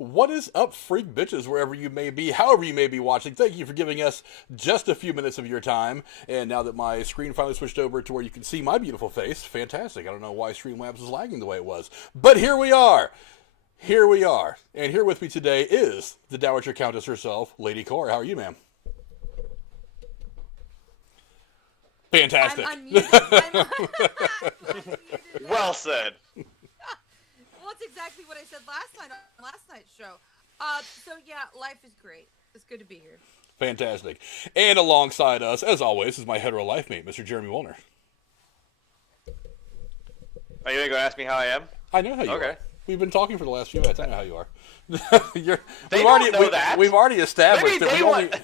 What is up, freak bitches, wherever you may be, however you may be watching? Thank you for giving us just a few minutes of your time. And now that my screen finally switched over to where you can see my beautiful face, fantastic. I don't know why Streamlabs was lagging the way it was. But here we are. Here we are. And here with me today is the Dowager Countess herself, Lady Cora. How are you, ma'am? Fantastic. I'm unmuted. I'm unmuted. Well said. Well, it's exactly what I said last night's show. So yeah, life is great. It's good to be here. Fantastic. And alongside us, as always, is my hetero life mate, Mr. Jeremy Wolner. Are you going to go ask me how I am? I know how you Okay. are. We've been talking for the last few minutes. I know how you are. They don't know that. We've already established Maybe that they want...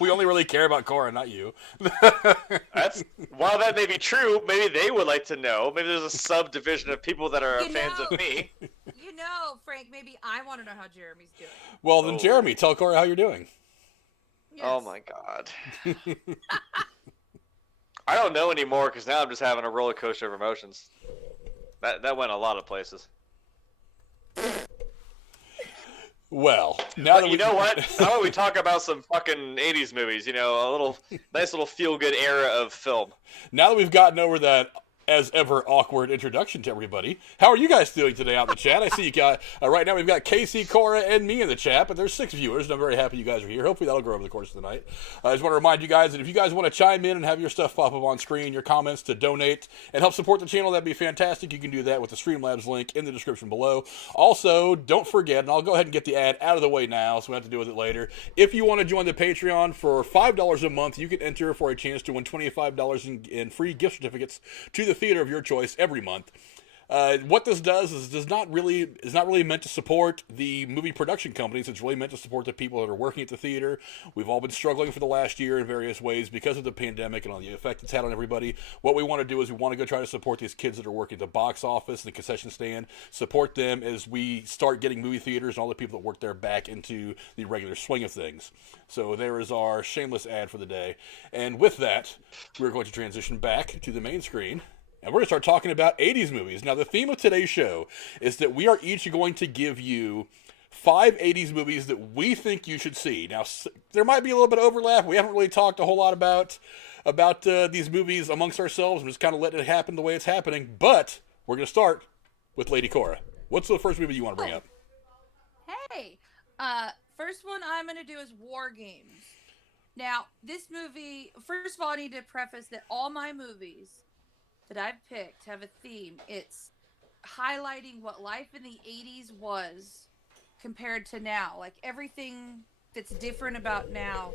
we only really care about Cora, not you. While that may be true, maybe they would like to know. Maybe there's a subdivision of people that are fans of me. You know, Frank, maybe I want to know how Jeremy's doing. Well, then, Jeremy, tell Cora how you're doing. Yes. Oh my god. I don't know anymore because now I'm just having a roller coaster of emotions. That went a lot of places. Well, now that you know what? How about we talk about some fucking 80s movies? You know, a little nice little feel-good era of film. Now that we've gotten over that as ever awkward introduction to everybody, how are you guys doing today out in the chat? I see you got right now we've got Casey, Cora, and me in the chat, but there's 6 viewers, and I'm very happy you guys are here. Hopefully that'll grow over the course of the night. I just want to remind you guys that if you guys want to chime in and have your stuff pop up on screen, your comments to donate and help support the channel, that'd be fantastic. You can do that with the Streamlabs link in the description below. Also, don't forget, and I'll go ahead and get the ad out of the way now, so we have to deal with it later. If you want to join the Patreon for $5 a month, you can enter for a chance to win $25 in free gift certificates to the theater of your choice every month. What this does is not really meant to support the movie production companies. It's really meant to support the people that are working at the theater. We've all been struggling for the last year in various ways because of the pandemic and all the effect it's had on everybody. What we want to do is we want to go try to support these kids that are working at the box office and the concession stand, support them as we start getting movie theaters and all the people that work there back into the regular swing of things. So there is our shameless ad for the day. And with that, we're going to transition back to the main screen. And we're going to start talking about 80s movies. Now, the theme of today's show is that we are each going to give you 5 80s movies that we think you should see. Now, there might be a little bit of overlap. We haven't really talked a whole lot about these movies amongst ourselves. I'm just kind of letting it happen the way it's happening. But we're going to start with Lady Cora. What's the first movie you want to bring up? Hey, first one I'm going to do is War Games. Now, this movie, first of all, I need to preface that all my movies that I've picked have a theme. It's highlighting what life in the 80s was compared to now. Like everything that's different about now.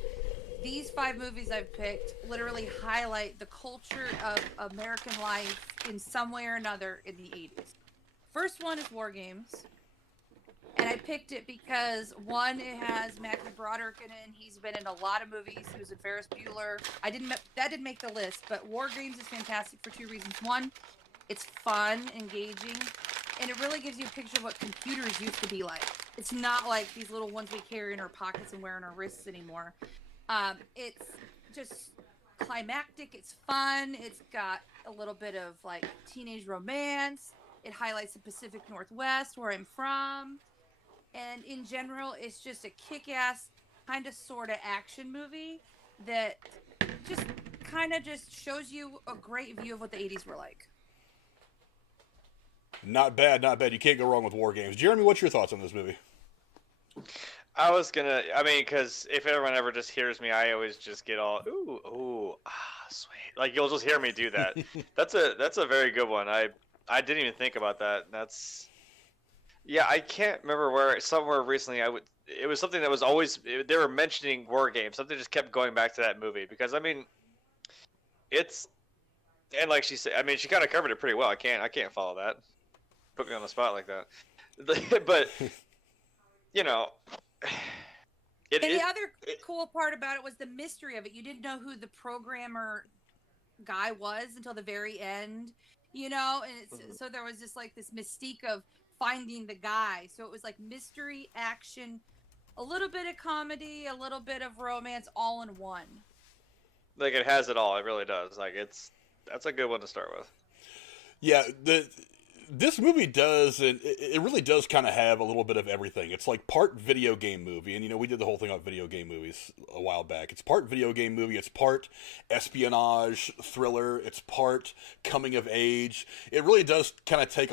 These 5 movies I've picked literally highlight the culture of American life in some way or another in the 80s. First one is War Games. And I picked it because, one, it has Matthew Broderick in it, and he's been in a lot of movies. He was in Ferris Bueller. That didn't make the list, but War Games is fantastic for 2 reasons. One, it's fun, engaging, and it really gives you a picture of what computers used to be like. It's not like these little ones we carry in our pockets and wear on our wrists anymore. It's just climactic. It's fun. It's got a little bit of, like, teenage romance. It highlights the Pacific Northwest, where I'm from. And in general, it's just a kick-ass kind of sort of action movie that just kind of just shows you a great view of what the 80s were like. Not bad, not bad. You can't go wrong with War Games. Jeremy, what's your thoughts on this movie? Because if everyone ever just hears me, I always just get all, sweet. Like, you'll just hear me do that. That's a very good one. I didn't even think about that. Yeah, I can't remember where, somewhere recently, it was something that was always, they were mentioning War Games. Something just kept going back to that movie. Because, I mean, it's, and like she said, I mean, she kind of covered it pretty well. I can't follow that. Put me on the spot like that. But, you know. The other cool part about it was the mystery of it. You didn't know who the programmer guy was until the very end, you know? And so there was just like this mystique of finding the guy. So it was like mystery, action, a little bit of comedy, a little bit of romance, all in one. Like, it has it all. It really does. Like, that's a good one to start with. Yeah, this movie does, and it really does kind of have a little bit of everything. It's like part video game movie, and we did the whole thing on video game movies a while back. It's part video game movie, it's part espionage thriller, it's part coming of age. It really does kind of take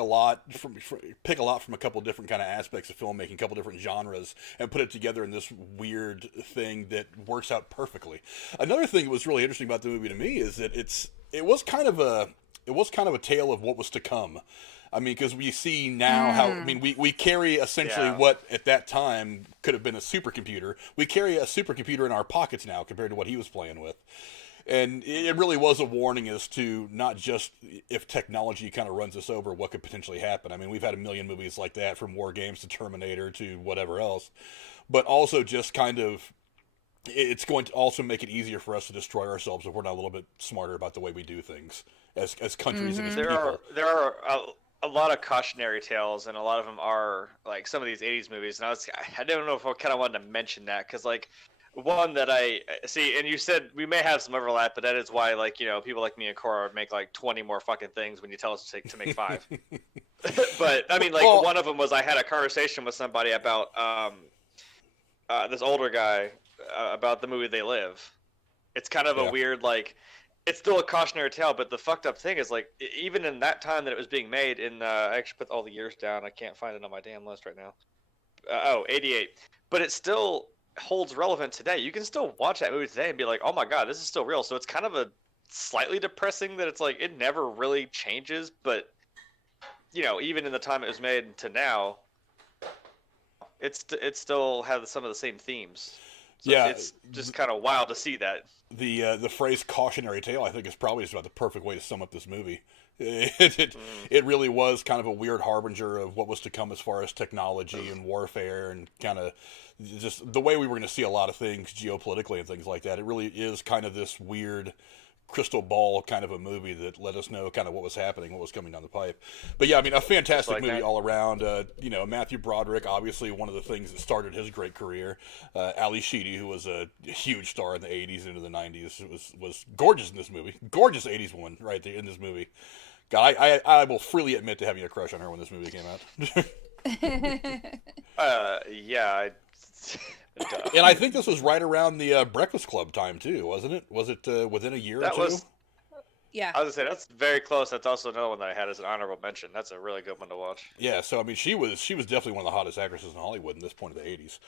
pick a lot from a couple different kind of aspects of filmmaking, a couple different genres, and put it together in this weird thing that works out perfectly. Another thing that was really interesting about the movie to me is that it was kind of a tale of what was to come. I mean, because we see now how, I mean, we carry essentially what at that time could have been a supercomputer. We carry a supercomputer in our pockets now compared to what he was playing with. And it really was a warning as to not just if technology kind of runs us over, what could potentially happen. I mean, we've had a million movies like that, from War Games to Terminator to whatever else. But also just kind of, it's going to also make it easier for us to destroy ourselves if we're not a little bit smarter about the way we do things as countries and as people. There are a lot of cautionary tales, and a lot of them are like some of these 80s movies. And I don't know if I kind of wanted to mention that, because like one that I see, and you said we may have some overlap, but that is why, like, people like me and Cora make like 20 more fucking things when you tell us to make 5. But I mean, like, one of them was I had a conversation with somebody about this older guy about the movie They Live. It's kind of a weird, like, it's still a cautionary tale, but the fucked up thing is, like, even in that time that it was being made, I actually put all the years down. I can't find it on my damn list right now. 88. But it still holds relevant today. You can still watch that movie today and be like, oh my god, this is still real. So it's kind of a slightly depressing that it's like it never really changes, but even in the time it was made to now, it still has some of the same themes. So it's just kind of wild to see that. The phrase cautionary tale, I think, is probably just about the perfect way to sum up this movie. It really was kind of a weird harbinger of what was to come as far as technology and warfare, and kind of just the way we were going to see a lot of things geopolitically and things like that. It really is kind of this weird crystal ball kind of a movie that let us know kind of what was happening, what was coming down the pipe. But yeah, I mean, a fantastic movie all around. Matthew Broderick, obviously one of the things that started his great career. Ali Sheedy, who was a huge star in the 80s into the 90s, was gorgeous in this movie. Gorgeous 80s woman right there in this movie. God, I will freely admit to having a crush on her when this movie came out. And I think this was right around the Breakfast Club time too, wasn't it? Was it within a year or two? Yeah. I was gonna say that's very close. That's also another one that I had as an honorable mention. That's a really good one to watch. Yeah, so I mean, she was definitely one of the hottest actresses in Hollywood in this point of the 80s.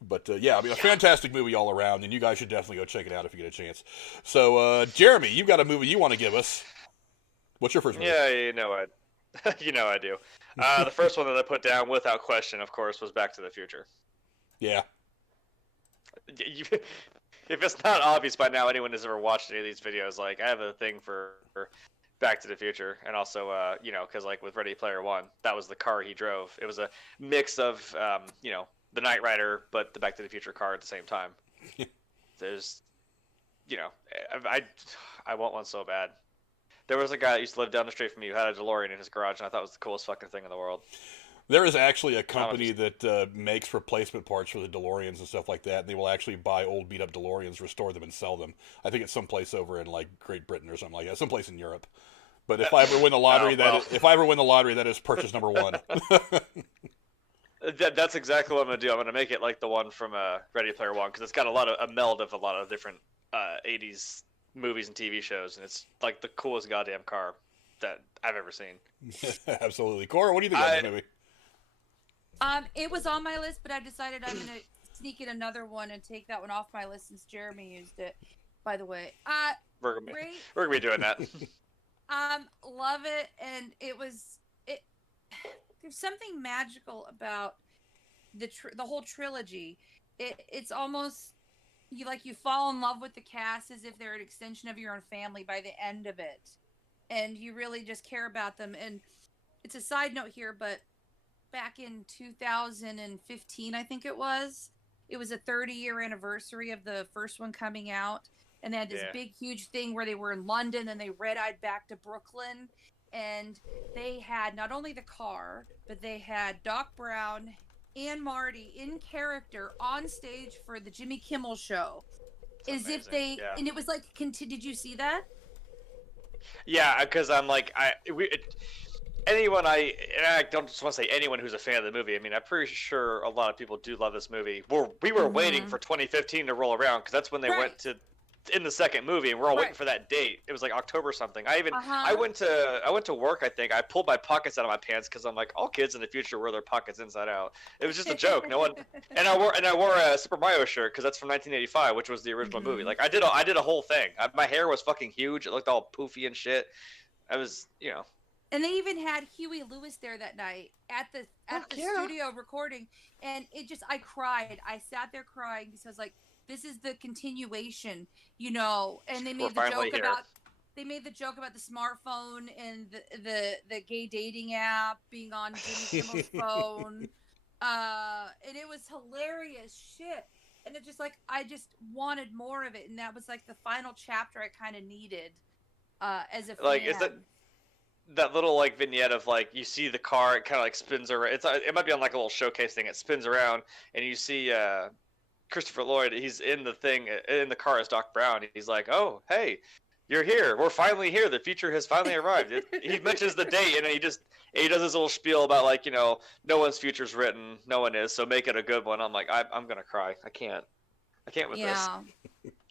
But I mean, a fantastic movie all around, and you guys should definitely go check it out if you get a chance. So, Jeremy, you've got a movie you want to give us. What's your first movie? Yeah, I do. The first one that I put down without question, of course, was Back to the Future. Yeah. If it's not obvious by now, anyone who's ever watched any of these videos, like, I have a thing for Back to the Future, and also, because like with Ready Player One, that was the car he drove. It was a mix of, the Knight Rider, but the Back to the Future car at the same time. There's, I want one so bad. There was a guy that used to live down the street from me who had a DeLorean in his garage, and I thought it was the coolest fucking thing in the world. There is actually a company that makes replacement parts for the DeLoreans and stuff like that, and they will actually buy old beat-up DeLoreans, restore them, and sell them. I think it's someplace over in, like, Great Britain or something like that, someplace in Europe. But if I ever win the lottery, that is purchase number one. That's exactly what I'm going to do. I'm going to make it like the one from Ready Player One, because it's got a meld of a lot of different 80s movies and TV shows, and it's like the coolest goddamn car that I've ever seen. Absolutely. Cora, what do you think about this movie? It was on my list, but I decided I'm going to sneak in another one and take that one off my list since Jeremy used it, by the way. We're going to be doing that. Love it, and there's something magical about the whole trilogy. It's almost you fall in love with the cast as if they're an extension of your own family by the end of it, and you really just care about them. And it's a side note here, but back in 2015, I think it was a 30-year anniversary of the first one coming out, and they had this big huge thing where they were in London and they red-eyed back to Brooklyn, and they had not only the car, but they had Doc Brown and Marty in character on stage for the Jimmy Kimmel show. That's amazing. If they and it was like, did you see that? Yeah, because I'm like, anyone and I don't just want to say anyone who's a fan of the movie. I mean, I'm pretty sure a lot of people do love this movie. We were waiting for 2015 to roll around because that's when they went to in the second movie, and we're all waiting for that date. It was like October something. I went to work. I think I pulled my pockets out of my pants because I'm like, all kids in the future wear their pockets inside out. It was just a joke. No one. And I wore a Super Mario shirt because that's from 1985, which was the original movie. Like I did a whole thing. My hair was fucking huge. It looked all poofy and shit. I was, And they even had Huey Lewis there that night at the studio recording, and I cried. I sat there crying because I was like, this is the continuation, And they made they made the joke about the smartphone and the gay dating app being on Jimmy Kimmel's phone, and it was hilarious shit. And it's just like I just wanted more of it, and that was like the final chapter I kind of needed as a fan. Like, is that little like vignette of like you see the car, it kind of like spins around. It might be on like a little showcase thing. It spins around, and you see Christopher Lloyd. He's in the car as Doc Brown. He's like, "Oh, hey, you're here. We're finally here. The future has finally arrived." He mentions the date, and then he does this little spiel about like no one's future's written, no one is, so make it a good one. I'm like, I'm gonna cry. I can't with this.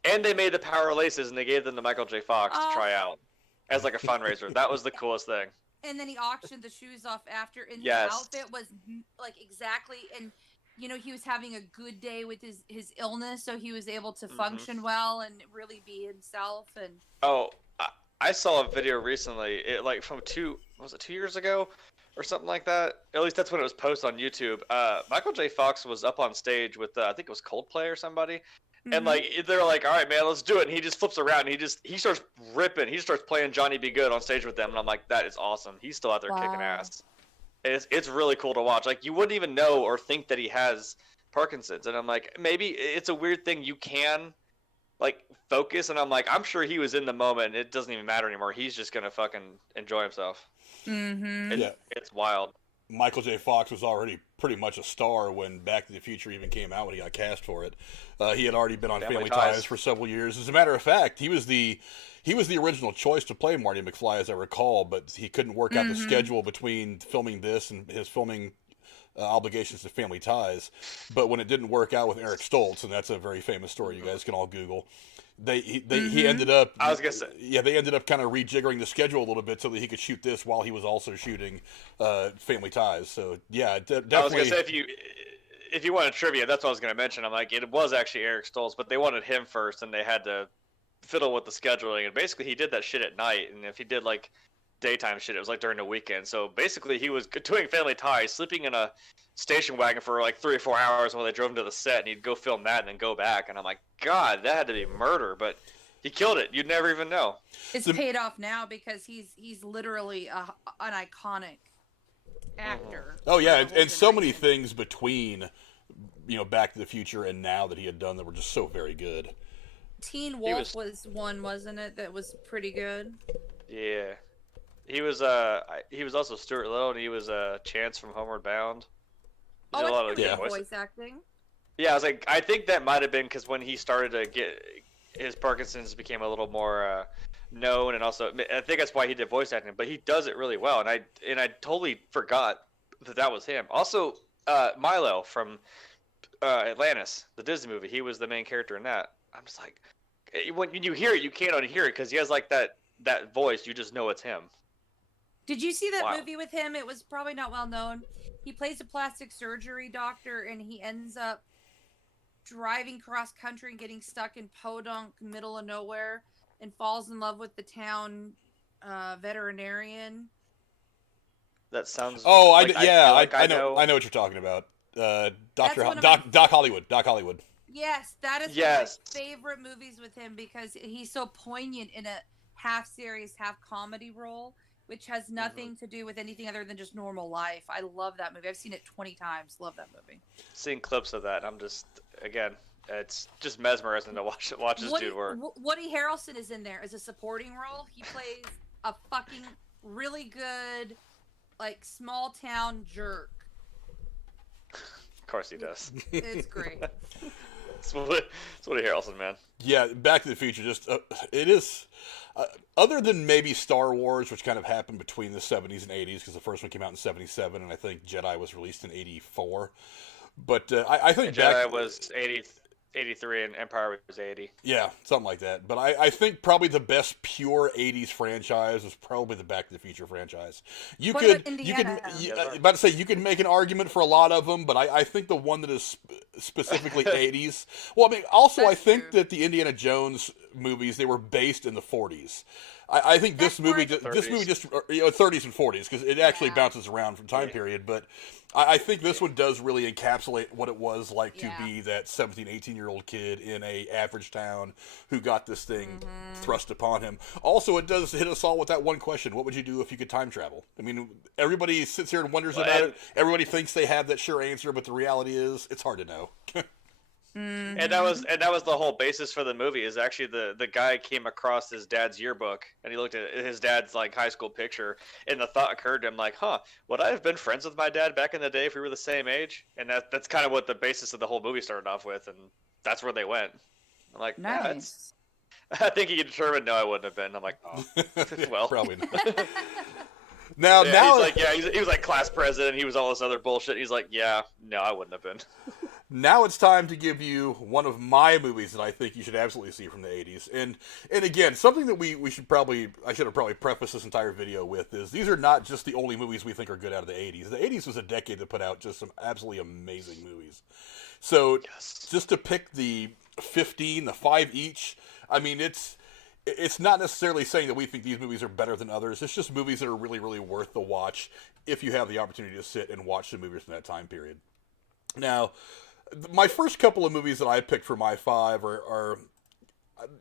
And they made the power laces, and they gave them to Michael J. Fox to try out. As like a fundraiser. That was the coolest thing. And then he auctioned the shoes off after, and his outfit was like exactly, and he was having a good day with his illness, so he was able to function well and really be himself. And I saw a video recently, from 2 years ago or something like that. At least that's when it was posted on YouTube. Michael J. Fox was up on stage with I think it was Coldplay or somebody. And like they're like, all right, man, let's do it. And he just flips around and he starts ripping. He starts playing Johnny Be Good on stage with them. And I'm like, that is awesome. He's still out there kicking ass. It's really cool to watch. Like you wouldn't even know or think that he has Parkinson's. And I'm like, maybe it's a weird thing you can like focus. And I'm like, I'm sure he was in the moment. And it doesn't even matter anymore. He's just gonna fucking enjoy himself. It's wild. Michael J. Fox was already pretty much a star when Back to the Future even came out, when he got cast for it. He had already been on Family Ties for several years. As a matter of fact, he was the original choice to play Marty McFly, as I recall, but he couldn't work out the schedule between filming this and his filming obligations to Family Ties. But when it didn't work out with Eric Stoltz, and that's a very famous story you guys can all Google, he ended up. I was gonna say. Yeah, they ended up kind of rejiggering the schedule a little bit so that he could shoot this while he was also shooting Family Ties. So yeah, definitely. I was gonna say if you wanted trivia, that's what I was gonna mention. I'm like, it was actually Eric Stoltz, but they wanted him first, and they had to fiddle with the scheduling. And basically, he did that shit at night. And if he did like daytime shit, it was like during the weekend. So basically, he was doing Family Ties, sleeping in a station wagon for like 3 or 4 hours while they drove him to the set, and he'd go film that and then go back. And I'm like, God, that had to be murder, but he killed it. You'd never even know. It's paid off now because he's literally an iconic actor. Oh yeah, and so many things between Back to the Future and now that he had done that were just so very good. Teen Wolf was one, wasn't it? That was pretty good. Yeah. He was also Stuart Little, and he was Chance from Homeward Bound. A lot of voice acting. Yeah, I was like, I think that might have been because when he started to get his Parkinson's became a little more known, and also I think that's why he did voice acting. But he does it really well, and I totally forgot that was him. Also, Milo from Atlantis, the Disney movie, he was the main character in that. I'm just like, when you hear it, you can't unhear it because he has like that voice. You just know it's him. Did you see that movie with him? It was probably not well known. He plays a plastic surgery doctor, and he ends up driving cross country and getting stuck in Podunk, middle of nowhere, and falls in love with the town veterinarian. That sounds. Oh, I know what you're talking about. Doc Hollywood. Doc Hollywood. Yes, that is one of my favorite movies with him because he's so poignant in a half serious, half comedy role, which has nothing to do with anything other than just normal life. I love that movie. I've seen it 20 times. Love that movie. Seeing clips of that, I'm just, again, it's just mesmerizing to watch this dude work. Woody Harrelson is in there as a supporting role. He plays a fucking really good, like, small town jerk. Of course he does. It's great. It's Woody Harrelson, man. Yeah, Back to the Future. Just it is. Other than maybe Star Wars, which kind of happened between the 70s and 80s, because the first one came out in 77, and I think Jedi was released in 84. But I think Jedi was 83 and Empire was 80. Yeah, something like that. But I think probably the best pure 80s franchise was probably the Back to the Future franchise. What about Indiana? About to say, you could make an argument for a lot of them, but I think the one that is specifically 80s. Well, I mean, also That's I think true. that the Indiana Jones movies, they were based in the 40s. I think this movie, just 30s and 40s, because it actually bounces around from time period. But I think this one does really encapsulate what it was like to be that 17, 18-year-old kid in a average town who got this thing thrust upon him. Also, it does hit us all with that one question: what would you do if you could time travel? I mean, everybody sits here and wonders about it. Everybody thinks they have that sure answer, but the reality is, it's hard to know. And that was the whole basis for the movie. Is actually the guy came across his dad's yearbook and he looked at his dad's like high school picture, and the thought occurred to him like, would I have been friends with my dad back in the day if we were the same age? And that's kind of what the basis of the whole movie started off with, and that's where they went. I'm like, Nice. I think he determined no, I wouldn't have been. I'm like, well, probably not. Now, he was like class president. He was all this other bullshit. He's like, yeah, no, I wouldn't have been. Now it's time to give you one of my movies that I think you should absolutely see from the 80s. And again, something that I should have probably prefaced this entire video with is these are not just the only movies we think are good out of the 80s. The 80s was a decade that put out just some absolutely amazing movies. So just to pick the 15, the 5 each, I mean, it's not necessarily saying that we think these movies are better than others. It's just movies that are really, really worth the watch if you have the opportunity to sit and watch the movies from that time period. Now, my first couple of movies that I picked for my 5 are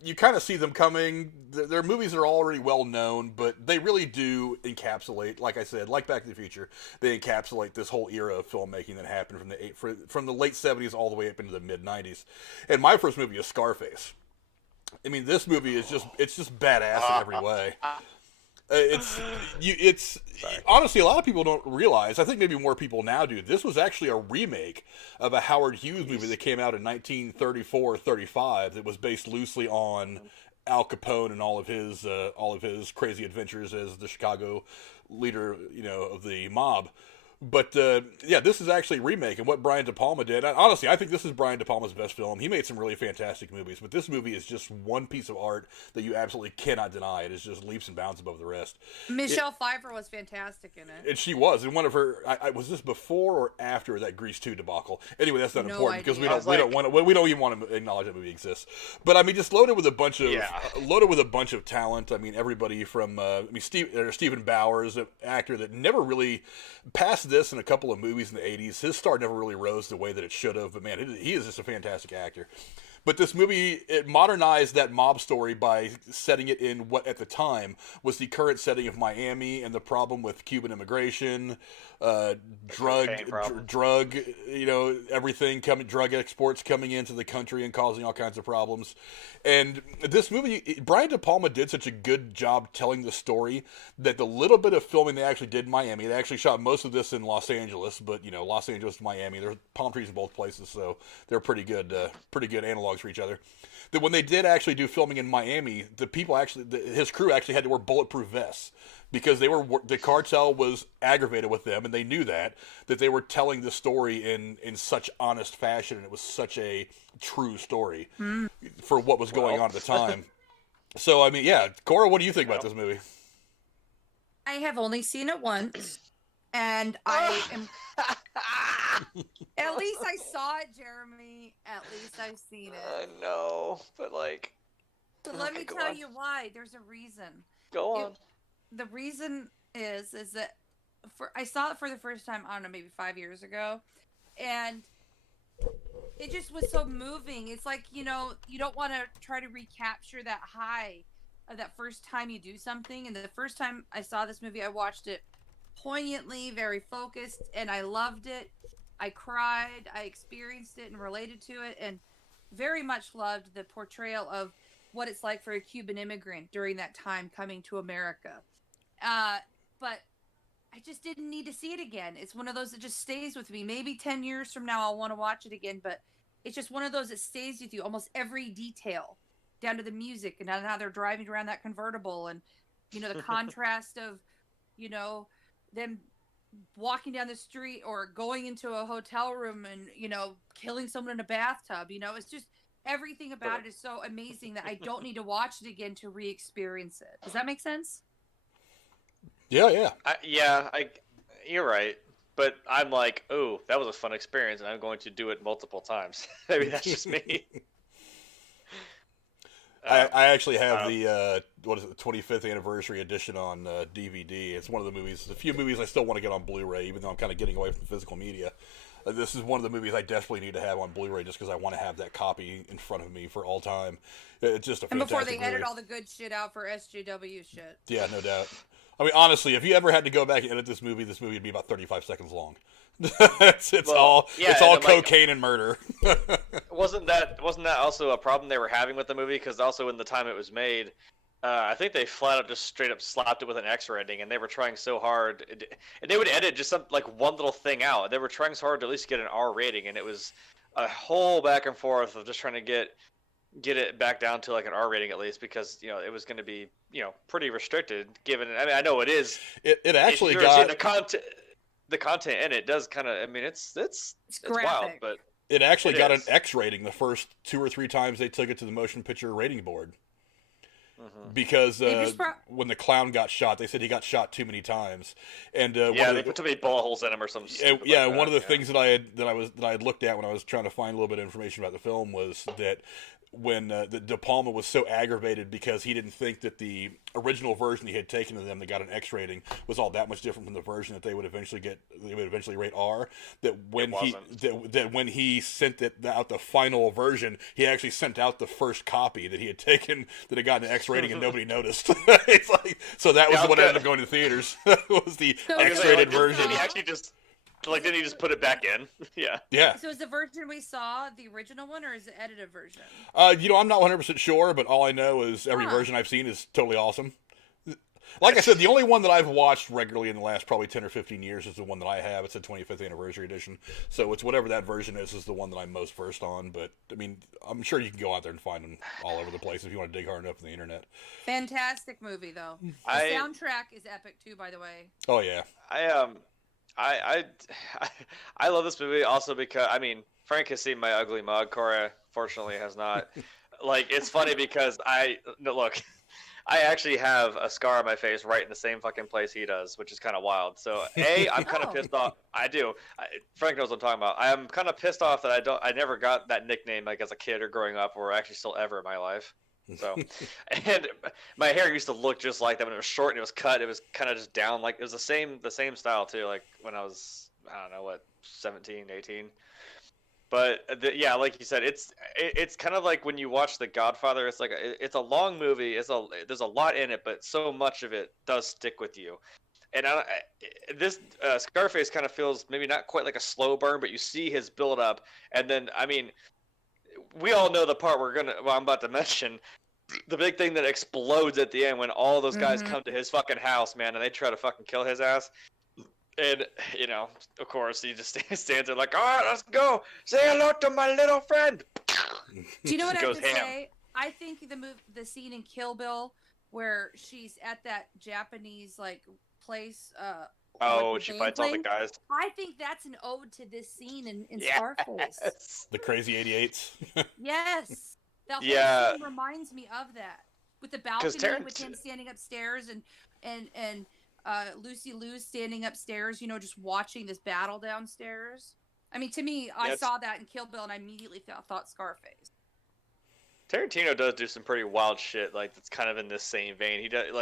you kind of see them coming. They're movies that are already well known, but they really do encapsulate, like I said, like Back to the Future, they encapsulate this whole era of filmmaking that happened from the late 70s all the way up into the mid 90s. And my first movie is Scarface. I mean, this movie is just badass in every way. It's honestly, a lot of people don't realize, I think maybe more people now do, this was actually a remake of a Howard Hughes movie that came out in 1934-35 that was based loosely on Al Capone and all of his crazy adventures as the Chicago leader, of the mob. But, this is actually a remake, and what Brian De Palma did, honestly, I think this is Brian De Palma's best film. He made some really fantastic movies, but this movie is just one piece of art that you absolutely cannot deny. It is just leaps and bounds above the rest. Michelle Pfeiffer was fantastic in it. And she was, and one of her, was this before or after that Grease 2 debacle? Anyway, that's not important, because we don't even want to acknowledge that movie exists. But, I mean, just loaded with a bunch of talent. I mean, everybody from, Stephen Bowers, an actor that never really passed this in a couple of movies in the 80s. His star never really rose the way that it should have, but man, he is just a fantastic actor. But this movie, it modernized that mob story by setting it in what at the time was the current setting of Miami and the problem with Cuban immigration, drug, everything drug exports coming into the country and causing all kinds of problems. And this movie, Brian De Palma did such a good job telling the story that the little bit of filming they actually did in Miami, they actually shot most of this in Los Angeles, but Los Angeles and Miami, there's palm trees in both places, so they're pretty good analogs for each other. That when they did actually do filming in Miami, his crew actually had to wear bulletproof vests because the cartel was aggravated with them, and they knew that they were telling the story in such honest fashion, and it was such a true story for what was going on at the time. So, I mean, yeah, Cora, what do you think about this movie? I have only seen it once, and I am. At least I saw it, Jeremy. At least I've seen it. I know, but But let me tell you why. There's a reason. Go on. The reason is that I saw it for the first time, I don't know, maybe 5 years ago, and it just was so moving. It's like, you don't want to try to recapture that high of that first time you do something. And the first time I saw this movie, I watched it poignantly, very focused, and I loved it. I cried, I experienced it and related to it, and very much loved the portrayal of what it's like for a Cuban immigrant during that time coming to America. But I just didn't need to see it again. It's one of those that just stays with me. Maybe 10 years from now I'll want to watch it again, but it's just one of those that stays with you, almost every detail, down to the music and how they're driving around that convertible, and the contrast of them walking down the street or going into a hotel room and killing someone in a bathtub. It's just everything about it is so amazing that I don't need to watch it again to re-experience it. Does that make sense? Yeah. You're right. But I'm like, oh, that was a fun experience, and I'm going to do it multiple times. Maybe that's just me. I actually have the 25th anniversary edition on DVD. It's one of the few movies I still want to get on Blu-ray, even though I'm kind of getting away from physical media. This is one of the movies I desperately need to have on Blu-ray just because I want to have that copy in front of me for all time. It's just a fantastic before they edit movie. all the good shit out for SJW shit. Yeah, no doubt. I mean, honestly, if you ever had to go back and edit this movie would be about 35 seconds long. it's all cocaine and murder. Wasn't that also a problem they were having with the movie? Because also in the time it was made, I think they flat out just straight up slapped it with an X rating, and they were trying so hard. And they would edit just one little thing out. They were trying so hard to at least get an R rating, and it was a whole back and forth of just trying to get it back down to like an R rating at least, because it was going to be pretty restricted. Given, I mean, I know it is. It actually got the content in it does kind of. I mean, it's wild, but it actually got an X rating the first 2 or 3 times they took it to the motion picture rating board. Because when the clown got shot, they said he got shot too many times, and they put too many bullet holes in him or something. One of the things that I had looked at when I was trying to find a little bit of information about the film was that when De Palma was so aggravated because he didn't think that the original version he had taken to them that got an X rating was all that much different from the version that they would eventually rate R. That when he sent out the final version, he actually sent out the first copy that he had taken that had gotten an X rating and nobody noticed. It's like, so that was what ended up going to the theaters. Was the X-rated version? He actually just. Didn't he just put it back in? Yeah. Yeah. So is the version we saw the original one, or is the edited version? I'm not 100% sure, but all I know is every version I've seen is totally awesome. Like I said, the only one that I've watched regularly in the last probably 10 or 15 years is the one that I have. It's a 25th anniversary edition. So it's whatever that version is the one that I'm most versed on. But, I mean, I'm sure you can go out there and find them all over the place if you want to dig hard enough in the internet. Fantastic movie, though. The soundtrack is epic, too, by the way. Oh, yeah. I love this movie also because, I mean, Frank has seen my ugly mug. Cora, fortunately, has not. It's funny because I actually have a scar on my face right in the same fucking place he does, which is kind of wild. So, I'm kind of pissed off. I do. Frank knows what I'm talking about. I am kind of pissed off that I never got that nickname as a kid or growing up, or actually still ever in my life. So, and my hair used to look just like that when it was short and it was cut. It was kind of just down, it was the same style too. Like when I was, I don't know 17, 18. But like you said, it's kind of like when you watch The Godfather. It's it's a long movie. There's a lot in it, but so much of it does stick with you. And this Scarface kind of feels maybe not quite like a slow burn, but you see his build up, and then I mean. We all know the part I'm about to mention, the big thing that explodes at the end when all those guys come to his fucking house, man, and they try to fucking kill his ass. And, of course, he just stands there like, all right, let's go. Say hello to my little friend. Do you know what I have to say? I think the scene in Kill Bill where she's at that Japanese, place, she fights all the guys. I think that's an ode to this scene in Scarface. The crazy 88s. Yes. The whole scene reminds me of that. With the balcony, with him standing upstairs and Lucy Liu standing upstairs, just watching this battle downstairs. I mean, to me, I saw that in Kill Bill and I immediately thought Scarface. Tarantino does do some pretty wild shit, that's kind of in this same vein. He does,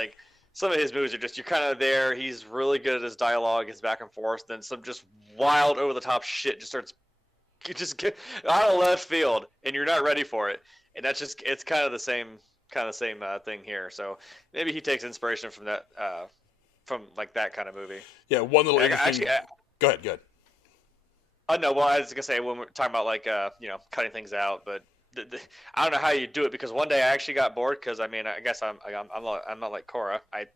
some of his movies are just, you're kind of there. He's really good at his dialogue, his back and forth. Then some just wild, over-the-top shit just starts get out of left field, and you're not ready for it. And that's just, it's kind of the same thing here. So maybe he takes inspiration from that, that kind of movie. Yeah, one little interesting... Go ahead. No, well, I was gonna say when we're talking about cutting things out, but. I don't know how you do it because one day I actually got bored because I guess I'm not like Cora. I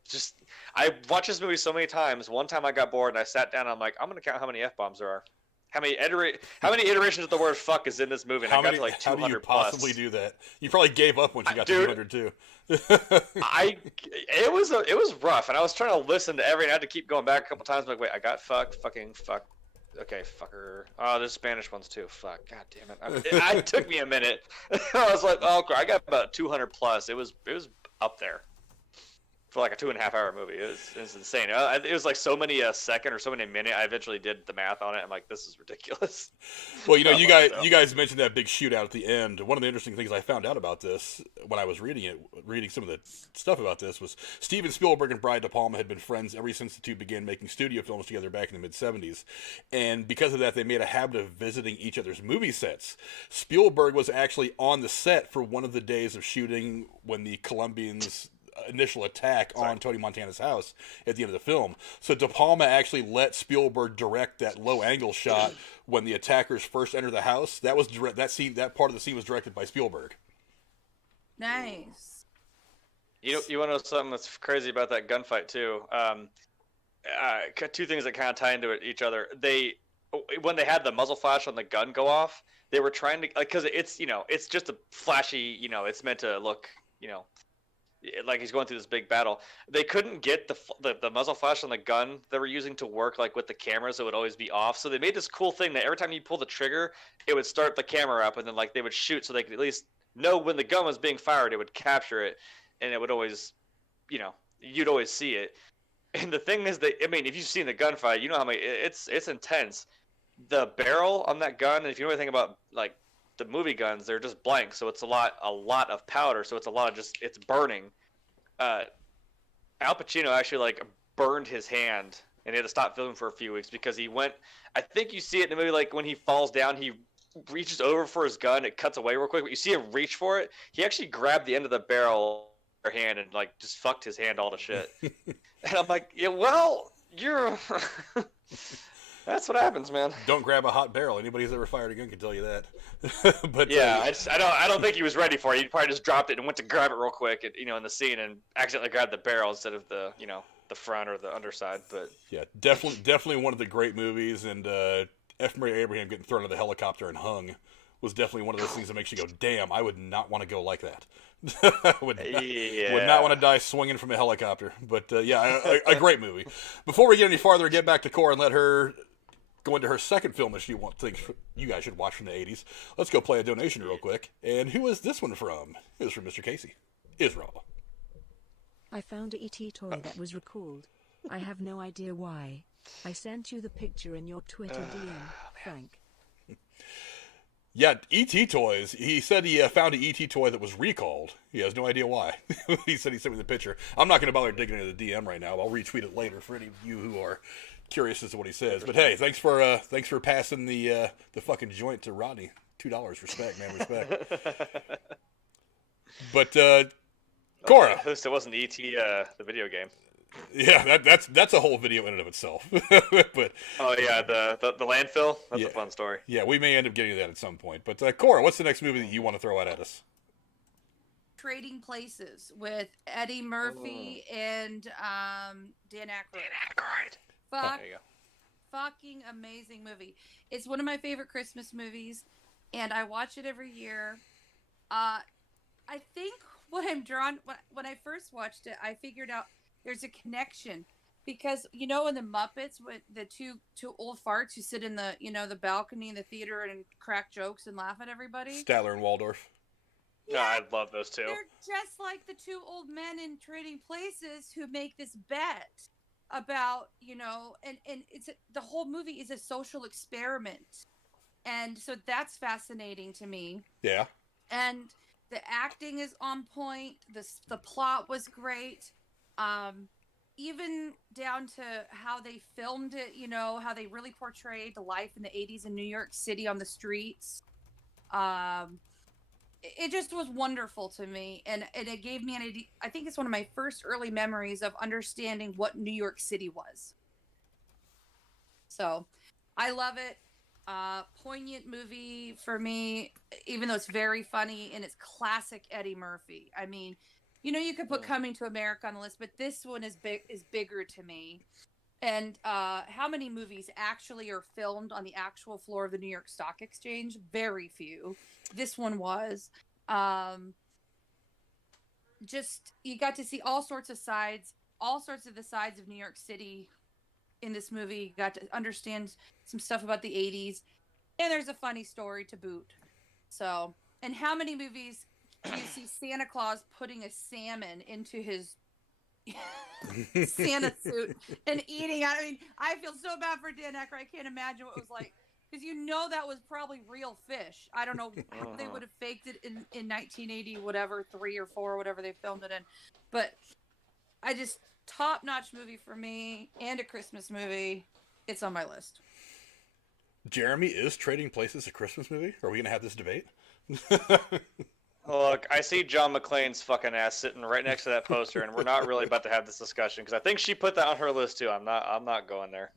watched this movie so many times. One time I got bored and I sat down and I'm like, I'm gonna count how many F-bombs there are. how many iterations of the word fuck is in this movie? And I got to like 200 how do you plus. possibly do that? You probably gave up once you got to 200 too. It was rough, and I was trying to listen to every, and I had to keep going back a couple times. I'm like, wait, I got fucked, fucking fuck. Okay, fucker. Oh, there's Spanish ones too. Fuck. God damn it. It took me a minute. I was like, oh, I got about 200 plus. It was up there for like a 2.5 hour movie. It was insane. It was like so many a second or so many a minute. I eventually did the math on it. I'm like, this is ridiculous. Well, you guys mentioned that big shootout at the end. One of the interesting things I found out about this when I was reading some of the stuff about this, was Steven Spielberg and Brian De Palma had been friends ever since the two began making studio films together back in the mid-'70s. And because of that, they made a habit of visiting each other's movie sets. Spielberg was actually on the set for one of the days of shooting when the Colombians initial attack on Tony Montana's house at the end of the film. So De Palma actually let Spielberg direct that low angle shot when the attackers first enter the house. That part of the scene was directed by Spielberg. Nice. You want to know something that's crazy about that gunfight too? Two things that kind of tie into each other. When they had the muzzle flash on the gun go off, they were trying to, like, because it's just a flashy, it's meant to look, like he's going through this big battle. They couldn't get the muzzle flash on the gun they were using to work like with the cameras. It would always be off. So they made this cool thing that every time you pull the trigger, it would start the camera up, and then like they would shoot so they could at least know when the gun was being fired. It would capture it, and it would always, you'd always see it. And the thing is that, if you've seen the gunfight, you know how many it's intense. The barrel on that gun, and if you know anything about like the movie guns, they're just blank, so it's a lot of powder, so it's a lot of it's burning. Al Pacino actually like burned his hand, and he had to stop filming for a few weeks because he went. I think you see it in the movie, like when he falls down, he reaches over for his gun, it cuts away real quick, but you see him reach for it. He actually grabbed the end of the barrel with her hand and like just fucked his hand all to shit. And I'm like, yeah, well, you're. That's what happens, man. Don't grab a hot barrel. Anybody who's ever fired a gun can tell you that. But yeah, I don't think he was ready for it. He probably just dropped it and went to grab it real quick, in the scene, and accidentally grabbed the barrel instead of the front or the underside. But yeah, definitely one of the great movies. And F. Murray Abraham getting thrown out of the helicopter and hung was definitely one of those things that makes you go, "Damn, I would not want to go like that." would not want to die swinging from a helicopter. But yeah, a great movie. Before we get any farther, get back to Cora and let her go into her second film that she thinks you guys should watch from the 80s. Let's go play a donation real quick. And who is this one from? It was from Mr. Casey. Israel. I found a ET toy that was recalled. I have no idea why. I sent you the picture in your Twitter DM, Frank. Yeah, ET toys. He said he found an ET toy that was recalled. He has no idea why. He said he sent me the picture. I'm not going to bother digging into the DM right now. I'll retweet it later for any of you who are curious as to what he says. But hey, thanks for passing the fucking joint to Rodney. $2. Respect, man. Respect. But Cora. At least it wasn't ET the video game. Yeah, that's a whole video in and of itself. But oh yeah, the landfill. That's a fun story. Yeah, we may end up getting to that at some point. But Cora, what's the next movie that you want to throw out at us? Trading Places with Eddie Murphy and Dan Aykroyd. Fucking amazing movie. It's one of my favorite Christmas movies, and I watch it every year. I think what I'm drawn when I first watched it, I figured out there's a connection because in the Muppets with the two old farts who sit in the the balcony in the theater and crack jokes and laugh at everybody. Statler and Waldorf. Yeah, I love those two. They're just like the two old men in Trading Places who make this bet about and it's the whole movie is a social experiment, and so that's fascinating to me. Yeah. And the acting is on point. The plot was great. Even down to how they filmed it, how they really portrayed the life in the 80s in New York City on the streets. It just was wonderful to me. And it gave me an idea. I think it's one of my first early memories of understanding what New York City was. So I love it. Poignant movie for me, even though it's very funny and it's classic Eddie Murphy. I mean, you could put Coming to America on the list, but this one is bigger to me. And how many movies actually are filmed on the actual floor of the New York Stock Exchange? Very few. This one was. Just, you got to see all sorts of the sides of New York City in this movie. You got to understand some stuff about the 80s. And there's a funny story to boot. So, and how many movies do you see Santa Claus putting a salmon into his Santa suit and eating? I mean, I feel so bad for Dan Aykroyd. I can't imagine what it was like, because that was probably real fish. I don't know how they would have faked it in 1980, whatever, 3 or 4, whatever they filmed it in. But I just, top-notch movie for me, and a Christmas movie. It's on my list. Jeremy, is Trading Places a Christmas movie? Are we gonna have this debate? Look, I see John McClane's fucking ass sitting right next to that poster, and we're not really about to have this discussion because I think she put that on her list too. I'm not going there.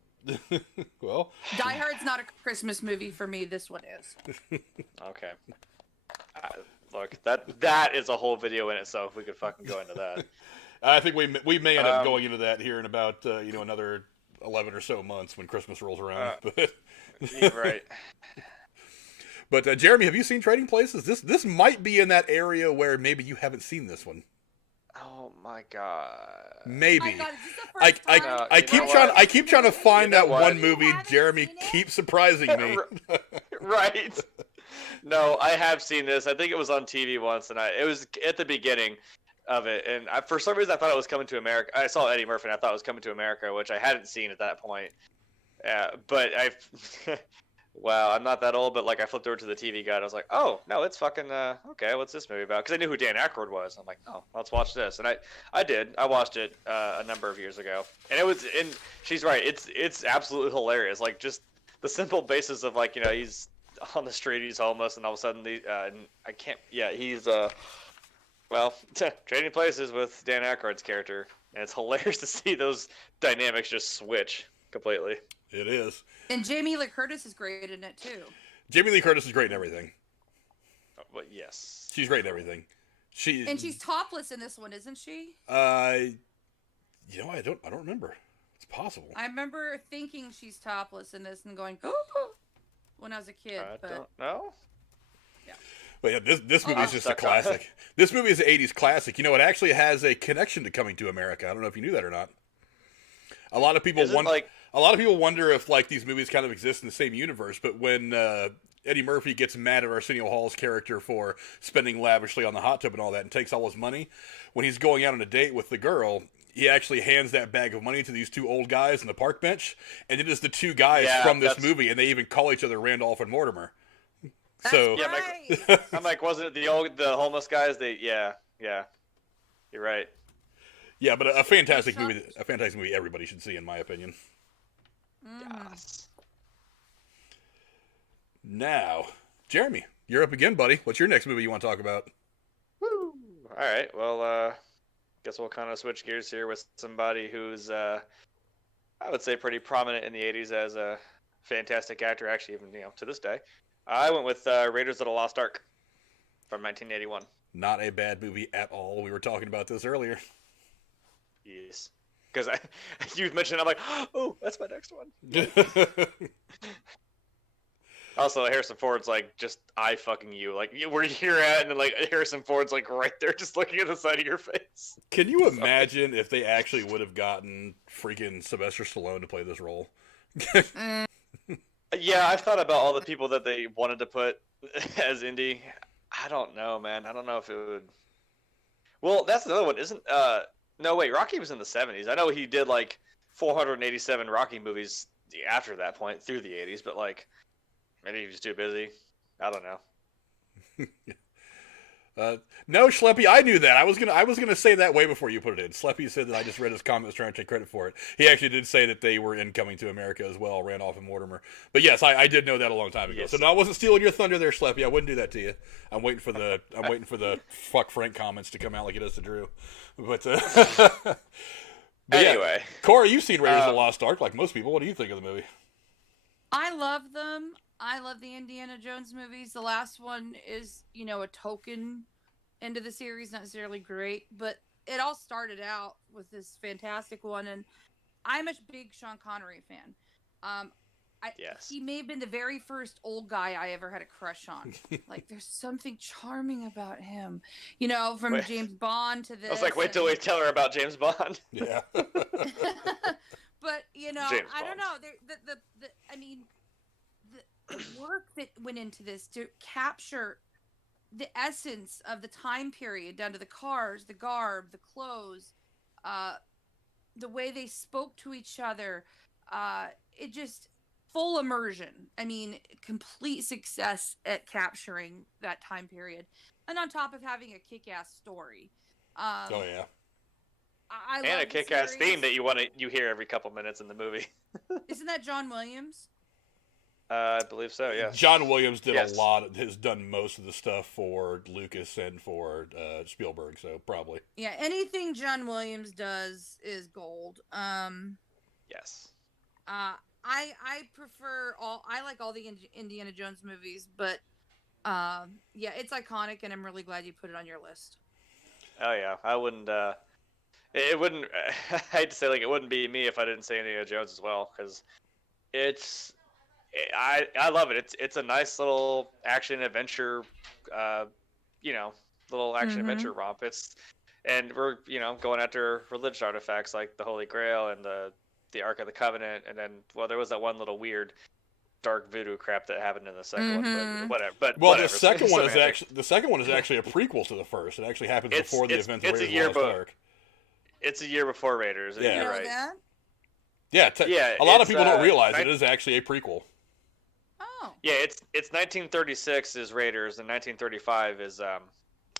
Well, Die Hard's not a Christmas movie for me. This one is. Okay. Look, that is a whole video in itself. We could fucking go into that. I think we may end up going into that here in about another 11 or so months when Christmas rolls around. Yeah, right. But Jeremy, have you seen Trading Places? This might be in that area where maybe you haven't seen this one. Oh my god. Maybe. Oh God, is this the first time? I keep trying to find that what? one movie. haven't Jeremy seen it? keeps surprising me. Right. No, I have seen this. I think it was on TV once, and it was at the beginning of it, and for some reason I thought it was Coming to America. I saw Eddie Murphy, and I thought it was Coming to America, which I hadn't seen at that point. But wow, I'm not that old, but like I flipped over to the TV guide. I was like, oh no, it's fucking okay. What's this movie about? Because I knew who Dan Aykroyd was. I'm like, oh, let's watch this, and I did. I watched it a number of years ago, and it was. And she's right. It's absolutely hilarious. Like just the simple basis of like he's on the street, he's homeless, and all of a sudden I can't. Yeah, he's trading places with Dan Aykroyd's character, and it's hilarious to see those dynamics just switch completely. It is. And Jamie Lee Curtis is great in it too. Jamie Lee Curtis is great in everything. But yes, She's great in everything. She's topless in this one, isn't she? I don't remember. It's possible. I remember thinking she's topless in this and going, when I was a kid. I don't know. Yeah. But yeah, this movie is just a stuck on it. classic. This movie is an 80s classic. It actually has a connection to Coming to America. I don't know if you knew that or not. A lot of people wonder if like these movies kind of exist in the same universe, but when Eddie Murphy gets mad at Arsenio Hall's character for spending lavishly on the hot tub and all that and takes all his money, when he's going out on a date with the girl, he actually hands that bag of money to these two old guys on the park bench, and it is the two guys from this movie, and they even call each other Randolph and Mortimer. So That's right. right. I'm like, wasn't it the homeless guys? Yeah. You're right. yeah, but a fantastic movie. A fantastic movie everybody should see, in my opinion. Yes. Now, Jeremy, you're up again, buddy. What's your next movie you want to talk about? Woo. All right. Well, guess we'll kind of switch gears here with somebody who's, I would say, pretty prominent in the 80s as a fantastic actor, actually, even to this day. I went with Raiders of the Lost Ark from 1981. Not a bad movie at all. We were talking about this earlier. Yes. Because you mentioned, I'm like, oh, that's my next one. Also, Harrison Ford's like, just I fucking you. Like, where you're at, and then, like, Harrison Ford's like right there just looking at the side of your face. Can you imagine if they actually would have gotten freaking Sylvester Stallone to play this role? Yeah, I've thought about all the people that they wanted to put as Indy. I don't know, man. I don't know if it would. Well, that's another one. No, wait. Rocky was in the 70s. I know he did like 487 Rocky movies after that point through the 80s, but like maybe he was too busy. I don't know. No, Schleppy, I knew that. I was gonna say that way before you put it in. Schleppy said that I just read his comments trying to take credit for it. He actually did say that they were in Coming to America as well, Randolph and Mortimer. But yes, I did know that a long time ago. Yes. So no, I wasn't stealing your thunder there, Schleppy. I wouldn't do that to you. I'm waiting for the fuck Frank comments to come out like it does to Drew. But, but Anyway, yeah. Cora, you've seen Raiders of the Lost Ark like most people. What do you think of the movie? I love them. I love the Indiana Jones movies. The last one is, a token end of the series, not necessarily great, but it all started out with this fantastic one. And I'm a big Sean Connery fan. Yes. He may have been the very first old guy I ever had a crush on. Like, there's something charming about him, from Wait. James Bond to this. I was like, wait till we tell her about James Bond. Yeah. But James I Bond. don't know. The work that went into this to capture the essence of the time period, down to the cars, the garb, the clothes, the way they spoke to each other, it just full immersion. I mean, complete success at capturing that time period, and on top of having a kick-ass story. Oh yeah. I And love a the kick-ass series. theme that you hear every couple minutes in the movie. Isn't that John Williams? I believe so. Yes. John Williams did Yes. a lot. Has done most of the stuff for Lucas and for Spielberg. So probably. Yeah, anything John Williams does is gold. Yes. I prefer I like all the Indiana Jones movies, but yeah, it's iconic, and I'm really glad you put it on your list. Oh yeah, I wouldn't. It wouldn't. I hate to say, like, it wouldn't be me if I didn't say Indiana Jones as well, because I love it. It's a nice little action adventure, little action adventure romp. And we're going after religious artifacts like the Holy Grail and the Ark of the Covenant, and then there was that one little weird dark voodoo crap that happened in the second one, but whatever. But Well, whatever. the second one is Semantics. actually a prequel to the first. It actually happens It's- before the it's- events of it's a Raiders of the year Lost book. Ark. It's a year before Raiders. And Yeah. You you're know right. that? Yeah, Yeah, a lot of it's, people don't realize nine- it is actually a prequel. Oh, Yeah, it's 1936 is Raiders, and 1935 is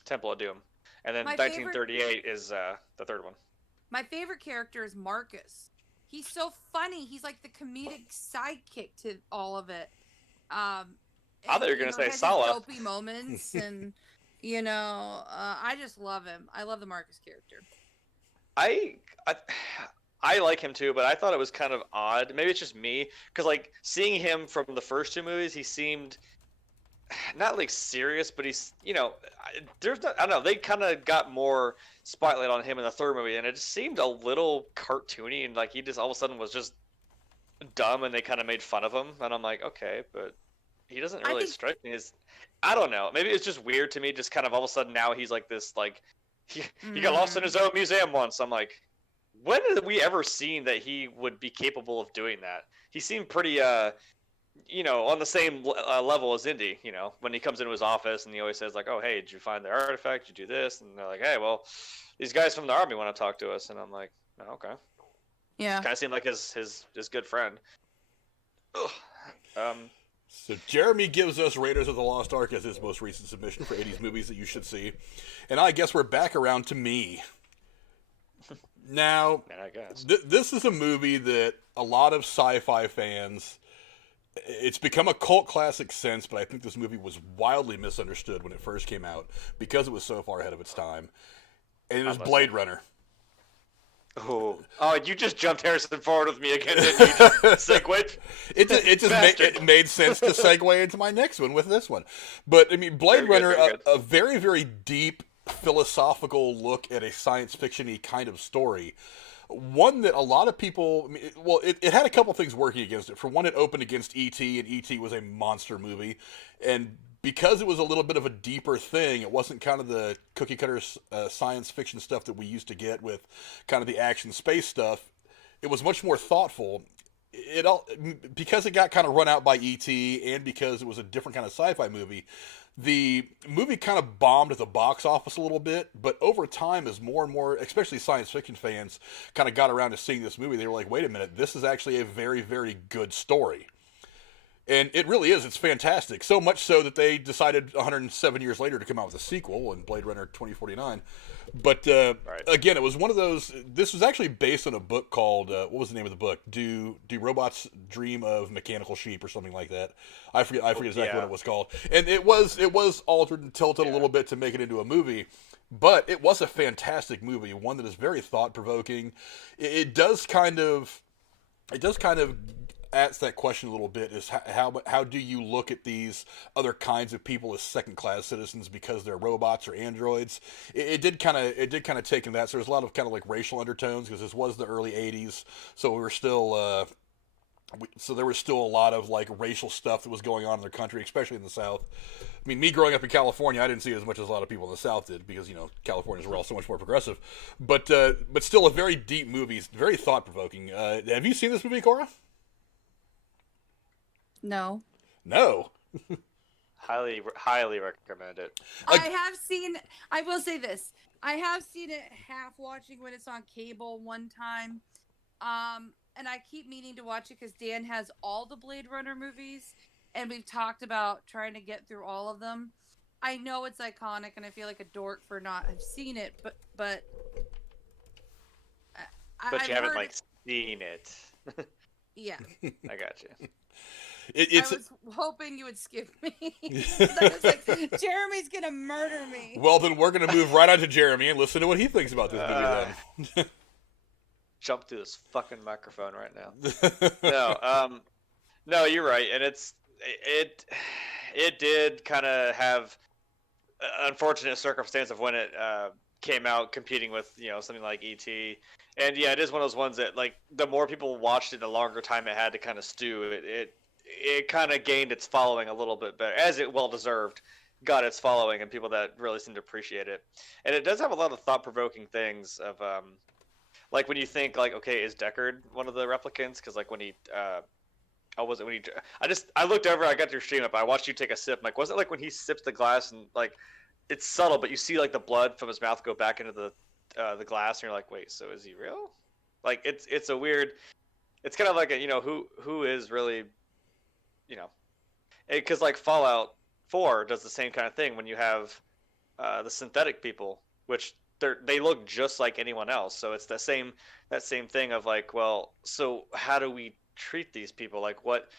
Temple of Doom, and then My 1938 is the third one. my favorite character is Marcus. He's so funny. He's like the comedic sidekick to all of it. I thought you were gonna say has his Sala. dopey moments, and I just love him. I love the Marcus character. I like him too, but I thought it was kind of odd. Maybe it's just me, because like seeing him from the first two movies, he seemed not like serious, but he's there's not, I don't know. They kind of got more spotlight on him in the third movie, and it just seemed a little cartoony, and like he just all of a sudden was just dumb, and they kind of made fun of him, and I'm like, okay, but he doesn't I really think- strike me as, I don't know. Maybe it's just weird to me, just kind of all of a sudden now he's like this, like he got lost in his own museum once. I'm like, when have we ever seen that he would be capable of doing that? He seemed pretty, on the same level as Indy, when he comes into his office and he always says, like, oh, hey, did you find the artifact? Did you do this? And they're like, hey, well, these guys from the army want to talk to us. And I'm like, oh, okay. Yeah. Kind of seemed like his good friend. Ugh. So Jeremy gives us Raiders of the Lost Ark as his most recent submission for 80s movies that you should see. And I guess we're back around to me. Now, Man, I guess. this is a movie that a lot of sci-fi fans, it's become a cult classic since, but I think this movie was wildly misunderstood when it first came out because it was so far ahead of its time. And it was Blade Runner. Oh, you just jumped Harrison Ford with me again, didn't you? Segue. It made sense to segue into my next one with this one. But, I mean, Blade Very good, Runner, very good. a very, very deep philosophical look at a science fiction-y kind of story. One that a lot of people, it had a couple things working against it. For one, it opened against E.T., and E.T. was a monster movie. And because it was a little bit of a deeper thing, it wasn't kind of the cookie-cutter science fiction stuff that we used to get with kind of the action space stuff. It was much more thoughtful. Because it got kind of run out by E.T. and because it was a different kind of sci-fi movie, the movie kind of bombed at the box office a little bit, but over time, as more and more, especially science fiction fans, kind of got around to seeing this movie, they were like, wait a minute, this is actually a very, very good story. And it really is. It's fantastic. So much so that they decided 107 years later to come out with a sequel in Blade Runner 2049. But Right. Again, it was one of those. This was actually based on a book called what was the name of the book? Do Robots Dream of Mechanical Sheep or something like that? I forget exactly what it was called. And it was altered and tilted a little bit to make it into a movie. But it was a fantastic movie, one that is very thought provoking. It does kind of ask that question a little bit is how do you look at these other kinds of people as second class citizens because they're robots or androids? It did kind of take in that. So there's a lot of kind of like racial undertones because this was the early '80s, so we were still. So there was still a lot of like racial stuff that was going on in their country, especially in the South. I mean, me growing up in California, I didn't see it as much as a lot of people in the South did because Californians were all so much more progressive. But still, a very deep movie, very thought provoking. Have you seen this movie, Cora? No. No. Highly recommend it. I will say this. I have seen it half watching when it's on cable one time. And I keep meaning to watch it because Dan has all the Blade Runner movies, and we've talked about trying to get through all of them. I know it's iconic, and I feel like a dork for not have seen it, but you haven't like seen it. Yeah, I got you. I was hoping you would skip me. I was like, Jeremy's gonna murder me. Well, then we're gonna move right on to Jeremy and listen to what he thinks about this movie. Then. Jump through this fucking microphone right now. No, you're right, and it did kind of have an unfortunate circumstance of when it came out, competing with something like E.T. And yeah, it is one of those ones that like the more people watched it, the longer time it had to kind of stew. It kind of gained its following a little bit better, as it well deserved. Got its following and people that really seem to appreciate it, and it does have a lot of thought-provoking things of like when you think like, okay, is Deckard one of the replicants? Because like when he, I looked over, I got your stream up, I watched you take a sip. I'm like, was it like when he sips the glass and like, it's subtle, but you see like the blood from his mouth go back into the glass, and you're like, wait, so is he real? Like it's a weird, it's kind of like a who is really, because like Fallout 4 does the same kind of thing when you have the synthetic people, which they look just like anyone else. So it's that same thing of like, well, so how do we treat these people? Like, what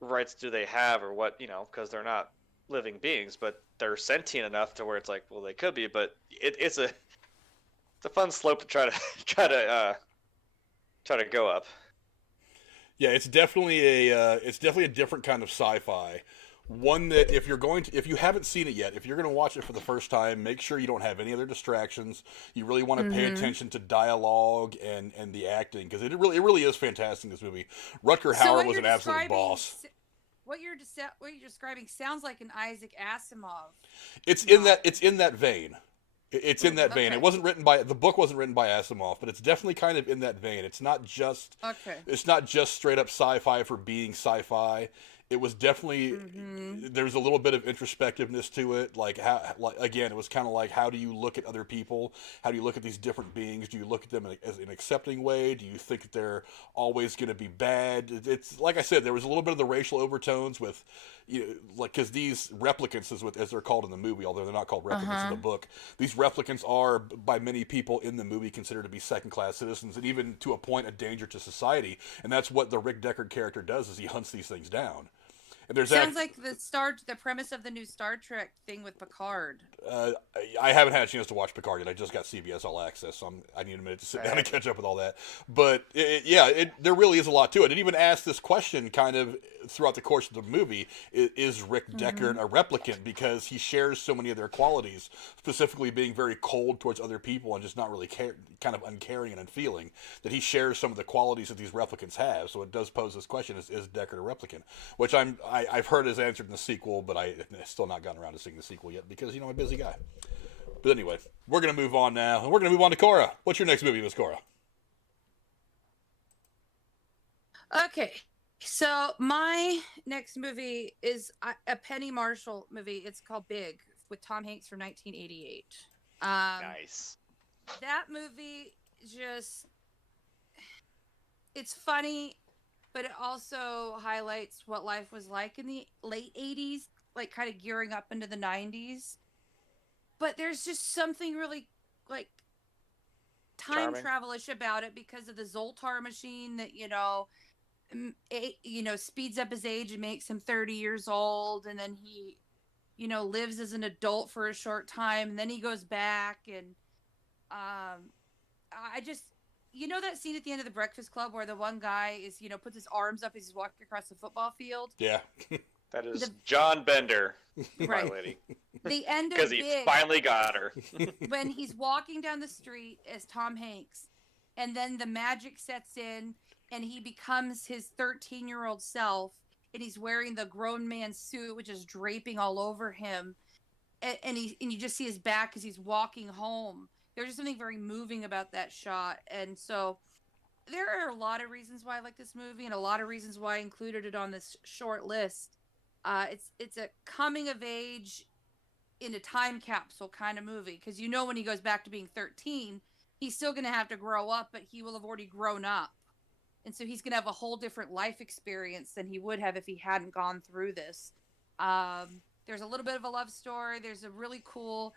rights do they have, or what, because they're not living beings, but they're sentient enough to where it's like, well, they could be, but it's a fun slope to try to go up. Yeah, it's definitely a different kind of sci-fi. One that if you haven't seen it yet, if you're going to watch it for the first time, make sure you don't have any other distractions. You really want to pay attention to dialogue and the acting, because it really is fantastic, this movie. Rutger Hauer was an absolute boss. What you're describing sounds like an Isaac Asimov. It's in that vein. It's in that vein. Okay. It wasn't written by the book wasn't written by Asimov, but it's definitely kind of in that vein. It's not just straight up sci-fi for being sci-fi. It was definitely there was a little bit of introspectiveness to it. Again, it was kind of like, how do you look at other people? How do you look at these different beings? Do you look at them as an accepting way? Do you think that they're always going to be bad? It's like I said, there was a little bit of the racial overtones with, because these replicants, as they're called in the movie, although they're not called replicants in the book, these replicants are by many people in the movie considered to be second-class citizens, and even to a point a danger to society. And that's what the Rick Deckard character does, is he hunts these things down. Sounds like the premise of the new Star Trek thing with Picard. I haven't had a chance to watch Picard yet. I just got CBS All Access, so I need a minute to sit down and catch up with all that. But there really is a lot to it. It even asks this question kind of throughout the course of the movie: is Rick Deckard a replicant? Because he shares so many of their qualities, specifically being very cold towards other people and just not really kind of uncaring and unfeeling. That he shares some of the qualities that these replicants have. So it does pose this question: is Deckard a replicant? Which I've heard is answered in the sequel, but I still not gotten around to seeing the sequel yet because I'm a busy guy. But anyway, we're gonna move on now, and we're gonna move on to Cora. What's your next movie, Miss Cora? Okay, so my next movie is a Penny Marshall movie. It's called Big, with Tom Hanks from 1988. Nice. That movie it's funny, but it also highlights what life was like in the late 80s, like kind of gearing up into the 90s. But there's just something really like time travel-ish about it because of the Zoltar machine that, speeds up his age and makes him 30 years old. And then he, lives as an adult for a short time. And then he goes back. And you know that scene at the end of the Breakfast Club where the one guy is, puts his arms up as he's walking across the football field? Yeah. That is John Bender, Right. my lady. The end of Because he Big, finally got her. when he's walking down the street as Tom Hanks, and then the magic sets in, and he becomes his 13-year-old self, and he's wearing the grown man suit, which is draping all over him, and you just see his back because he's walking home. There's just something very moving about that shot, and so there are a lot of reasons why I like this movie, and a lot of reasons why I included it on this short list. It's a coming of age in a time capsule kind of movie, because when he goes back to being 13, he's still going to have to grow up, but he will have already grown up, and so he's going to have a whole different life experience than he would have if he hadn't gone through this. There's a little bit of a love story. There's a really cool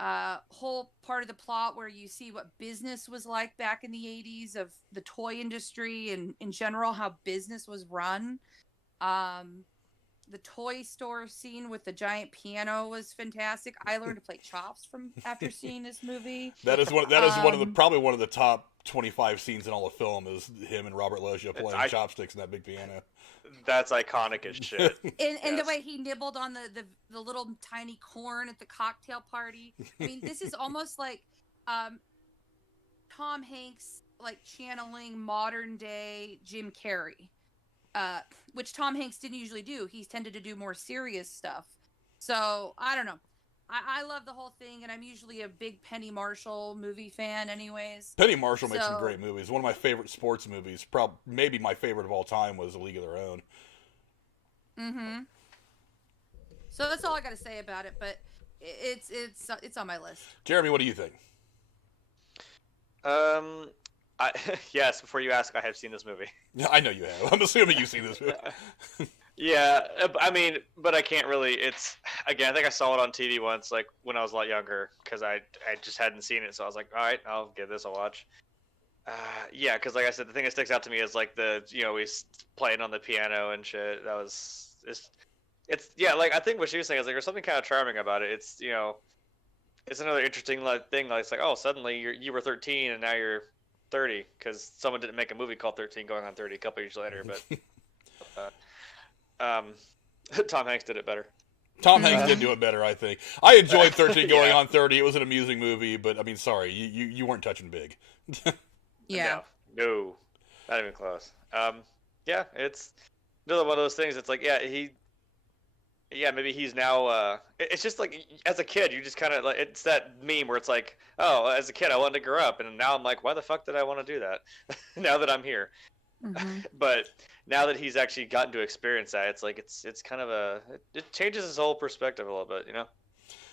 whole part of the plot where you see what business was like back in the 80s, of the toy industry and in general how business was run. The toy store scene with the giant piano was fantastic. I learned to play chops after seeing this movie. That is one of the probably one of the top 25 scenes in all of film is him and Robert Loggia playing chopsticks in that big piano. That's iconic as shit. And the way he nibbled on the little tiny corn at the cocktail party. I mean, this is almost like Tom Hanks channeling modern day Jim Carrey. Which Tom Hanks didn't usually do. He tended to do more serious stuff. So, I don't know. I love the whole thing, and I'm usually a big Penny Marshall movie fan anyways. Penny Marshall makes some great movies. One of my favorite sports movies, maybe my favorite of all time, was A League of Their Own. Mm-hmm. So that's all I got to say about it, but it's on my list. Jeremy, what do you think? Yes, before you ask, I have seen this movie. I know you have. I'm assuming you've seen this movie. Yeah, I mean, but I can't really. Again, I think I saw it on TV once, when I was a lot younger, because I just hadn't seen it, so I was like, all right, I'll give this a watch. Yeah, because like I said, the thing that sticks out to me is he's playing on the piano and shit. It's I think what she was saying is there's something kind of charming about it. It's it's another interesting thing. It's like, oh, suddenly you were 13 and now you're 30, because someone didn't make a movie called 13 Going on 30 a couple years later, but Tom Hanks did it better. Tom Hanks did do it better, I think. I enjoyed 13 Going on 30. It was an amusing movie, but I mean, sorry, you weren't touching big. Yeah. No, not even close. Yeah, it's another one of those things. It's like, maybe he's now. It's just like as a kid, you just kind of it's that meme where it's like, oh, as a kid, I wanted to grow up, and now I'm like, why the fuck did I want to do that? Now that I'm here, but now that he's actually gotten to experience that, it's like it's kind of it changes his whole perspective a little bit,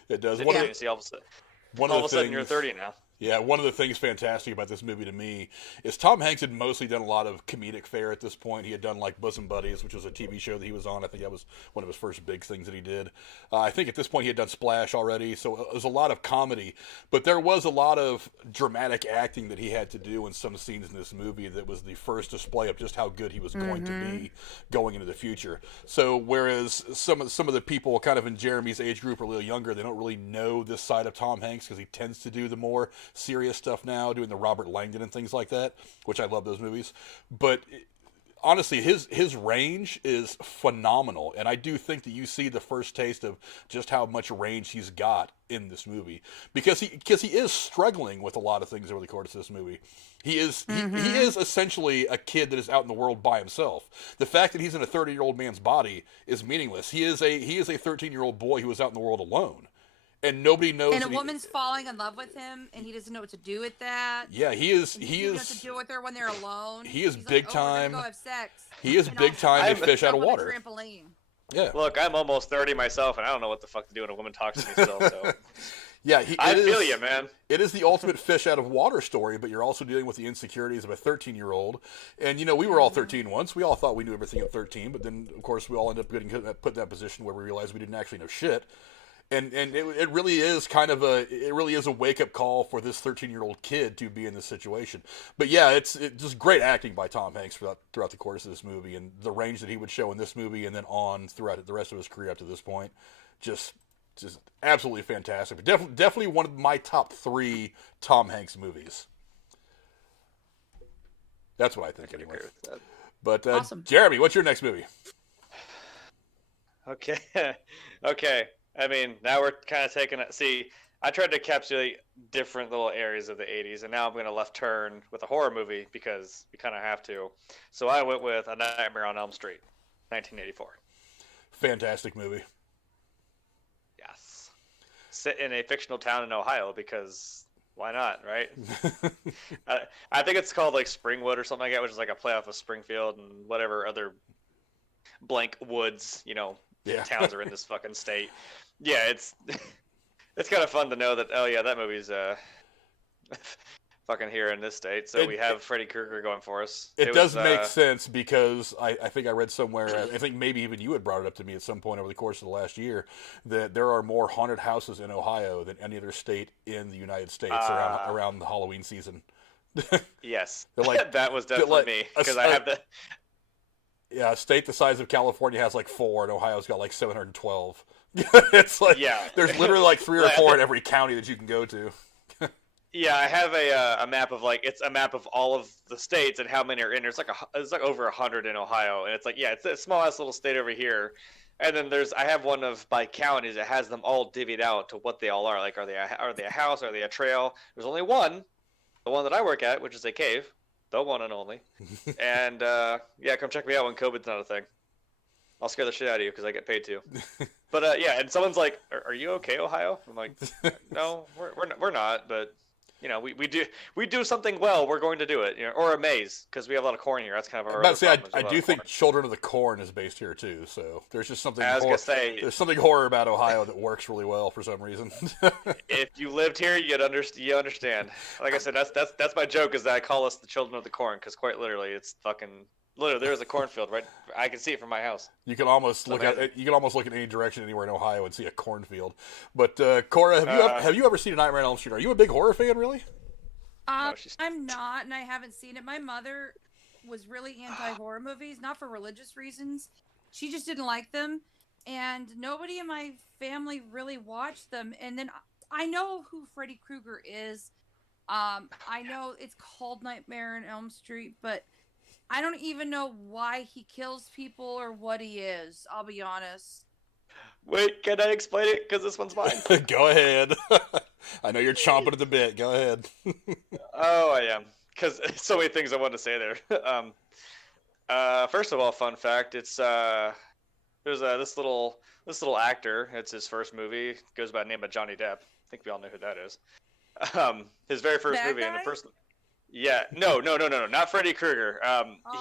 It does. You see all of a sudden you're 30 now. Yeah, one of the things fantastic about this movie to me is Tom Hanks had mostly done a lot of comedic fare at this point. He had done Bosom Buddies, which was a TV show that he was on. I think that was one of his first big things that he did. I think at this point he had done Splash already, so it was a lot of comedy. But there was a lot of dramatic acting that he had to do in some scenes in this movie that was the first display of just how good he was going to be going into the future. So whereas some of the people kind of in Jeremy's age group are a little younger, they don't really know this side of Tom Hanks because he tends to do the more serious stuff now, doing the Robert Langdon and things like that, which I love those movies. But honestly, his range is phenomenal, and I do think that you see the first taste of just how much range he's got in this movie, because he is struggling with a lot of things over the course of this movie. He is essentially a kid that is out in the world by himself. The fact that he's in a 30-year-old man's body is meaningless. He is a 13-year-old boy who is out in the world alone. And nobody knows. And a woman's falling in love with him, and he doesn't know what to do with that. Yeah, he is. He doesn't know what to do with her when they're alone. He's big like, time. We're gonna go have sex. He is big time a fish out of water. Trampoline. Yeah. Look, I'm almost 30 myself, and I don't know what the fuck to do when a woman talks to me still. So. Yeah, I feel you, man. It is the ultimate fish out of water story, but you're also dealing with the insecurities of a 13-year-old. And, we were all 13 once. We all thought we knew everything at 13, but then, of course, we all ended up getting put in that position where we realized we didn't actually know shit. And it really is a wake-up call for this 13-year-old kid to be in this situation. But yeah, it's just great acting by Tom Hanks throughout the course of this movie, and the range that he would show in this movie and then on throughout the rest of his career up to this point, just absolutely fantastic. But definitely one of my top 3 Tom Hanks movies. That's what I think, I anyway. agree with that. But Awesome. Jeremy, what's your next movie? Okay. Okay. I mean, now we're kind of taking it. See, I tried to encapsulate different little areas of the 80s, and now I'm going to left turn with a horror movie because we kind of have to. So I went with A Nightmare on Elm Street, 1984. Fantastic movie. Yes. Set in a fictional town in Ohio because why not, right? I think it's called like Springwood or something like that, which is like a play off of Springfield and whatever other blank woods, Yeah. towns are in this fucking state. Yeah, it's it's kind of fun to know that, oh yeah, that movie's fucking here in this state. So we have Freddy Krueger going for us. It does make sense because I think I read somewhere, I think maybe even you had brought it up to me at some point over the course of the last year, that there are more haunted houses in Ohio than any other state in the United States around the Halloween season. Yes, like, that was definitely me because I have the. Yeah, a state the size of California has like 4, and Ohio's got like 712. It's like, there's literally like 3 or 4 in every county that you can go to. Yeah, I have a map of it's a map of all of the states and how many are in there. It's like over 100 in Ohio, and it's like, yeah, it's a small ass little state over here. And then I have one of by counties that has them all divvied out to what they all are. Like, are they a house? Are they a trail? There's only one, the one that I work at, which is a cave, the one and only. And yeah, come check me out when COVID's not a thing. I'll scare the shit out of you because I get paid to. But yeah, and someone's like, "Are you okay, Ohio?" I'm like, "No, we're not." But we do something well. We're going to do it, or a maze because we have a lot of corn here. That's kind of our. But see, I do think Children of the Corn is based here too. So there's just something. I was gonna say there's something horror about Ohio that works really well for some reason. If you lived here, you understand. Like I said, that's my joke is that I call us the Children of the Corn because quite literally, it's fucking. Literally, there's a cornfield right. I can see it from my house. You can almost look at any direction anywhere in Ohio and see a cornfield. But Cora, have you ever seen A Nightmare on Elm Street? Are you a big horror fan, really? I'm not, and I haven't seen it. My mother was really anti-horror movies, not for religious reasons. She just didn't like them, and nobody in my family really watched them. And then I know who Freddy Krueger is. I know it's called Nightmare on Elm Street, but I don't even know why he kills people or what he is. I'll be honest. Wait, can I explain it? Because this one's mine. Go ahead. I know you're chomping at the bit. Go ahead. Oh, I am. Because so many things I wanted to say there. First of all, fun fact: there's this little actor. It's his first movie. Goes by the name of Johnny Depp. I think we all know who that is. His very first movie, and the first. Yeah, no, not Freddy Krueger.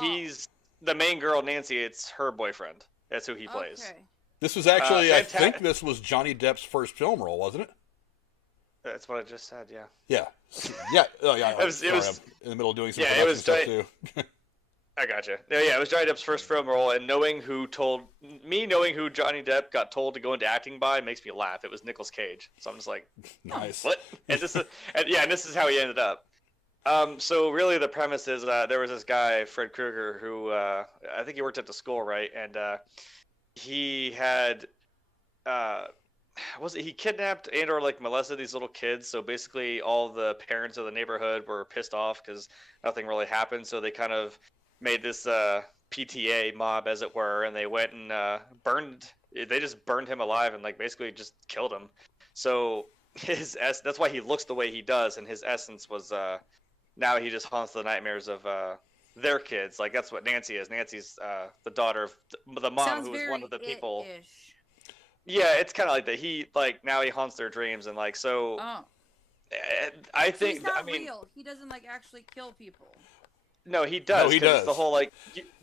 He's the main girl, Nancy. It's her boyfriend. That's who he plays. Okay. This was actually, I think this was Johnny Depp's first film role, wasn't it? That's what I just said. Yeah. Yeah. Yeah. Oh, yeah. It was I'm in the middle of doing some it was stuff too. I gotcha. Yeah, it was Johnny Depp's first film role, and knowing who Johnny Depp got told to go into acting by makes me laugh. It was Nicolas Cage. So I'm just like, nice. What? And this is how he ended up. So really the premise is there was this guy, Fred Krueger, who I think he worked at the school, right? And he had he kidnapped and or like molested these little kids. So basically all the parents of the neighborhood were pissed off because nothing really happened. So they kind of made this PTA mob, as it were, and they went and they just burned him alive and like basically just killed him. So that's why he looks the way he does, and his essence was now he just haunts the nightmares of their kids. Like that's what Nancy is. Nancy's the daughter of the mom. Sounds who was one of the people. it-ish. Yeah, it's kind of like that. He like now he haunts their dreams and like so. Oh. I think. He's not I mean, real. He doesn't like actually kill people. no, he does. No, he 'cause does. It's the whole like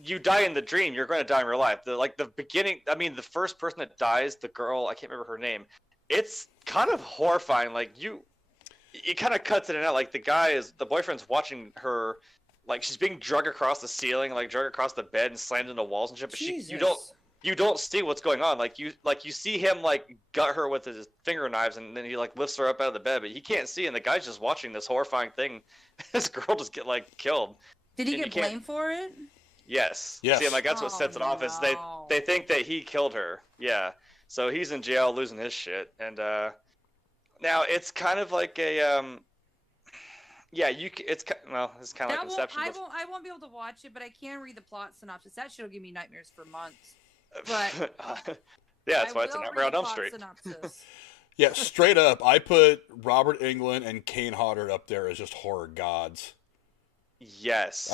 you die in the dream, you're going to die in real life. The beginning. I mean, the first person that dies, the girl. I can't remember her name. It's kind of horrifying. Like it kind of cuts it in and out. Like the boyfriend's watching her, like she's being dragged across the ceiling, like dragged across the bed and slammed into walls and shit. But you don't see what's going on. Like you see him like gut her with his finger knives, and then he like lifts her up out of the bed, but he can't see, and the guy's just watching this horrifying thing. This girl just get like killed. Did he get blamed for it? Yes. Yes. See, and like that's what sets it off is they think that he killed her. Yeah. So he's in jail losing his shit, and now it's kind of like a Yeah, it's well, it's kind of like Inception. I won't be able to watch it, but I can read the plot synopsis. That shit'll give me nightmares for months. But yeah, that's why it's a Nightmare on Elm Street. Yeah, straight up, I put Robert Englund and Kane Hodder up there as just horror gods. Yes.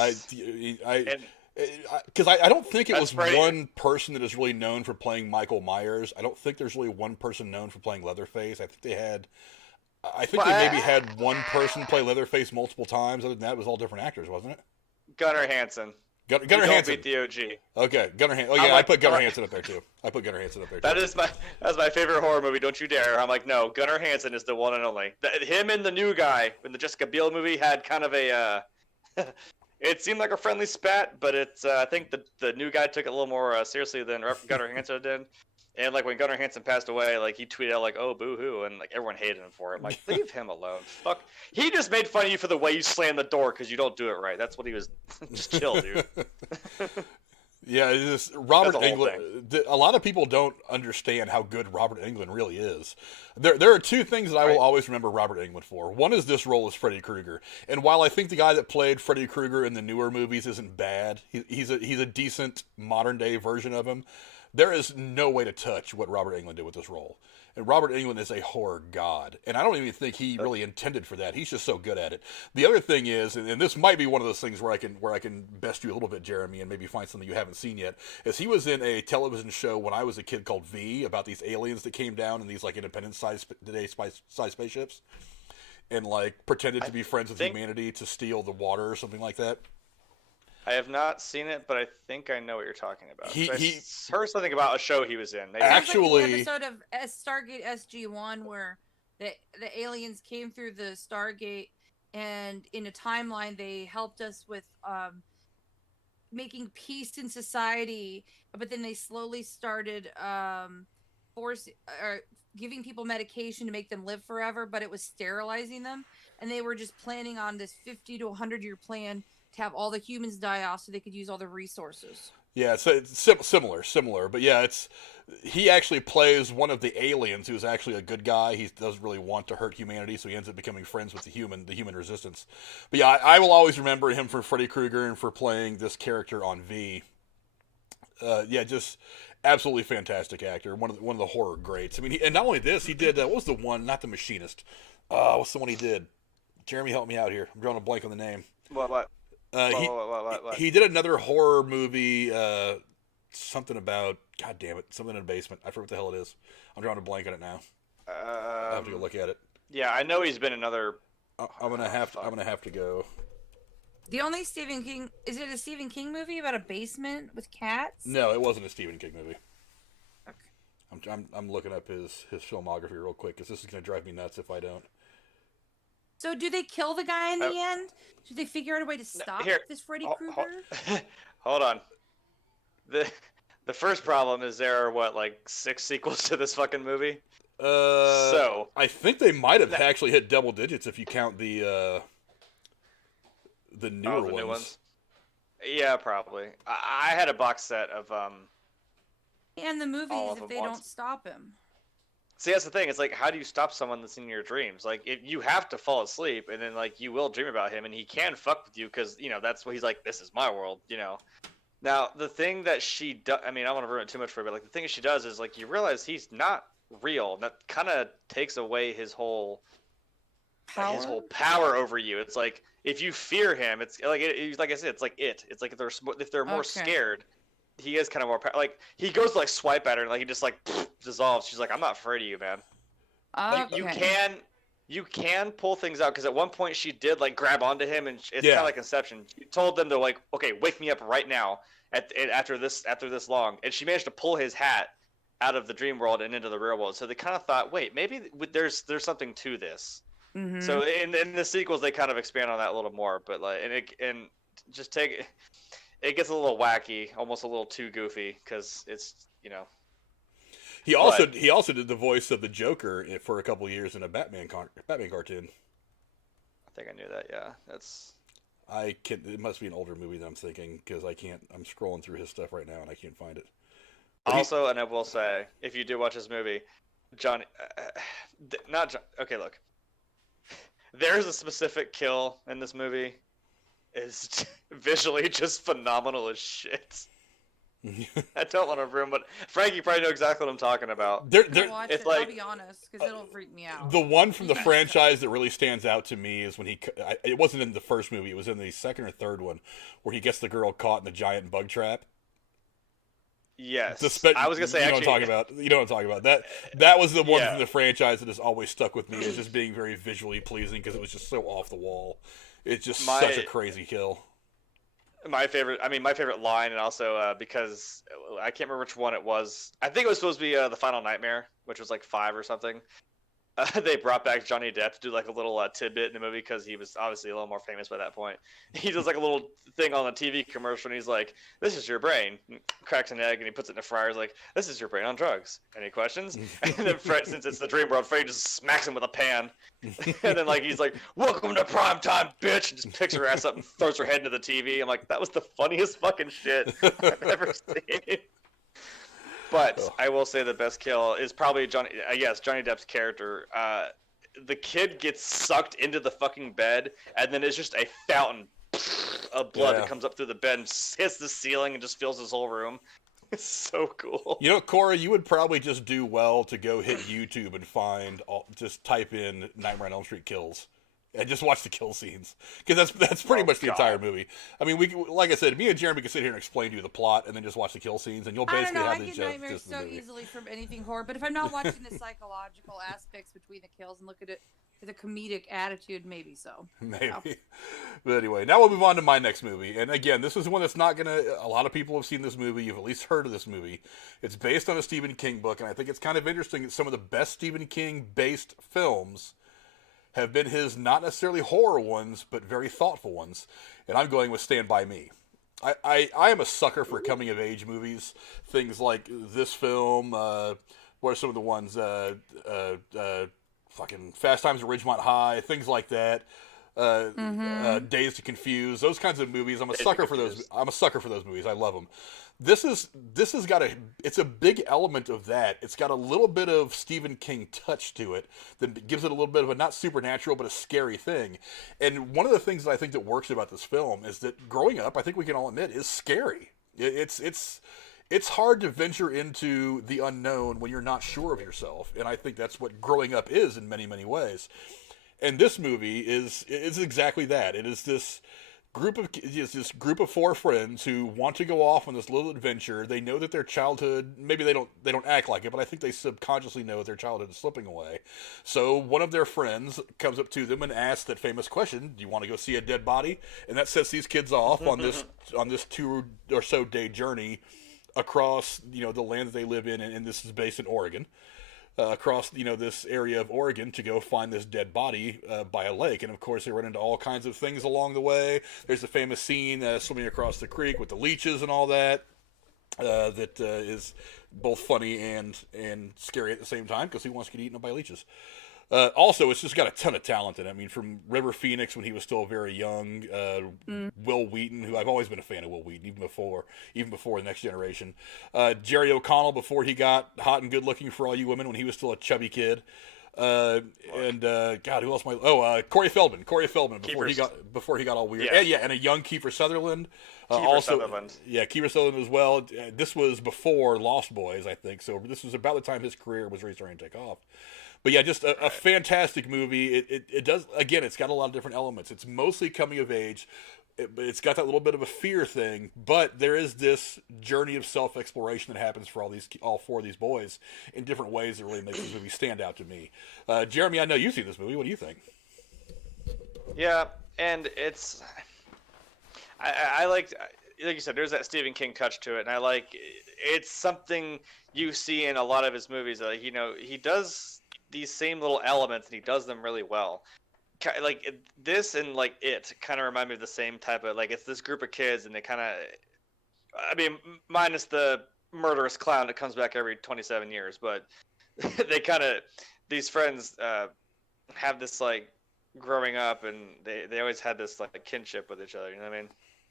Because I don't think it was right. one person that is really known for playing Michael Myers. I don't think there's really one person known for playing Leatherface. I think they maybe had one person play Leatherface multiple times. Other than that, it was all different actors, wasn't it? Gunnar Hansen. Gunnar Hansen. Beat the OG. Okay, Gunnar Hansen. Oh yeah, I put Gunnar Hansen up there too. That's my favorite horror movie. Don't you dare! I'm like, no, Gunnar Hansen is the one and only. Him and the new guy in the Jessica Biel movie had kind of a. It seemed like a friendly spat, but it's. I think the new guy took it a little more seriously than Gunnar Hansen did. And like when Gunnar Hansen passed away, like he tweeted out like, "Oh, boo-hoo," and like everyone hated him for it. I'm like, leave him alone. Fuck. He just made fun of you for the way you slam the door because you don't do it right. That's what he was. Just chill, dude. Yeah, it's just Robert Englund. A lot of people don't understand how good Robert Englund really is. There are two things that I will always remember Robert Englund for. One is this role as Freddy Krueger, and while I think the guy that played Freddy Krueger in the newer movies isn't bad, he's a decent modern day version of him. There is no way to touch what Robert Englund did with this role. And Robert Englund is a horror god. And I don't even think he really intended for that. He's just so good at it. The other thing is, and this might be one of those things where I can best you a little bit, Jeremy, and maybe find something you haven't seen yet, is he was in a television show when I was a kid called V, about these aliens that came down in these like Independence-sized spaceships, and like pretended to be friends with humanity to steal the water or something like that. I have not seen it, but I think I know what you're talking about. He heard something about a show he was in. Maybe. Actually, like the episode of Stargate SG-1 where the aliens came through the Stargate, and in a timeline they helped us with making peace in society, but then they slowly started giving people medication to make them live forever, but it was sterilizing them, and they were just planning on this 50 to 100-year plan to have all the humans die off so they could use all the resources. Yeah, so it's similar, but yeah, he actually plays one of the aliens who's actually a good guy. He doesn't really want to hurt humanity, so he ends up becoming friends with the human resistance. But yeah, I will always remember him for Freddy Krueger and for playing this character on V. Yeah, just absolutely fantastic actor. One of the horror greats. I mean, and not only this, he did what was the one? Not The Machinist. What's the one he did? Jeremy, help me out here. I'm drawing a blank on the name. What? He did another horror movie, something about, God damn it, something in a basement. I forget what the hell it is. I'm drawing a blank on it now. I have to go look at it. Yeah, I know he's been another. I'm gonna have to go. The only Stephen King, is it a Stephen King movie about a basement with cats? No, it wasn't a Stephen King movie. Okay. I'm looking up his filmography real quick because this is gonna drive me nuts if I don't. So do they kill the guy in the end? Do they figure out a way to stop this Freddy Krueger? Hold on. The first problem is there are like 6 sequels to this fucking movie. So I think they might have actually hit double digits if you count the newer ones. New ones. Yeah, probably. I had a box set of and the movies if they don't stop him. See, that's the thing. It's like, how do you stop someone that's in your dreams? Like, if you have to fall asleep, and then like you will dream about him, and he can fuck with you because that's what he's like. This is my world, Now the thing that she does, I mean, I don't want to ruin it too much for her, but like the thing she does is like you realize he's not real. And that kind of takes away his whole power over you. It's like if you fear him, it's like like I said, it's like It's like if they're more scared. He is kind of more like he goes to like swipe at her and like he just like dissolves. She's like, I'm not afraid of you, man. Okay. You can pull things out because at one point she did like grab onto him and it's kind of like Inception. She told them to like, okay, wake me up right now after this long, and she managed to pull his hat out of the dream world and into the real world. So they kind of thought, wait, maybe there's something to this. Mm-hmm. So in the sequels they kind of expand on that a little more, but like it gets a little wacky, almost a little too goofy, because it's He also did the voice of the Joker for a couple years in a Batman cartoon. I think I knew that. Yeah, It must be an older movie that I'm thinking because I'm scrolling through his stuff right now and I can't find it. Also, and I will say, if you do watch this movie, Johnny, not John. Okay, look. There's a specific kill in this movie is visually just phenomenal as shit. I don't want to ruin, but Frank, you probably know exactly what I'm talking about. Watch it's it, like I'll be honest, because it'll freak me out. The one from the franchise that really stands out to me is when it wasn't in the first movie, it was in the second or third one, where he gets the girl caught in the giant bug trap. Yes, I was gonna say, you know actually, what I'm talking about. You know what I'm talking about. That was the one Yeah. from the franchise that has always stuck with me as just being very visually pleasing because it was just so off the wall. It's just such a crazy kill. My favorite line, and also because I can't remember which one it was. I think it was supposed to be the Final Nightmare, which was like 5 or something. They brought back Johnny Depp to do like a little tidbit in the movie because he was obviously a little more famous by that point. He does like a little thing on the TV commercial, and he's like, "This is your brain." Cracks an egg and he puts it in a fryer. He's like, "This is your brain on drugs. Any questions?" And then Fred, since it's the dream world, Freddy just smacks him with a pan. And then like he's like, "Welcome to prime time, bitch!" And just picks her ass up and throws her head into the TV. I'm like, that was the funniest fucking shit I've ever seen. But I will say the best kill is probably Johnny Depp's character. The kid gets sucked into the fucking bed, and then it's just a fountain of blood that comes up through the bed and hits the ceiling and just fills his whole room. It's so cool. You know, Cora, you would probably just do well to go hit YouTube and just type in Nightmare on Elm Street kills. And just watch the kill scenes, because that's pretty much the entire movie. I mean, like I said, me and Jeremy can sit here and explain to you the plot, and then just watch the kill scenes, and you'll basically have the I get nightmares so easily from anything horror. But if I'm not watching the psychological aspects between the kills and look at it with a comedic attitude, maybe so. Maybe. You know? But anyway, now we'll move on to my next movie. And again, this is one that's not going to... A lot of people have seen this movie. You've at least heard of this movie. It's based on a Stephen King book, and I think it's kind of interesting that some of the best Stephen King-based films have been his not necessarily horror ones, but very thoughtful ones. And I'm going with Stand By Me. I am a sucker for coming-of-age movies. Things like this film. What are some of the ones? Fucking Fast Times at Ridgemont High. Things like that. Dazed and Confused. Those kinds of movies. I'm a sucker for those. I'm a sucker for those movies. I love them. This has got it's a big element of that. It's got a little bit of Stephen King touch to it that gives it a little bit of a not supernatural but a scary thing. And one of the things that I think that works about this film is that growing up, I think we can all admit, is scary. It's hard to venture into the unknown when you're not sure of yourself, and I think that's what growing up is in many, many ways. And this movie is exactly that. It is this group of 4 friends who want to go off on this little adventure. They know that their childhood, maybe they don't act like it, but I think they subconsciously know that their childhood is slipping away. So one of their friends comes up to them and asks that famous question, "Do you want to go see a dead body?" And that sets these kids off on this 2 or so day journey across the land that they live in, and this is based in Oregon. Across this area of Oregon to go find this dead body by a lake. And of course they run into all kinds of things along the way. There's the famous scene swimming across the creek with the leeches and all that. That is both funny and scary at the same time, because who wants to get eaten up by leeches? Also, it's just got a ton of talent in it. I mean, from River Phoenix when he was still very young, Will Wheaton, who I've always been a fan of Will Wheaton, even before The Next Generation. Jerry O'Connell before he got hot and good looking for all you women when he was still a chubby kid. God, who else am I? Corey Feldman before he got all weird. Yeah, and a young Kiefer Sutherland. Sutherland. Yeah, Kiefer Sutherland as well. This was before Lost Boys, I think. So this was about the time his career was really starting to take off. But yeah, just a fantastic movie. It does, again, it's got a lot of different elements. It's mostly coming of age. It's got that little bit of a fear thing, but there is this journey of self-exploration that happens for all 4 of these boys in different ways that really makes this movie stand out to me. Jeremy, I know you've seen this movie. What do you think? Yeah, and I like you said, there's that Stephen King touch to it, and it's something you see in a lot of his movies. Like, he does these same little elements, and he does them really well. Like this and like It kind of remind me of the same type of, like, it's this group of kids, and they kind of, I mean, minus the murderous clown that comes back every 27 years, but they kind of, these friends have this, like, growing up, and they always had this, like, kinship with each other, you know what I mean?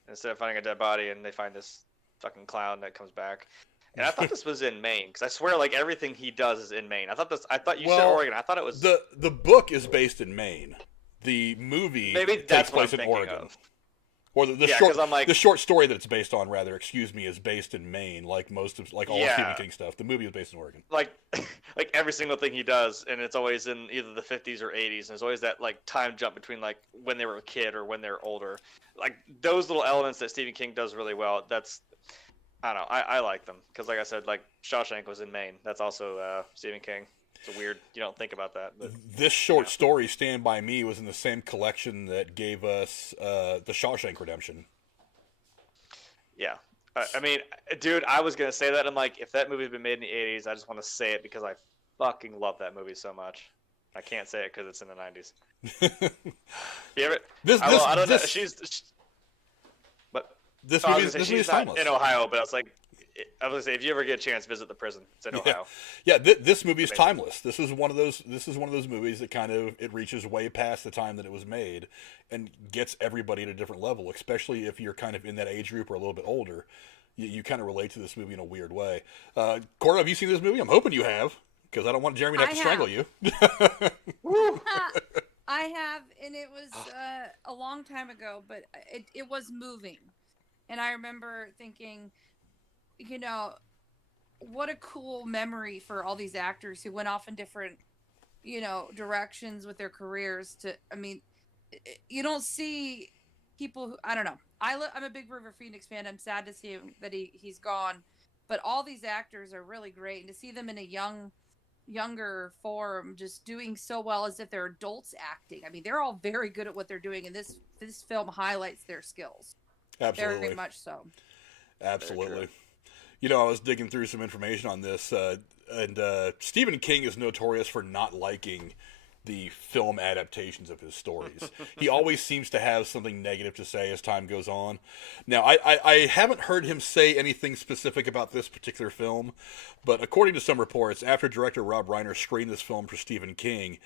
Instead of finding a dead body, and they find this fucking clown that comes back. And I thought this was in Maine, because I swear, like, everything he does is in Maine. I thought you said Oregon. I thought it was... The book is based in Maine. The movie Maybe takes that's what place I'm in thinking Oregon. of. Or the Yeah, short 'cause I'm like- the short story that it's based on, rather, excuse me, is based in Maine, like most of all of Yeah. Stephen King stuff. The movie is based in Oregon. Like like every single thing he does, and it's always in either the 50s or 80s, and there's always that like time jump between like when they were a kid or when they're older. Like those little elements that Stephen King does really well. That's I don't know. I like them because, like I said, like Shawshank was in Maine. That's also Stephen King. It's weird. You don't think about that. But This short story, Stand By Me, was in the same collection that gave us the Shawshank Redemption. yeah. I mean, dude, I was gonna say that. I'm like, if that movie had been made in the 80s, I just want to say it because I fucking love that movie so much. I can't say it because it's in the 90s. You ever? I don't know. But This I movie, was gonna this say movie she's is not timeless. in Ohio, but I was gonna say if you ever get a chance, visit the prison. It's in Ohio. Yeah, this movie is Amazing. timeless. This is one of those movies that kind of it reaches way past the time that it was made and gets everybody at a different level, especially if you're kind of in that age group or a little bit older. You kind of relate to this movie in a weird way. Cora, have you seen this movie? I'm hoping you have, because I don't want Jeremy to have to strangle you. I have, and it was a long time ago, but it was moving. And I remember thinking, you know, what a cool memory for all these actors who went off in different, directions with their careers. I mean, you don't see people who, I don't know. I'm a big River Phoenix fan. I'm sad to see him, that he's gone. But all these actors are really great. And to see them in a younger form just doing so well as if they're adults acting. I mean, they're all very good at what they're doing, and this film highlights their skills. Absolutely. Very much so. Absolutely. I was digging through some information on this, and Stephen King is notorious for not liking the film adaptations of his stories. He always seems to have something negative to say as time goes on. Now, I haven't heard him say anything specific about this particular film, but according to some reports, after director Rob Reiner screened this film for Stephen King,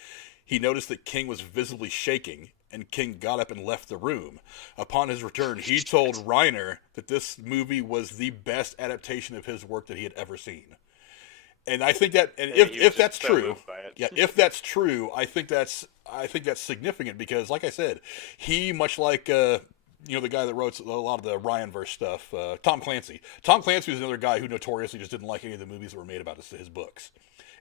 he noticed that King was visibly shaking, and King got up and left the room. Upon his return, he told Reiner that this movie was the best adaptation of his work that he had ever seen. And I think that, and if that's true, if that's true, I think that's significant because, like I said, he, much like the guy that wrote a lot of the Ryan-verse stuff, Tom Clancy. Tom Clancy was another guy who notoriously just didn't like any of the movies that were made about his books.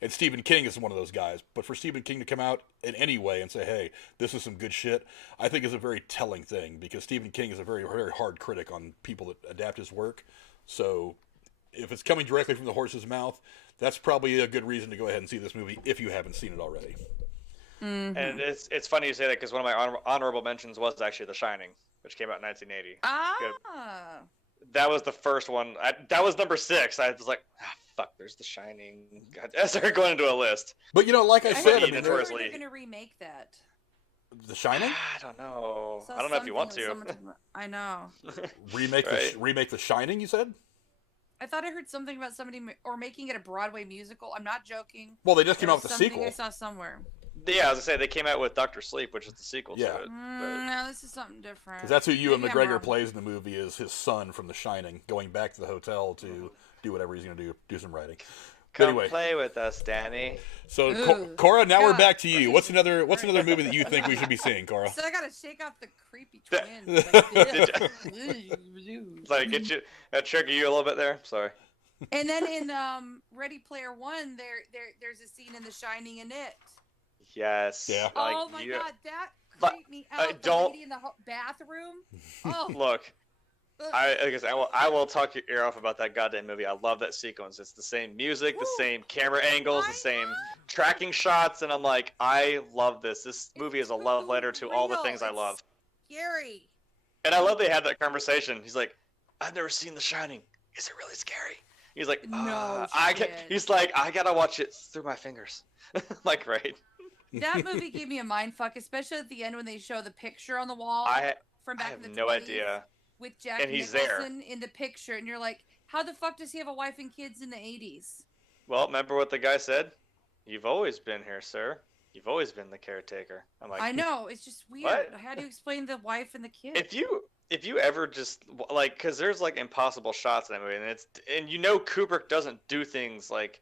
And Stephen King is one of those guys. But for Stephen King to come out in any way and say, hey, this is some good shit, I think is a very telling thing because Stephen King is a very, very hard critic on people that adapt his work. So if it's coming directly from the horse's mouth, that's probably a good reason to go ahead and see this movie if you haven't seen it already. Mm-hmm. And it's funny you say that because one of my honorable mentions was actually The Shining, which came out in 1980. Ah. That was the first one. That was number 6. I was like, fuck, there's The Shining. God, I started going into a list. But like I said, I mean, they're going to remake that. The Shining? I don't know. I don't know if you want to. I know. Remake The Shining, you said? I thought I heard something about somebody making it a Broadway musical. I'm not joking. Well, they just came out with a sequel. I saw somewhere. Yeah, I was gonna say they came out with Dr. Sleep, which is the sequel to it. No, this is something different. Because that's who Ewan McGregor plays in the movie, is his son from The Shining, going back to the hotel to do whatever he's going to do some writing. Come play with us, Danny. So, Cora, now we're back to you. What's another movie that you think we should be seeing, Cora? So I got to shake off the creepy twins. Like, get you that trigger you a little bit there. Sorry. And then in Ready Player One, there's a scene in The Shining in it. Yes. Yeah. Oh my god, that creeped me out. The lady in the bathroom. Oh. Look, I will talk your ear off about that goddamn movie. I love that sequence. It's the same music, the same camera angles, the same tracking shots, and I'm like, I love this. This movie is a love letter to all the things I love. Scary. And I love they had that conversation. He's like, I've never seen The Shining. Is it really scary? He's like, no. He's like, I gotta watch it through my fingers. Like, right. That movie gave me a mind fuck, especially at the end when they show the picture on the wall from back in the 20s. I have no idea. With Jack Nicholson in the picture, and you're like, how the fuck does he have a wife and kids in the 80s? Well, remember what the guy said? You've always been here, sir. You've always been the caretaker. I'm like, I know, it's just weird. What? How do you explain the wife and the kids? If you ever just like, because there's like impossible shots in that movie, and Kubrick doesn't do things like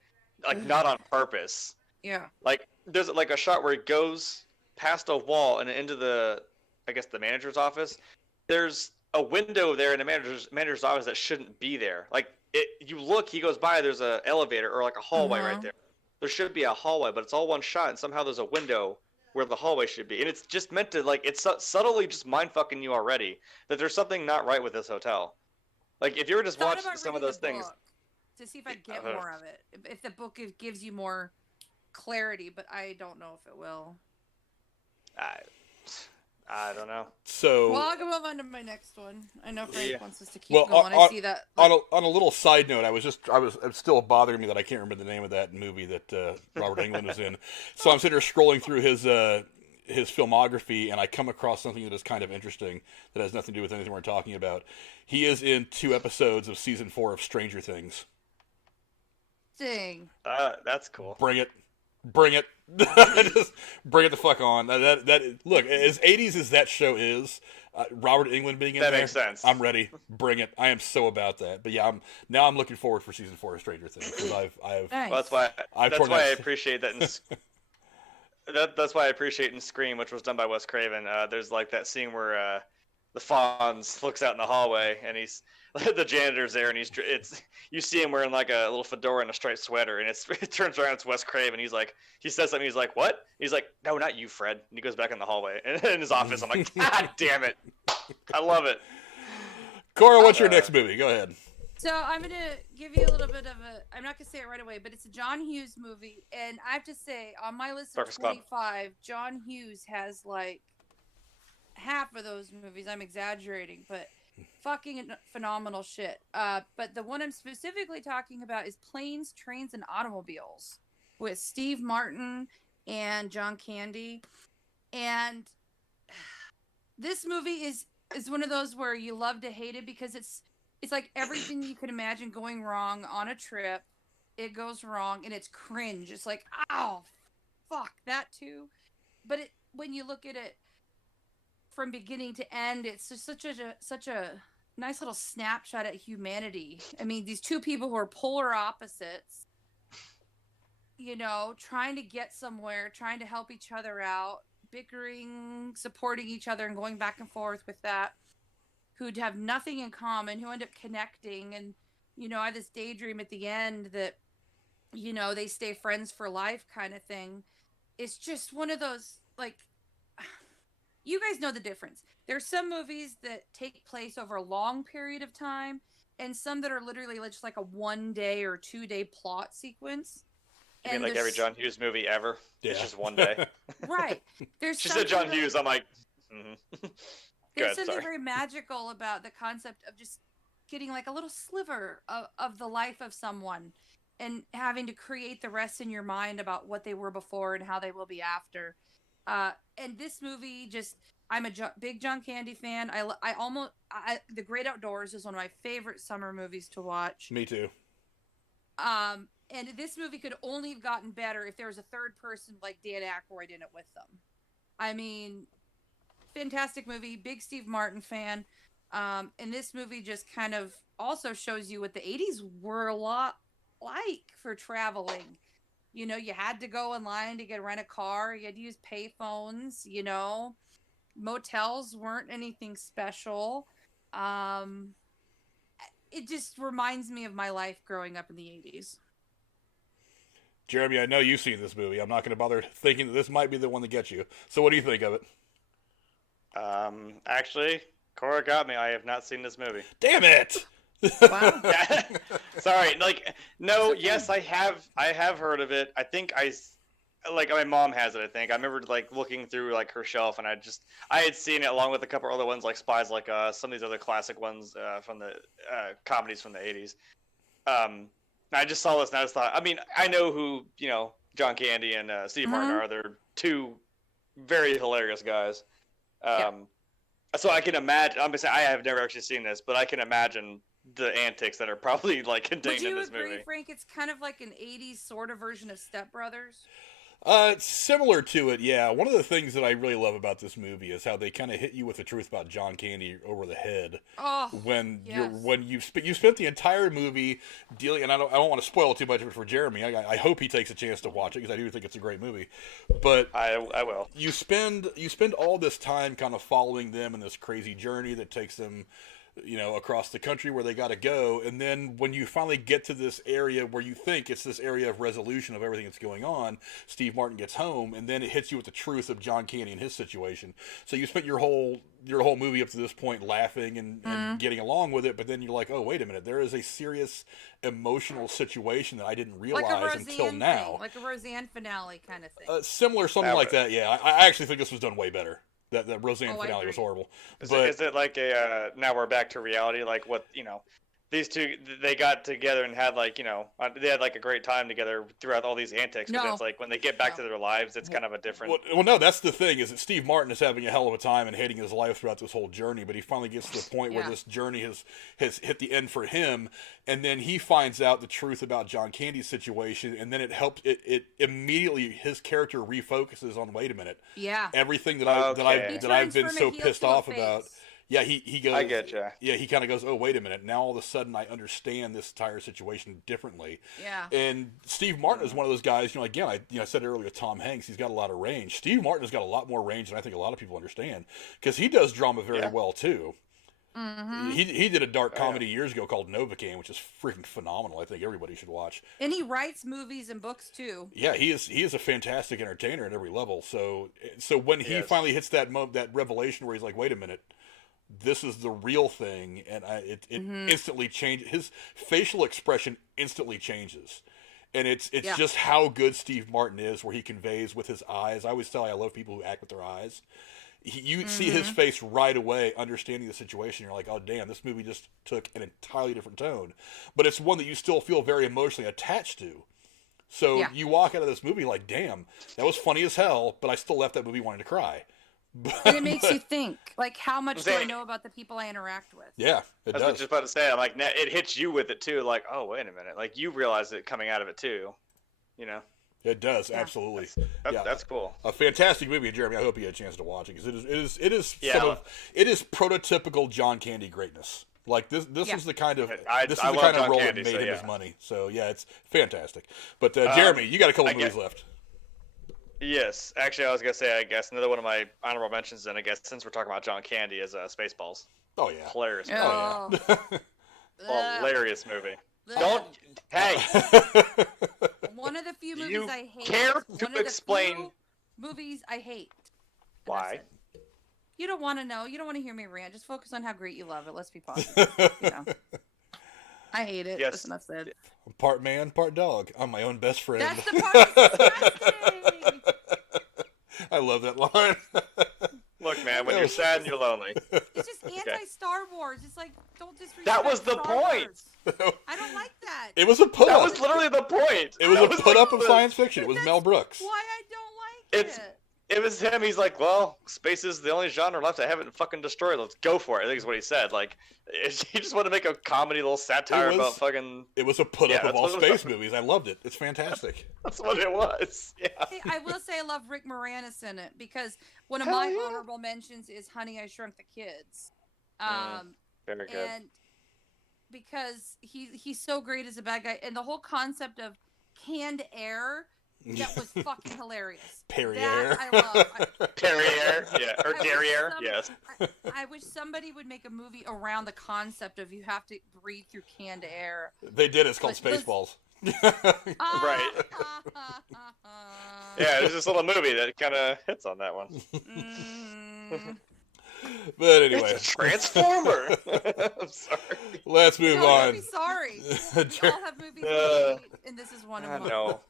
not on purpose. Yeah. Like there's like a shot where he goes past a wall and into the manager's office. There's a window there in the manager's office that shouldn't be there. Like you look, he goes by. There's a elevator or like a hallway right there. There should be a hallway, but it's all one shot, and somehow there's a window where the hallway should be, and it's just meant to it's subtly just mind fucking you already that there's something not right with this hotel. Like if you were just watching some of those things to see if I get more of it, if the book gives you more clarity, but I don't know if it will. I don't know. So, well, I'll move on to my next one. I know Frank wants us to keep going. I see that. On a little side note, it's still bothering me that I can't remember the name of that movie that Robert Englund was in. So I'm sitting here scrolling through his filmography, and I come across something that is kind of interesting that has nothing to do with anything we're talking about. He is in 2 episodes of season 4 of Stranger Things. Dang. That's cool. Bring it. Just bring it the fuck on. That look, as 80s as that show is, Robert Englund being in there, makes sense. I'm ready. Bring it. I am so about that. But yeah, I'm looking forward for season 4 of Stranger Things because I've nice. Well, that's why I appreciate that. That's why I appreciate in Scream, which was done by Wes Craven. There's like that scene where the Fonz looks out in the hallway and he's the janitor's there and you see him wearing like a little fedora and a striped sweater and it turns around, it's Wes Craven. He says something, he's like, what? He's like, no, not you, Fred. And he goes back in the hallway and in his office. I'm like, God damn it. I love it. Cora, what's your next movie? Go ahead. So I'm going to give you a little bit of I'm not going to say it right away, but it's a John Hughes movie. And I have to say, on my list of 25, John Hughes has like half of those movies. I'm exaggerating, but fucking phenomenal shit. But the one I'm specifically talking about is Planes, Trains, and Automobiles with Steve Martin and John Candy. And this movie is one of those where you love to hate it because it's like everything you could imagine going wrong on a trip. It goes wrong and it's cringe. It's like, oh, fuck, that too. But when you look at it from beginning to end, it's just such a nice little snapshot at humanity. I mean, these two people who are polar opposites, you know, trying to get somewhere, trying to help each other out, bickering, supporting each other, and going back and forth with that, who'd have nothing in common, who end up connecting. And, you know, I have this daydream at the end that, you know, they stay friends for life kind of thing. It's just one of those, like, you guys know the difference. There's some movies that take place over a long period of time, and some that are literally just like a 1 day or 2 day plot sequence. You mean like every John Hughes movie ever? Yeah. It's just 1 day. Right. She said John Hughes. I'm like, mm-hmm. There's something very magical about the concept of just getting like a little sliver of the life of someone and having to create the rest in your mind about what they were before and how they will be after. And this movie, I'm a big John Candy fan. The Great Outdoors is one of my favorite summer movies to watch. Me too. And this movie could only have gotten better if there was a third person like Dan Aykroyd in it with them. I mean, fantastic movie. Big Steve Martin fan. And this movie just kind of also shows you what the 80s were a lot like for traveling. You know, you had to go online to rent a car. You had to use payphones, you know. Motels weren't anything special. It just reminds me of my life growing up in the 80s. Jeremy, I know you've seen this movie. I'm not going to bother thinking that this might be the one that gets you. So what do you think of it? Actually, Cora got me. I have not seen this movie. Damn it! Wow. Sorry. Like, no, yes, I have heard of it. I think my mom has it, I think. I remember like looking through like her shelf and I had seen it along with a couple other ones like Spies Like Us, some of these other classic ones from the comedies from the 80s. I just saw this and I just thought, I mean, I know who, you know, John Candy and Steve Martin are. They're two very hilarious guys. So I can imagine, I'm gonna say I have never actually seen this, but I can imagine the antics that are probably like contained in this movie. Would you agree, Frank? It's kind of like an 80s sort of version of Step Brothers. Similar to it, yeah. One of the things that I really love about this movie is how they kind of hit you with the truth about John Candy over the head. Oh, When yes. you spent the entire movie dealing, and I don't want to spoil too much of it for Jeremy. I hope he takes a chance to watch it because I do think it's a great movie. But I will. You spend all this time kind of following them in this crazy journey that takes them, across the country where they got to go. And then when you finally get to this area where you think it's this area of resolution of everything that's going on, Steve Martin gets home, and then it hits you with the truth of John Candy and his situation. So you spent your whole movie up to this point laughing and getting along with it, but then you're like, oh, wait a minute, there is a serious emotional situation that I didn't realize until now. Like a Roseanne finale kind of thing. Similar, something like that, yeah. I actually think this was done way better. That Roseanne finale was horrible. Is it like a now we're back to reality? Like what these two they got together and had they had like a great time together throughout all these antics. No. But it's like when they get back to their lives, it's kind of a different. Well, no, that's the thing is that Steve Martin is having a hell of a time and hating his life throughout this whole journey. But he finally gets to the point where this journey has hit the end for him, and then he finds out the truth about John Candy's situation, and then it helps. It immediately his character refocuses on. Wait a minute. Yeah. Everything that I've been so pissed off about. Yeah, he goes. I get you. Yeah, he kind of goes, oh, wait a minute. Now all of a sudden I understand this entire situation differently. Yeah. And Steve Martin is one of those guys, again, I said earlier with Tom Hanks, he's got a lot of range. Steve Martin has got a lot more range than I think a lot of people understand because he does drama very well, too. Mm-hmm. He did a dark comedy years ago called Novocaine, which is freaking phenomenal. I think everybody should watch. And he writes movies and books, too. Yeah, he is a fantastic entertainer at every level. So when he finally hits that revelation where he's like, wait a minute, this is the real thing, and it instantly changes. His facial expression instantly changes, and it's just how good Steve Martin is, where he conveys with his eyes. I always tell you, I love people who act with their eyes. You see his face right away, understanding the situation. You're like, oh damn, this movie just took an entirely different tone, but it's one that you still feel very emotionally attached to. So you walk out of this movie like, damn, that was funny as hell, but I still left that movie wanting to cry. And it makes you think, like, how much do I know about the people I interact with? Yeah, it does. I was just about to say, I'm like, it hits you with it too. Like, oh, wait a minute. Like, you realize it coming out of it too. It does, absolutely. That's cool. A fantastic movie, Jeremy. I hope you had a chance to watch it because it is prototypical John Candy greatness. Like this is the kind of role that made him his money. So yeah, it's fantastic. But Jeremy, you got a couple movies left. Yes, actually, I was gonna say, I guess another one of my honorable mentions. Then I guess since we're talking about John Candy, is Spaceballs. Oh yeah, hilarious. Oh, yeah. Hilarious movie. Don't one of the few movies I hate. Care to explain movies I hate? Why? You don't want to know. You don't want to hear me rant. Just focus on how great you love it. Let's be positive. I hate it. Yes. That's enough said. Part man, part dog. I'm my own best friend. That's the part that's disgusting. I love that line. Look, man, when you're sad and you're lonely. It's just anti-Star Wars. It's like, don't disrespect That was the Star point. Wars. I don't like that. It was a put up. That was literally the point. It was a put up of science fiction. It was Mel Brooks. Why I don't like it. It was him. He's like, well, space is the only genre left I haven't fucking destroyed. Let's go for it. I think is what he said. Like, he just wanted to make a comedy little satire about fucking... It was a put up of all space movies. I loved it. It's fantastic. That's what it was. Yeah. Hey, I will say I love Rick Moranis in it because one of my honorable mentions is Honey, I Shrunk the Kids. Very good. And because he's so great as a bad guy. And the whole concept of canned air... That was fucking hilarious. Perrier. I love. Perrier, yeah. Or Derriere, yes. I wish somebody would make a movie around the concept of you have to breathe through canned air. They did. It's called Spaceballs. Right. Yeah, there's this little movie that kind of hits on that one. But anyway. It's a Transformer. I'm sorry. Let's move on. Don't be sorry. We all have movies we hate, and this is one of them. No.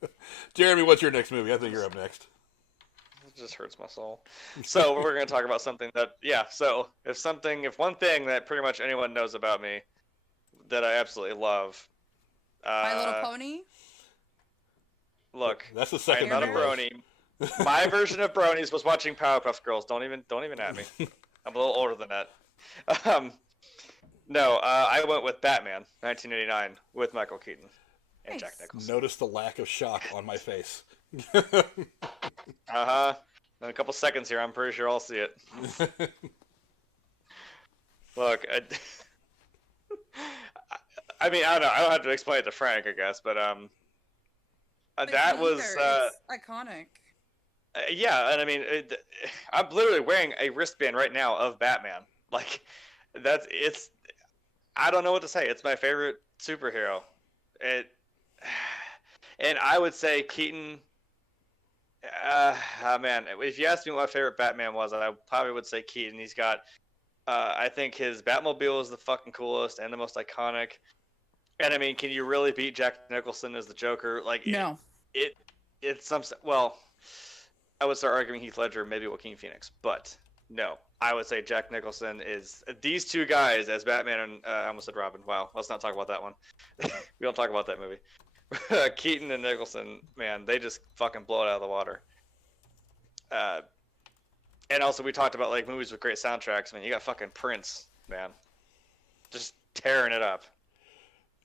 Jeremy, what's your next movie? I think you're up next. It just hurts my soul. So we're going to talk about something that, so if one thing that pretty much anyone knows about me that I absolutely love. My Little Pony? Look, that's the second. I'm not a brony. My version of bronies was watching Powerpuff Girls. Don't even at me. I'm a little older than that. No, I went with Batman, 1989, with Michael Keaton and Jack Nicholson. Notice the lack of shock on my face. In a couple seconds here, I'm pretty sure I'll see it. Look, I mean, I don't know. I don't have to explain it to Frank, I guess, but But that was it's iconic. yeah, and I mean, I'm literally wearing a wristband right now of Batman. Like, it's. I don't know what to say. It's my favorite superhero. And I would say Keaton. Man, if you asked me what my favorite Batman was, I probably would say Keaton. He's got. I think his Batmobile is the fucking coolest and the most iconic. And I mean, can you really beat Jack Nicholson as the Joker? Like, No. It's some. Well, I would start arguing Heath Ledger, maybe Joaquin Phoenix, but no, I would say Jack Nicholson is these two guys as Batman and I almost said Robin. Wow, let's not talk about that one. We don't talk about that movie. Keaton and Nicholson, man, they just fucking blow it out of the water. And also we talked about like movies with great soundtracks. I mean, you got fucking Prince, man, just tearing it up.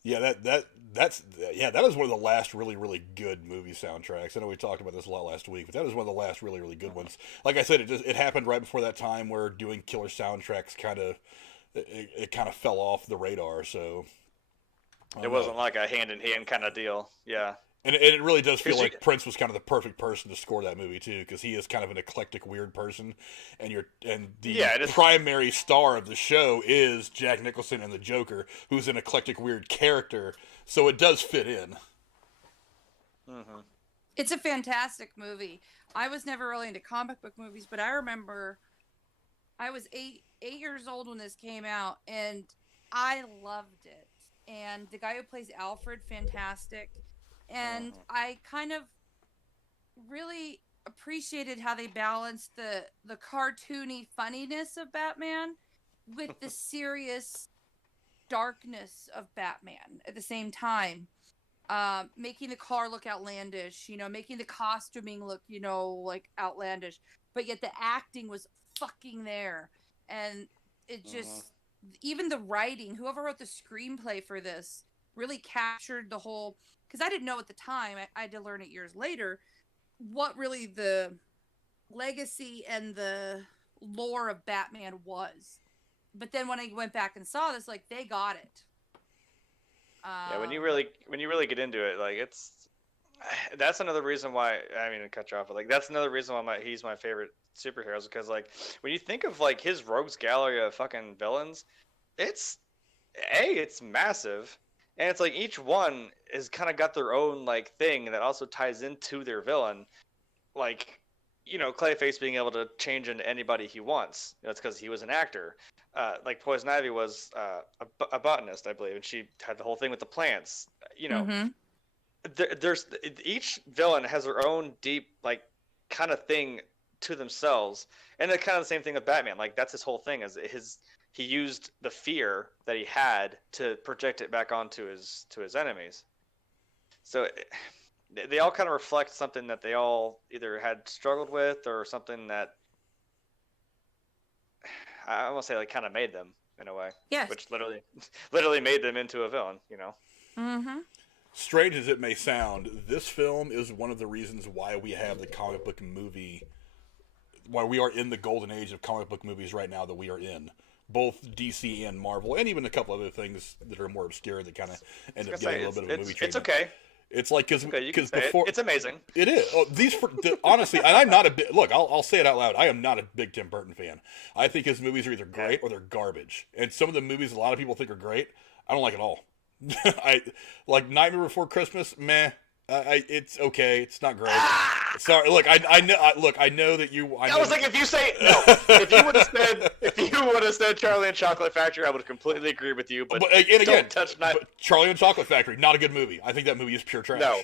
Yeah, that is one of the last really good movie soundtracks. I know we talked about this a lot last week, but that is one of the last really good ones. Like I said, it happened right before that time where doing killer soundtracks kind of fell off the radar. So it wasn't like a hand in hand kind of deal. Yeah. And it really does feel like Prince was kind of the perfect person to score that movie too, because he is kind of an eclectic, weird person, and the primary star of the show is Jack Nicholson and the Joker, who's an eclectic, weird character. So it does fit in. Mm-hmm. It's a fantastic movie. I was never really into comic book movies, but I remember I was eight years old when this came out, and I loved it. And the guy who plays Alfred, fantastic. And I kind of really appreciated how they balanced the cartoony funniness of Batman with the serious darkness of Batman at the same time. Making the car look outlandish, making the costuming look, like outlandish. But yet the acting was fucking there. And it just, even the writing, whoever wrote the screenplay for this really captured the whole... Because I didn't know at the time, I had to learn it years later, what really the legacy and the lore of Batman was. But then when I went back and saw this, like, they got it. Yeah, when you really get into it, like, that's another reason why, I mean, to cut you off, but like, that's another reason why he's my favorite superheroes, because like, when you think of like his rogues gallery of fucking villains, it's massive. And it's like each one has kind of got their own like thing that also ties into their villain. Like, Clayface being able to change into anybody he wants. That's because he was an actor. Like Poison Ivy was a botanist, I believe, and she had the whole thing with the plants. There's each villain has their own deep like kind of thing to themselves, and it's kind of the same thing with Batman. Like that's his whole thing he used the fear that he had to project it back onto his enemies. So they all kind of reflect something that they all either had struggled with or something that I won't say like kind of made them in a way. Yes. Which literally made them into a villain, Mm-hmm. Strange as it may sound, this film is one of the reasons why we have the comic book movie, why we are in the golden age of comic book movies right now that we are in. Both DC and Marvel, and even a couple other things that are more obscure that kind of end up getting a little bit of a movie treatment. It's okay. It's like because before it's amazing. It is. Oh, honestly, and I'm not a big look. I'll say it out loud. I am not a big Tim Burton fan. I think his movies are either great or they're garbage. And some of the movies a lot of people think are great, I don't like at all. I like Nightmare Before Christmas. Meh. It's okay. It's not great. Sorry. Look, I know. I know that you. I was like, if you would have said Charlie and Chocolate Factory, I would have completely agreed with you. But don't touch but Charlie and Chocolate Factory, not a good movie. I think that movie is pure trash. No,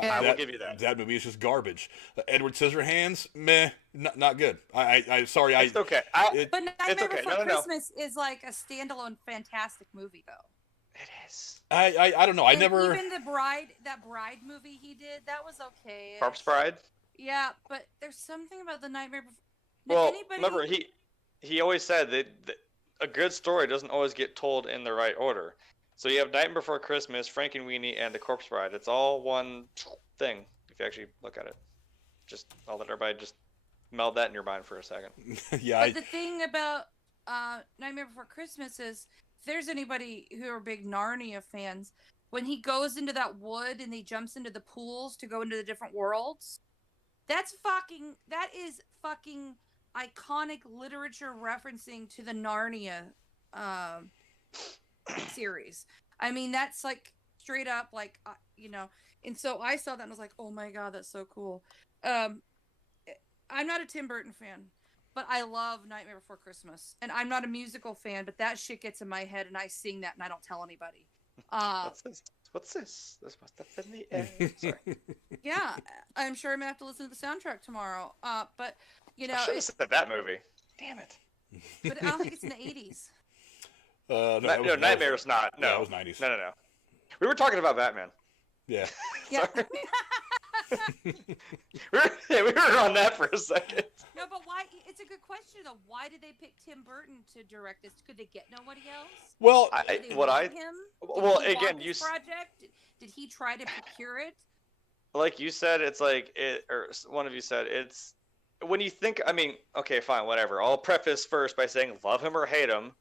I will give you that. That movie is just garbage. Edward Scissorhands, meh, not good. I sorry. It's okay. But Nightmare Before Christmas is like a standalone, fantastic movie, though. It is. I don't know. Even that bride movie he did, that was okay. Corpse Bride. Yeah, but there's something about the Nightmare Before. Well, remember he always said that a good story doesn't always get told in the right order. So you have Nightmare Before Christmas, Frankenweenie, and The Corpse Bride. It's all one thing. if you actually look at it. Just I'll let everybody just meld that in your mind for a second. Yeah. But the thing about Nightmare Before Christmas is, if there's anybody who are big Narnia fans, when he goes into that wood and he jumps into the pools to go into the different worlds, that is fucking iconic literature referencing to the Narnia series. I mean, that's like straight up, like, and so I saw that and I was like, oh my God, that's so cool. I'm not a Tim Burton fan, but I love Nightmare Before Christmas. And I'm not a musical fan, but that shit gets in my head and I sing that and I don't tell anybody. What's this? This must have been the end. Sorry. Yeah, I'm sure I'm going to have to listen to the soundtrack tomorrow. But, I should have said that movie. Damn it. But I don't think it's in the 80s. No, Nightmare's not. No, it was 90s. No. We were talking about Batman. Yeah. Yeah. we were on that for a second. No, but why? It's a good question though. Why did they pick Tim Burton to direct this? Could they get nobody else? Well, Did they him? Did Well, he again, want you this project. Did he try to procure it? like you said, it's like it, or one of you said it's when you think. I mean, okay, fine, whatever. I'll preface first by saying, love him or hate him.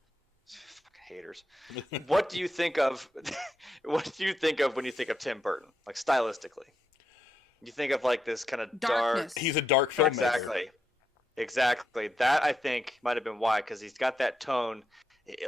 Fucking haters. What do you think of? What do you think of when you think of Tim Burton? Like stylistically, you think of like this kind of Darkness. dark. he's a dark filmmaker. Exactly. That I think might have been why, because he's got that tone.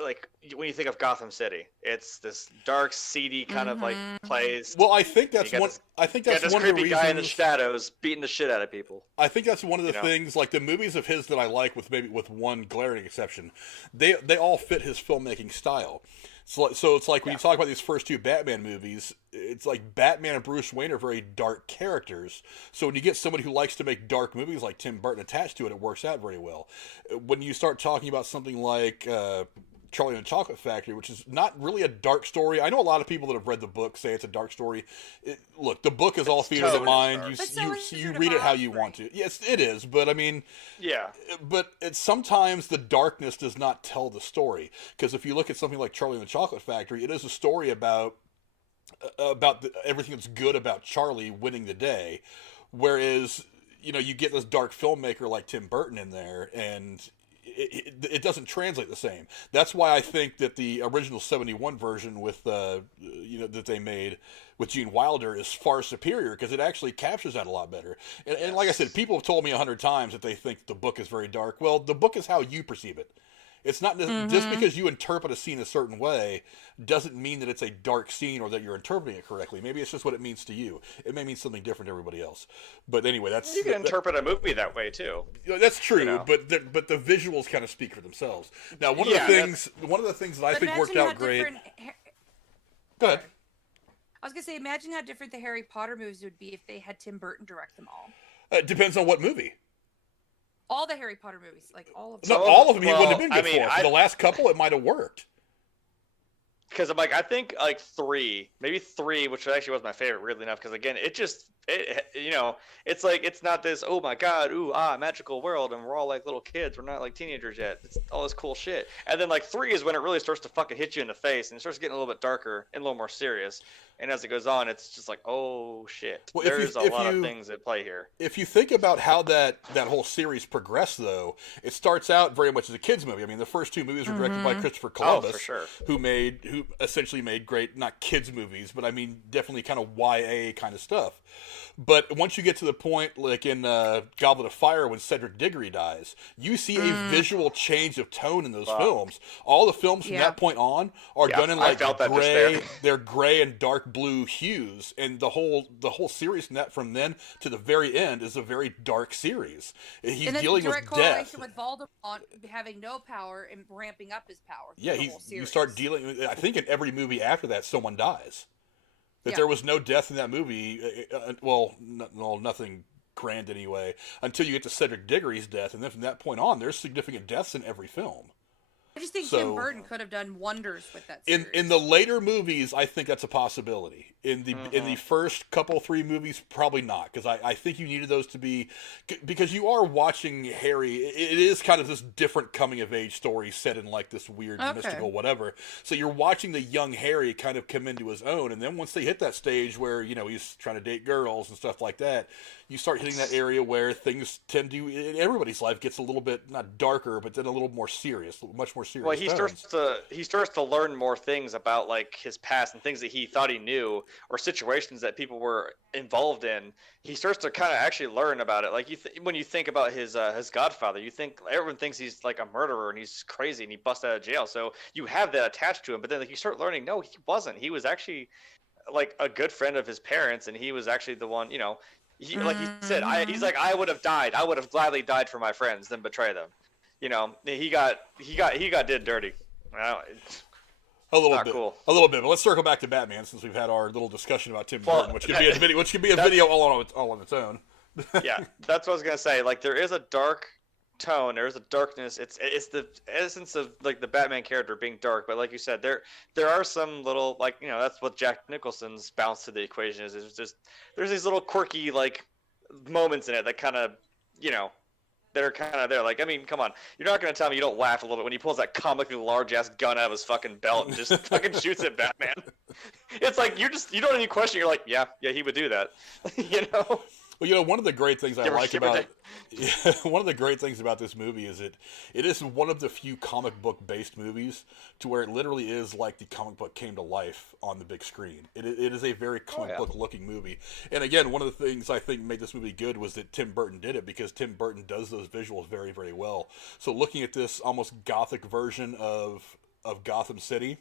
Like when you think of Gotham City, it's this dark, seedy kind of like place. Well, I think that's You got one. this- I think You got that's this one of the creepy reasons. guy in the shadows beating the shit out of people. I think that's one of the You know? things. Like the movies of his that I like, with one glaring exception, they all fit his filmmaking style. So it's like when you talk about these first two Batman movies, it's like Batman and Bruce Wayne are very dark characters. So when you get somebody who likes to make dark movies like Tim Burton attached to it, it works out very well. When you start talking about something like Charlie and the Chocolate Factory, which is not really a dark story. I know a lot of people that have read the book say it's a dark story. Look, the book is all theater of the mind. dark. You But so is you it read it how you Osprey. want to. Yes, it is. But I mean, Yeah. but sometimes the darkness does not tell the story. Because if you look at something like Charlie and the Chocolate Factory, it is a story about everything that's good about Charlie winning the day. Whereas, you get this dark filmmaker like Tim Burton in there, and it doesn't translate the same. That's why I think that the original 71 version with that they made with Gene Wilder is far superior, because it actually captures that a lot better. And like I said, people have told me 100 times that they think the book is very dark. Well, the book is how you perceive it. It's not just because you interpret a scene a certain way doesn't mean that it's a dark scene or that you're interpreting it correctly. Maybe it's just what it means to you. It may mean something different to everybody else. But anyway, that's You can interpret a movie that way too. that's true. know. But the visuals kind of speak for themselves. Now, one of the things that I But think worked imagine out how great. different Go ahead. I was gonna say, imagine how different the Harry Potter movies would be if they had Tim Burton direct them all. It depends on what movie. All the Harry Potter movies, like all of them. Not all of them. He well, wouldn't have been I good mean, for. For the last couple, it might have worked. Because I'm like, I think like maybe three, which actually was my favorite, weirdly enough. Because again, it's like it's not this, oh my god, magical world, and we're all like little kids, we're not like teenagers yet. It's all this cool shit. And then like 3 is when it really starts to fucking hit you in the face, and it starts getting a little bit darker and a little more serious. And as it goes on, it's just like, oh shit, Well, there's a lot of things at play here. If you think about how that whole series progressed, though, it starts out very much as a kids movie. I mean, the first 2 movies were directed by Christopher Columbus, for sure. who essentially made great, not kids movies, but I mean definitely kind of YA kind of stuff. But once you get to the point, like in Goblet of Fire, when Cedric Diggory dies, you see a visual change of tone in those films. All the films from that point on are done in I like felt that just gray. there. They're gray and dark blue hues, and the whole series from then to the very end is a very dark series. He's And then dealing direct with death. correlation with Voldemort having no power and ramping up his power. Yeah, through the whole you series. start dealing with, I think in every movie after that, someone dies. That Yeah. there was no death in that movie. Nothing grand anyway, until you get to Cedric Diggory's death, and then from that point on, there's significant deaths in every film. I just think So, Tim Burton could have done wonders with that in series. the later movies, I think that's a possibility. In the first couple 3 movies, probably not, because I think you needed those to be, because you are watching Harry. It is kind of this different coming of age story set in like this weird mystical whatever. So you're watching the young Harry kind of come into his own, and then once they hit that stage where he's trying to date girls and stuff like that, you start hitting that area where things tend to, in everybody's life, gets a little bit not darker, but then a little more serious, much more serious. Well, he starts to learn more things about like his past and things that he thought he knew, or situations that people were involved in. He starts to kind of actually learn about it. Like when you think about his godfather, you think everyone thinks he's like a murderer and he's crazy and he busted out of jail. So you have that attached to him. But then like you start learning, no, he wasn't. He was actually like a good friend of his parents, and he was actually the one. Like he said, he's like, I would have died. I would have gladly died for my friends than betray them. He got did dirty. A little bit, cool. A little bit. But let's circle back to Batman, since we've had our little discussion about Tim Burton, which could be a video all on its own. Yeah, that's what I was gonna say. Like, there is a dark tone, there is a darkness. It's the essence of like the Batman character being dark. But like you said, there are some little, like, that's what Jack Nicholson's bounce to the equation is. It's just there's these little quirky like moments in it that kind of that are kind of there. Like, I mean, come on. You're not going to tell me you don't laugh a little bit when he pulls that comically large-ass gun out of his fucking belt and just fucking shoots at Batman. It's like, you don't even question. You're like, yeah, he would do that. Well, one of the great things I like about one of the great things about this movie is it is one of the few comic book based movies to where it literally is like the comic book came to life on the big screen. It is a very comic book looking movie. And again, one of the things I think made this movie good was that Tim Burton did it, because Tim Burton does those visuals very, very well. So looking at this almost gothic version of Gotham City,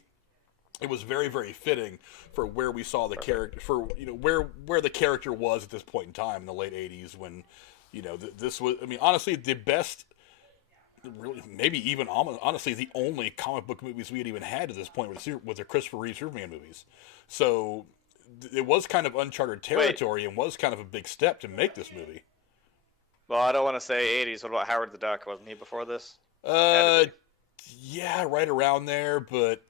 it was very, very fitting for where we saw the character, for where the character was at this point in time in the late 80s, when this was, I mean, honestly, the best, really, maybe even honestly the only comic book movies we had even had to this point with the Christopher Reeve Superman movies. So it was kind of uncharted territory and was kind of a big step to make this movie. Well, I don't want to say 80s. What about Howard the Duck? Wasn't he before this? Yeah, right around there, but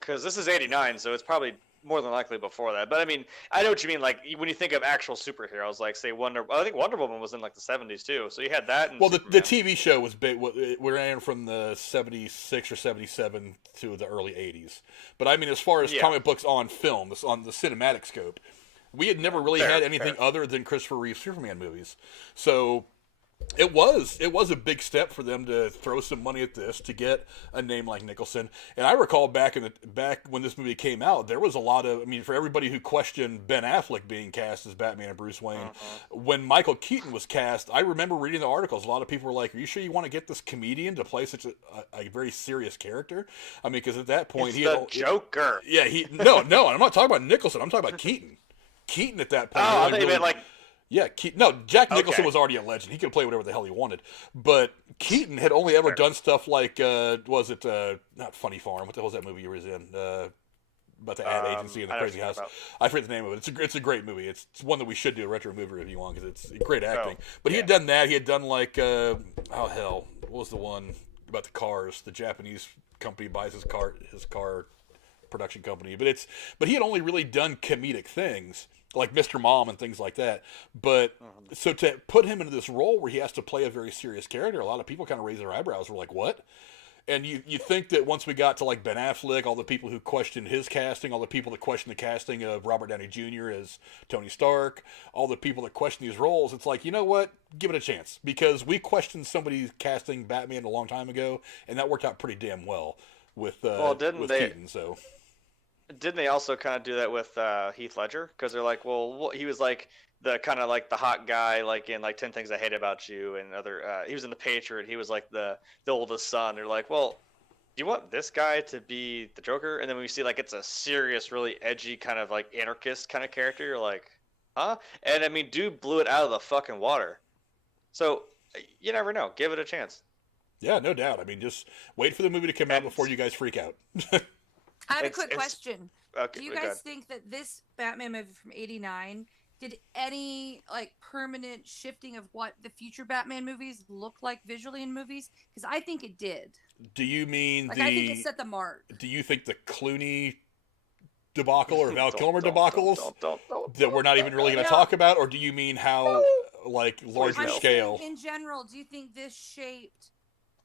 because this is 89, so it's probably more than likely before that. But I mean, I know what you mean. Like, when you think of actual superheroes, like say I think Wonder Woman was in like the 70s too. So you had that. And the TV show was big. We ran from the 76 or 77 to the early 80s. But I mean, as far as comic books on film, on the cinematic scope, we had never really had anything other than Christopher Reeve Superman movies. So it was a big step for them to throw some money at this to get a name like Nicholson. And I recall back when this movie came out, there was a lot of, I mean, for everybody who questioned Ben Affleck being cast as Batman and Bruce Wayne, when Michael Keaton was cast, I remember reading the articles. A lot of people were like, "Are you sure you want to get this comedian to play such a very serious character?" I mean, because at that point Joker. No, I'm not talking about Nicholson. I'm talking about Keaton. Keaton at that point. I thought you meant like. Yeah, Jack Nicholson was already a legend. He could play whatever the hell he wanted. But Keaton had only ever done stuff like, was it, not Funny Farm, what the hell was that movie he was in? About the ad agency and the crazy house. I forget the name of it. It's a great movie. It's one that we should do a retro movie review on, because it's great acting. But he had done that. He had done like, what was the one about the cars? The Japanese company buys his car production company. But he had only really done comedic things, like Mr. Mom and things like that. But so to put him into this role where he has to play a very serious character, a lot of people kind of raise their eyebrows. We're like, what? And you think that once we got to like Ben Affleck, all the people who questioned his casting, all the people that questioned the casting of Robert Downey Jr. as Tony Stark, all the people that questioned these roles, it's like, you know what? Give it a chance. Because we questioned somebody casting Batman a long time ago, and that worked out pretty damn well with Keaton. So didn't they also kind of do that with Heath Ledger? Because they're like, well, he was like the kind of like the hot guy, like in like 10 Things I Hate About You, and other. He was in The Patriot. He was like the oldest son. They're like, well, do you want this guy to be the Joker? And then when we see like it's a serious, really edgy kind of like anarchist kind of character, you're like, huh? And I mean, dude blew it out of the fucking water. So you never know. Give it a chance. Yeah, no doubt. I mean, just wait for the movie to come out before you guys freak out. I have a quick question. Okay, Do you guys think that this Batman movie from '89, did any like permanent shifting of what the future Batman movies look like visually in movies? Because I think it did. Do you mean I think it set the mark. Do you think the Clooney debacle or Val Kilmer debacles that we're not even really going to talk about, or do you mean how like larger scale? In general, do you think this shaped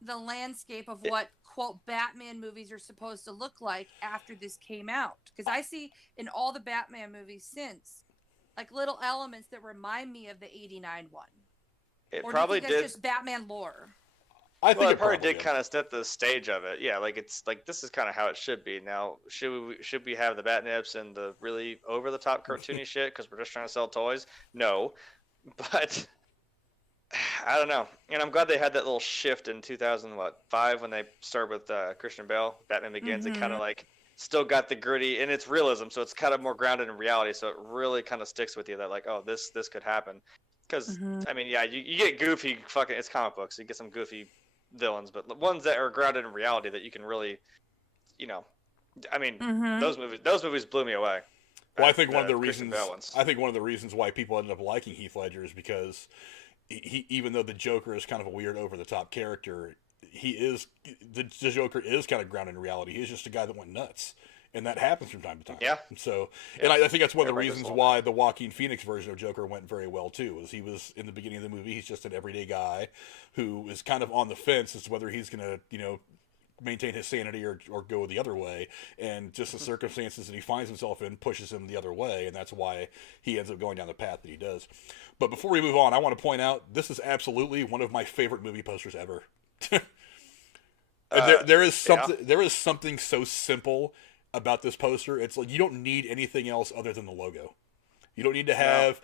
the landscape of what quote Batman movies are supposed to look like after this came out? Because I see in all the Batman movies since like little elements that remind me of the '89 one. It or probably do you think did. that's just Batman lore. I think It probably did did. kind of set the stage of it. Yeah, like it's like this is kind of how it should be. Now, should we have the bat nips and the really over the top cartoony shit because we're just trying to sell toys? No, but I don't know. And I'm glad they had that little shift in 2005 when they started with Christian Bale, Batman Begins. It kind of like still got the gritty and it's realism, so it's kind of more grounded in reality. So it really kind of sticks with you that like, oh, this could happen. Because I mean, yeah, you get goofy fucking. It's comic books. So you get some goofy villains, but ones that are grounded in reality that you can really, I mean, those movies blew me away. Well, I think one of the reasons why people ended up liking Heath Ledger is because he even though the Joker is kind of a weird, over the top character, the Joker is kind of grounded in reality. He's just a guy that went nuts. And that happens from time to time. Yeah. So, and I think that's one of the reasons why the Joaquin Phoenix version of Joker went very well too. Is he was in the beginning of the movie, he's just an everyday guy who is kind of on the fence as to whether he's going to, maintain his sanity or go the other way. And just the circumstances that he finds himself in pushes him the other way, and that's why he ends up going down the path that he does. But before we move on, I want to point out this is absolutely one of my favorite movie posters ever. There is something so simple about this poster. It's like you don't need anything else other than the logo. You don't need to have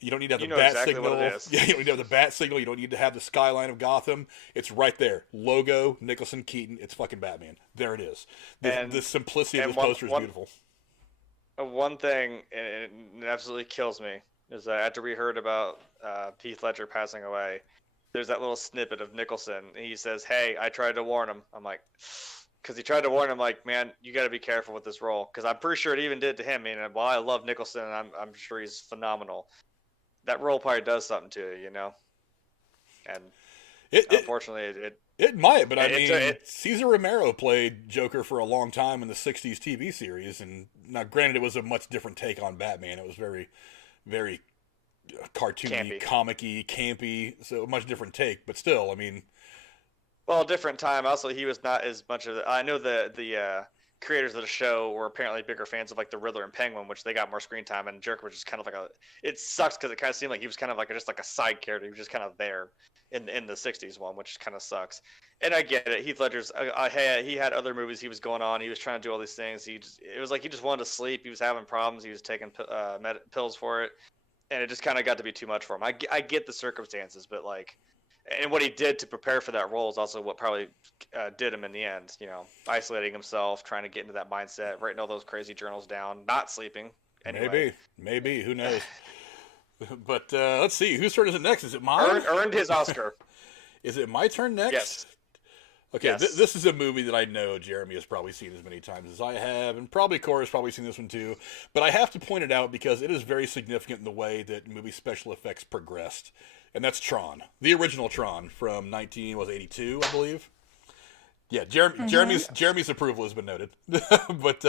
you don't need to have the bat signal. Yeah, you don't need to have the bat signal. You don't need to have the skyline of Gotham. It's right there. Logo, Nicholson, Keaton. It's fucking Batman. There it is. The simplicity of this poster is beautiful. One thing, and it absolutely kills me, is that after we heard about Heath Ledger passing away, there's that little snippet of Nicholson. And he says, "Hey, I tried to warn him." I'm like, because he tried to warn him, like, man, you got to be careful with this role. Because I'm pretty sure it even did to him. I mean, while I love Nicholson, and I'm sure he's phenomenal, that role probably does something to you, And unfortunately, it might. But I mean, Cesar Romero played Joker for a long time in the '60s TV series, and now, granted, it was a much different take on Batman. It was very, very cartoony, comic-y, campy, so a much different take. But still, I mean. Well, different time. Also, he was not as much of the. I know the creators of the show were apparently bigger fans of like the Riddler and Penguin, which they got more screen time, and Joker was just kind of like a. It sucks because it kind of seemed like he was kind of like just like a side character. He was just kind of there in the '60s one, which kind of sucks. And I get it. Heath Ledger's. He had other movies he was going on. He was trying to do all these things. It was like he just wanted to sleep. He was having problems. He was taking pills for it, and it just kind of got to be too much for him. I get the circumstances, but like. And what he did to prepare for that role is also what probably did him in the end. Isolating himself, trying to get into that mindset, writing all those crazy journals down, not sleeping. Anyway. Maybe. Who knows? But let's see. Whose turn is it next? Is it mine? Earned his Oscar. Is it my turn next? Yes. Okay, yes. This is a movie that I know Jeremy has probably seen as many times as I have, and probably Cora's probably seen this one too. But I have to point it out because it is very significant in the way that movie special effects progressed. And that's Tron, the original Tron from 1982, I believe. Yeah, Jeremy's approval has been noted. But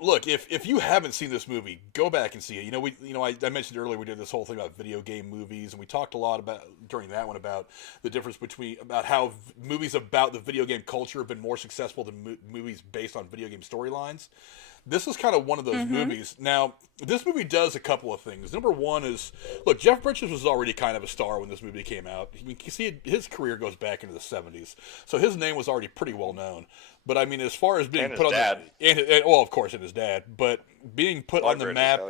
look, if you haven't seen this movie, go back and see it. I mentioned earlier we did this whole thing about video game movies, and we talked a lot about during that one about the difference about how movies about the video game culture have been more successful than movies based on video game storylines. This is kind of one of those movies. Now, this movie does a couple of things. Number one is, look, Jeff Bridges was already kind of a star when this movie came out. I mean, you see, his career goes back into the 70s, so his name was already pretty well known. But I mean, as far as being put on of course, and his dad, but being put on the map,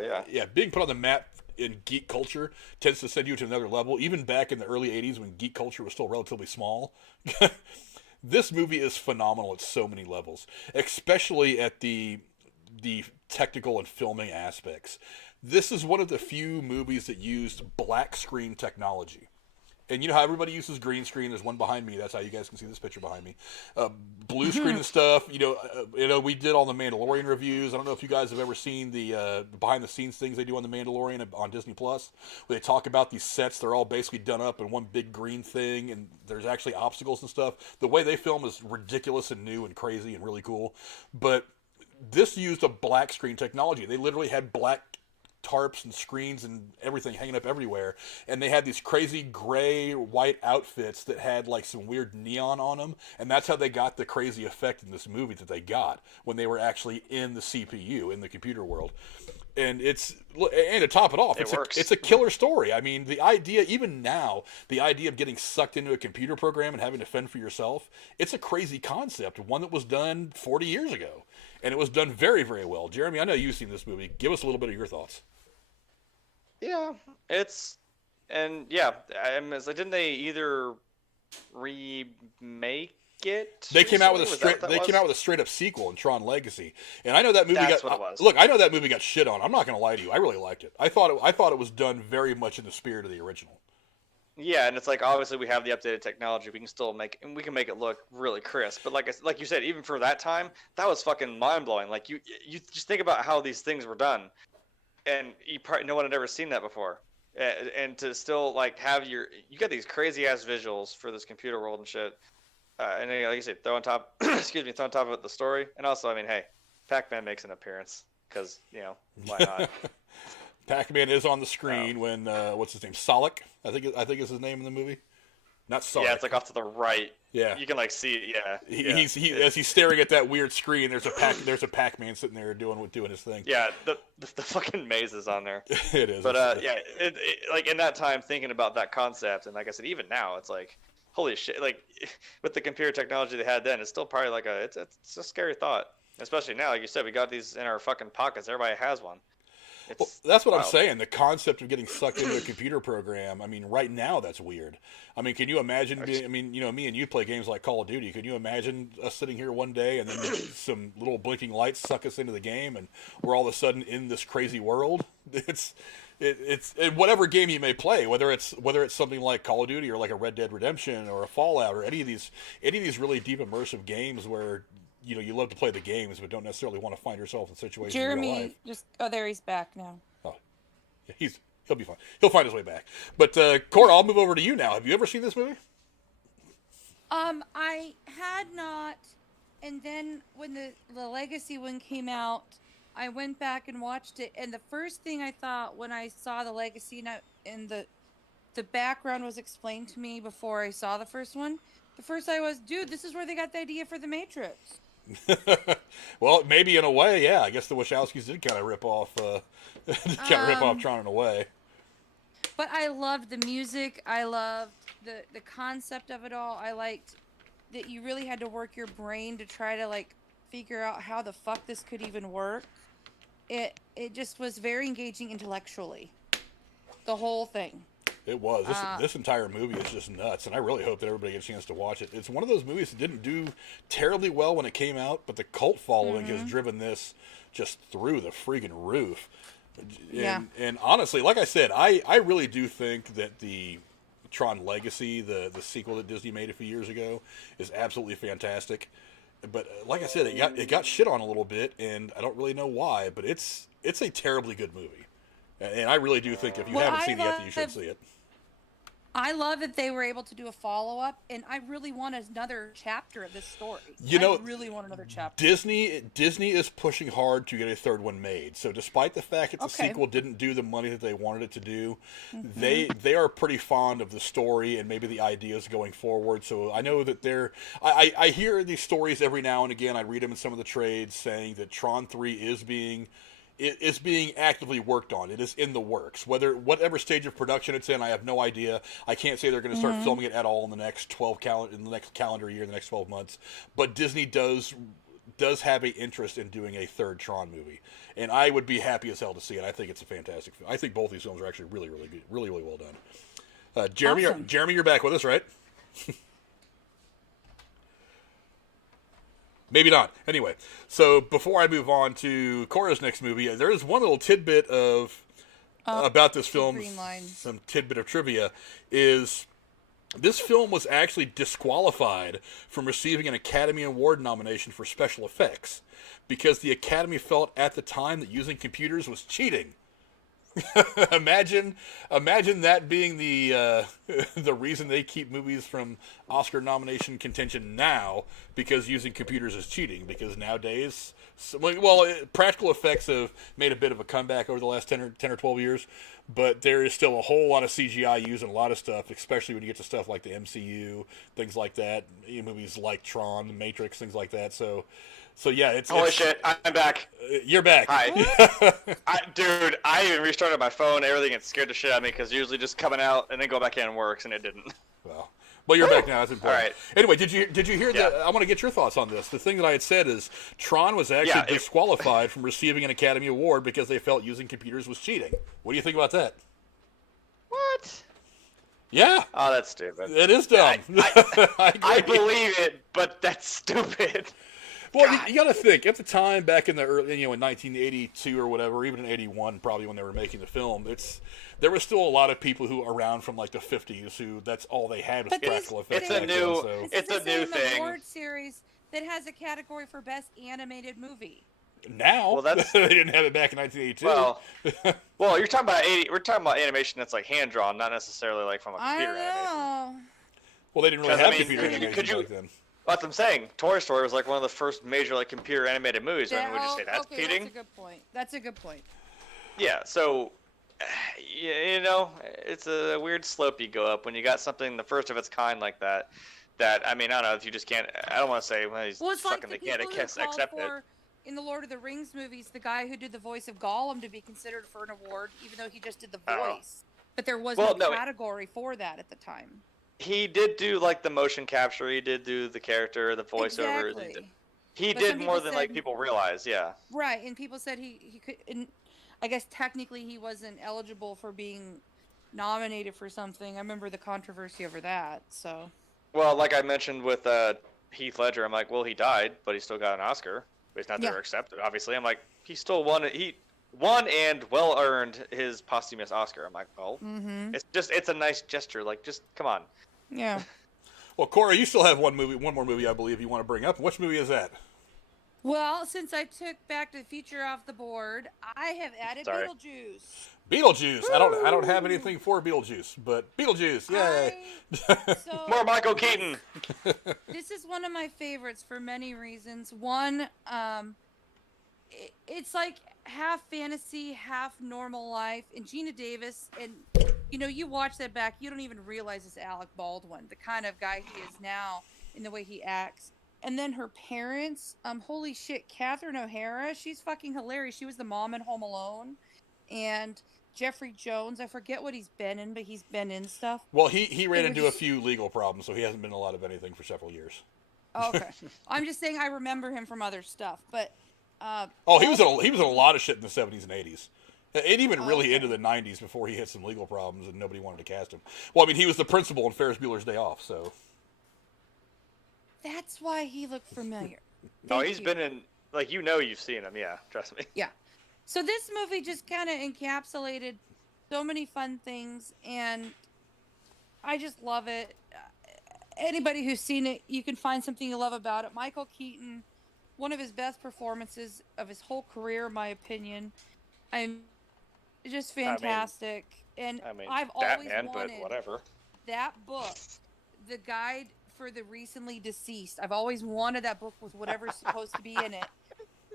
being put on the map in geek culture tends to send you to another level. Even back in the early 80s when geek culture was still relatively small. This movie is phenomenal at so many levels, especially at the technical and filming aspects. This is one of the few movies that used black screen technology. And you know how everybody uses green screen? There's one behind me. That's how you guys can see this picture behind me. Blue screen and stuff. We did all the Mandalorian reviews. I don't know if you guys have ever seen the behind the scenes things they do on the Mandalorian on Disney Plus, where they talk about these sets. They're all basically done up in one big green thing, and there's actually obstacles and stuff. The way they film is ridiculous and new and crazy and really cool. But this used a black screen technology. They literally had black tarps and screens and everything hanging up everywhere, and they had these crazy gray white outfits that had like some weird neon on them, and that's how they got the crazy effect in this movie that they got when they were actually in the CPU, in the computer world. And to top it off, it's a killer story. I mean, the idea, even now, the idea of getting sucked into a computer program and having to fend for yourself, it's a crazy concept, one that was done 40 years ago. And it was done very, very well. Jeremy, I know you've seen this movie. Give us a little bit of your thoughts. Yeah, didn't they either remake it? They came out with a straight up sequel in Tron Legacy, and I know that movie That's what it was. Look, I know that movie got shit on. I'm not going to lie to you. I really liked it. I thought it was done very much in the spirit of the original. Yeah, and it's like obviously we have the updated technology. We can make it look really crisp. But like you said, even for that time, that was fucking mind blowing. Like you just think about how these things were done, and no one had ever seen that before. And to still like have you got these crazy ass visuals for this computer world and shit. And then, like you said, throw on top of it the story. And also, I mean, hey, Pac-Man makes an appearance because why not? Pac-Man is on the screen when what's his name? Solak, I think is his name in the movie. Not Solak. Yeah, it's like off to the right. Yeah, you can like see it. Yeah, as he's staring at that weird screen. There's a Pac-Man sitting there doing his thing. Yeah, the fucking maze is on there. It is. But like in that time, thinking about that concept, and like I said, even now, it's like holy shit. Like with the computer technology they had then, it's still probably like it's a scary thought. Especially now, like you said, we got these in our fucking pockets. Everybody has one. Well, that's what I'm saying. The concept of getting sucked into a computer program. I mean, right now that's weird. I mean, can you imagine? Me and you play games like Call of Duty. Can you imagine us sitting here one day and then some little blinking lights suck us into the game, and we're all of a sudden in this crazy world? It's whatever game you may play, whether it's something like Call of Duty or like a Red Dead Redemption or a Fallout or any of these really deep immersive games where you love to play the games, but don't necessarily want to find yourself in situations in real life. There he's back now. Oh, yeah, he'll be fine. He'll find his way back. But Cora, I'll move over to you now. Have you ever seen this movie? I had not, and then when the Legacy one came out, I went back and watched it, and the first thing I thought when I saw the Legacy and the background was explained to me before I saw the first one. The first thought was, dude, this is where they got the idea for the Matrix. Well, maybe in a way, yeah. I guess the Wachowskis did kind of rip off Tron in a way. But I loved the music. I loved the concept of it all. I liked that you really had to work your brain to try to like figure out how the fuck this could even work. It just was very engaging intellectually. The whole thing. It was. This entire movie is just nuts, and I really hope that everybody gets a chance to watch it. It's one of those movies that didn't do terribly well when it came out, but the cult following has driven this just through the freaking roof. And honestly, like I said, I really do think that the Tron Legacy, the sequel that Disney made a few years ago, is absolutely fantastic. But like I said, it got shit on a little bit, and I don't really know why, but it's a terribly good movie. And I really do think if you haven't seen it yet, that you should see it. I love that they were able to do a follow-up, and I really want another chapter of this story. I really want another chapter. Disney is pushing hard to get a third one made. So despite the fact that the sequel didn't do the money that they wanted it to do, they are pretty fond of the story and maybe the ideas going forward. So I know that I hear these stories every now and again. I read them in some of the trades saying that Tron 3 is being actively worked on. It is in the works. Whatever stage of production it's in, I have no idea. I can't say they're going to start filming it at all in the next calendar year, the next 12 months. But Disney does have an interest in doing a third Tron movie, and I would be happy as hell to see it. I think it's a fantastic film. I think both these films are actually really, really good, really, really well done. Jeremy, awesome. Jeremy, you're back with us, right? Maybe not. Anyway, so before I move on to Cora's next movie, there is one little tidbit of about this film. Some tidbit of trivia is This film was actually disqualified from receiving an Academy Award nomination for special effects because the Academy felt at the time that using computers was cheating. imagine that being the the reason they keep movies from Oscar nomination contention now, because using computers is cheating. Because nowadays, practical effects have made a bit of a comeback over the last 10 or 12 years, but there is still a whole lot of CGI used in a lot of stuff, especially when you get to stuff like the MCU, things like that, movies like Tron, The Matrix, things like that. So yeah, Holy shit, I'm back. You're back. Hi. Dude, I even restarted my phone, everything, it scared the shit out of me, because usually just coming out and then go back in works, and it didn't. Well, you're back now. That's important. All right. Anyway, did you hear that? I want to get your thoughts on this. The thing that I had said is Tron was actually disqualified from receiving an Academy Award because they felt using computers was cheating. What do you think about that? What? Yeah. Oh, that's stupid. It is dumb. I believe it, but that's stupid. Well, you got to think, at the time, back in the early, in 1982 or whatever, even in 81, probably when they were making the film, there was still a lot of people who around from like the 50s who that's all they had was practical effects. It's a new thing. Award series that has a category for best animated movie. Now, they didn't have it back in 1982. Well, you're talking about we're talking about animation that's like hand drawn, not necessarily like from a computer animation. Well, they didn't really have computer animation back then. That's what I'm saying. Toy Story was like one of the first major like computer animated movies. I mean, would you say that's cheating? That's a good point. That's a good point. Yeah. So, it's a weird slope you go up when you got something the first of its kind like that. That I mean, I don't know if you just can't. I don't want to say he's it's fucking like they can't accept it. In the Lord of the Rings movies, the guy who did the voice of Gollum to be considered for an award, even though he just did the voice. But there was no category for that at the time. He did do like the motion capture. He did do the character, the voiceovers. Exactly. He did more than like people realize. Yeah. Right, and people said he could. And I guess technically he wasn't eligible for being nominated for something. I remember the controversy over that. So. Well, like I mentioned with Heath Ledger, I'm like, well, he died, but he still got an Oscar. But he's not there accepted. Obviously, I'm like, he still won it. He won and well earned his posthumous Oscar. I'm like, well, it's a nice gesture. Like, just come on. Yeah. Well, Cora, you still have one more movie, I believe, you want to bring up. Which movie is that? Well, since I took Back to the Future off the board, I have added Beetlejuice. Beetlejuice. I don't have anything for Beetlejuice, but Beetlejuice, yay! More Michael Keaton. This is one of my favorites for many reasons. One, it's like half fantasy, half normal life, and Gina Davis, and you watch that back, you don't even realize it's Alec Baldwin, the kind of guy he is now in the way he acts. And then her parents, holy shit, Catherine O'Hara, she's fucking hilarious. She was the mom in Home Alone. And Jeffrey Jones, I forget what he's been in, but he's been in stuff. Well, he ran into a few legal problems, so he hasn't been in a lot of anything for several years. Okay. I'm just saying I remember him from other stuff, but... he was in a lot of shit in the 70s and 80s. And even really into the 90s before he hit some legal problems and nobody wanted to cast him. Well, I mean, he was the principal in Ferris Bueller's Day Off, so... That's why he looked familiar. He's been in... Like, you've seen him, yeah. Trust me. Yeah. So this movie just kind of encapsulated so many fun things, and I just love it. Anybody who's seen it, you can find something you love about it. Michael Keaton, one of his best performances of his whole career, in my opinion. I'm just fantastic. I've always Batman, wanted but whatever. That book, The Guide for the Recently Deceased. I've always wanted that book with whatever's supposed to be in it.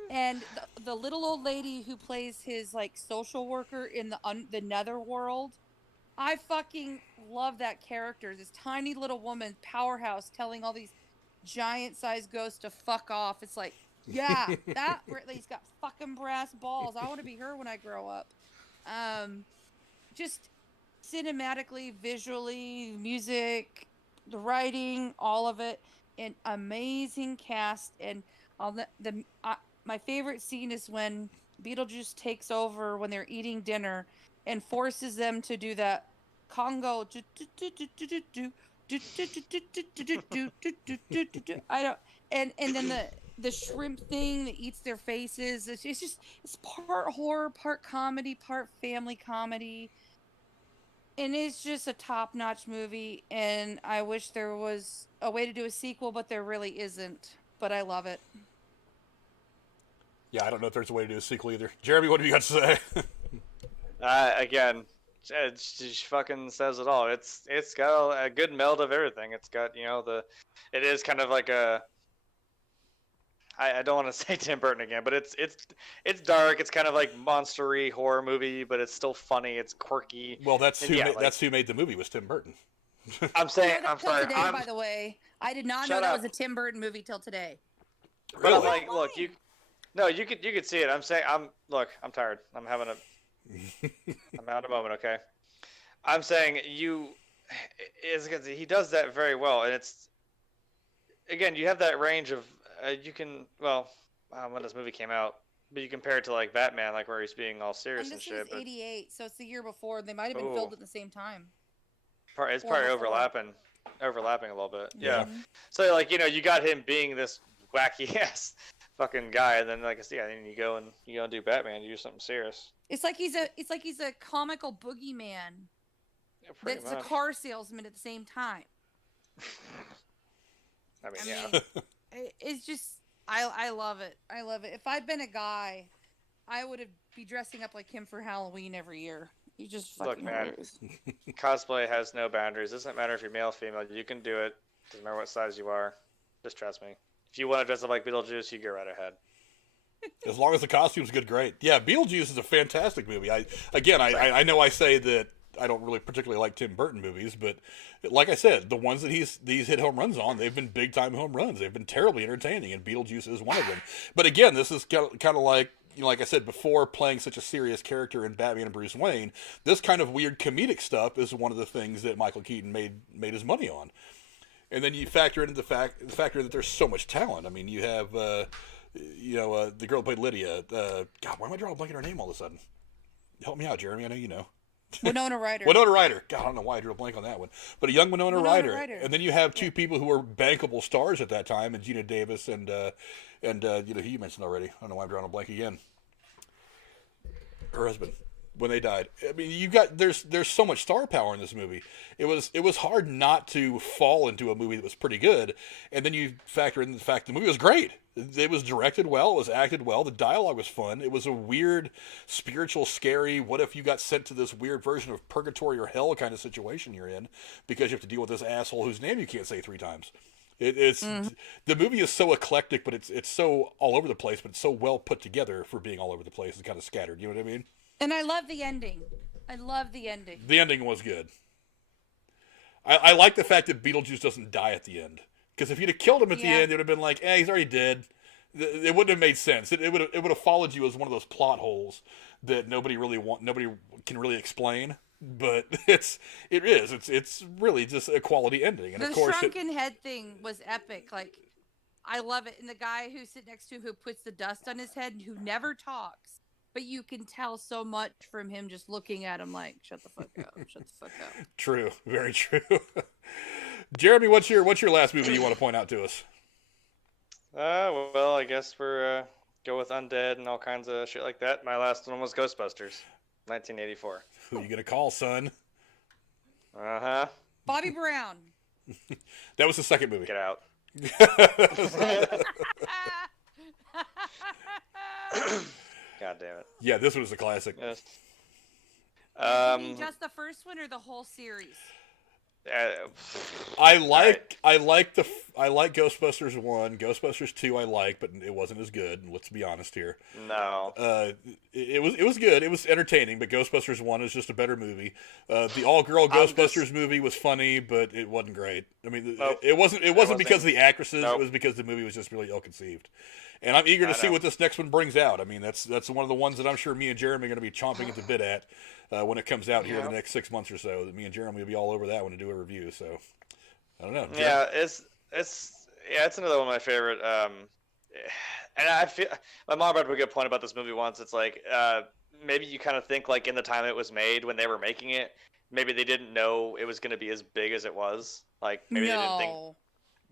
And the little old lady who plays his like social worker in the netherworld, I fucking love that character. This tiny little woman, powerhouse, telling all these giant-sized ghosts to fuck off. It's like, yeah, that lady's got fucking brass balls. I want to be her when I grow up. Just cinematically, visually, music, the writing, all of it, an amazing cast. And my favorite scene is when Beetlejuice takes over when they're eating dinner and forces them to do that Congo. I don't. And then the shrimp thing that eats their faces. It's part horror, part comedy, part family comedy. And it's just a top-notch movie, and I wish there was a way to do a sequel, but there really isn't. But I love it. Yeah, I don't know if there's a way to do a sequel either. Jeremy, what have you got to say? Again, she fucking says it all. It's got a good meld of everything. It's got it is kind of like a. I don't want to say Tim Burton again, but it's dark. It's kind of like monstery horror movie, but it's still funny. It's quirky. Well, that's And who yeah, that's who made the movie, was Tim Burton. I'm saying. I'm Till sorry. today, by the way, I did not know Shut that up. was a Tim Burton movie till today. But I'm Really? like, look, you could see it. I'm saying, I'm tired. I'm having a moment. Okay. I'm saying he does that very well, and it's again, you have that range of when this movie came out, but you compare it to like Batman, like where he's being all serious And and this shit. is But 88, so it's the year before. They might have been Ooh. filmed at the same time. it's Or probably before. overlapping a little bit. Yeah. Yeah. So like you got him being this wacky ass fucking guy, and then then you go and do Batman, you do something serious. It's like he's a comical boogeyman Yeah, pretty that's a much. car salesman at the same time. I mean, I yeah. mean, it's just I love it. I love it. If I'd been a guy, I would be dressing up like him for Halloween every year. You just Look, fucking man. hilarious. Cosplay has no boundaries. Doesn't matter if you're male or female. You can do it. Doesn't matter what size you are. Just trust me. If you want to dress up like Beetlejuice, you go right ahead. As long as the costume's good, great. Yeah, Beetlejuice is a fantastic movie. I know I say that I don't really particularly like Tim Burton movies, but like I said, the ones that he's hit home runs on, they've been big time home runs. They've been terribly entertaining, and Beetlejuice is one of them. But again, this is kind of like, like I said before, playing such a serious character in Batman and Bruce Wayne. This kind of weird comedic stuff is one of the things that Michael Keaton made his money on. And then you factor in the factor that there's so much talent. I mean, you have the girl who played Lydia. God, why am I drawing a blank on her name all of a sudden? Help me out, Jeremy. I know you know. Winona Ryder. Winona Ryder. God, I don't know why I drew a blank on that one. But a young Winona Ryder. Ryder. And then you have two people who were bankable stars at that time, and Gina Davis and who you mentioned already. I don't know why I'm drawing a blank again. Her husband, when they died. I mean, there's so much star power in this movie. It was hard not to fall into a movie that was pretty good. And then you factor in the fact the movie was great. It was directed well. It was acted well. The dialogue was fun. It was a weird, spiritual, scary, what if you got sent to this weird version of purgatory or hell kind of situation you're in because you have to deal with this asshole whose name you can't say 3 times. The movie is so eclectic, but it's so all over the place, but it's so well put together for being all over the place and kind of scattered. You know what I mean? And I love the ending. I love the ending. The ending was good. I like the fact that Beetlejuice doesn't die at the end. Because if you'd have killed him at the end, it would have been like, he's already dead. It wouldn't have made sense. It would have followed you as one of those plot holes that nobody can really explain. But it's really just a quality ending. And The of course, shrunken head thing was epic. Like, I love it. And the guy who's sitting next to him who puts the dust on his head and who never talks, but you can tell so much from him just looking at him like, shut the fuck up, shut the fuck up. True, very true. Jeremy, what's your last movie you want to point out to us? Well, I guess we're go with undead and all kinds of shit like that. My last one was Ghostbusters, 1984. Who you gonna call, son? Uh-huh. Bobby Brown. That was the second movie. Get out. God damn it. Yeah, this was a classic. Yes. You mean just the first one or the whole series? I like Ghostbusters 1, Ghostbusters 2 I like, but it wasn't as good, let's be honest here. No. It was good, it was entertaining, but Ghostbusters 1 is just a better movie. The all-girl Ghostbusters movie was funny, but it wasn't great. I mean, Nope. it wasn't because of the actresses, Nope. it was because the movie was just really ill-conceived. And I'm eager to see what this next one brings out. I mean, that's one of the ones that I'm sure me and Jeremy are going to be chomping at the bit at when it comes out here in the next 6 months or so. That me and Jeremy will be all over that one to do a review. So I don't know. Yeah, it's another one of my favorite. And I feel my mom brought up a good point about this movie once. It's like maybe you kind of think like in the time it was made when they were making it, maybe they didn't know it was going to be as big as it was. Like maybe they didn't think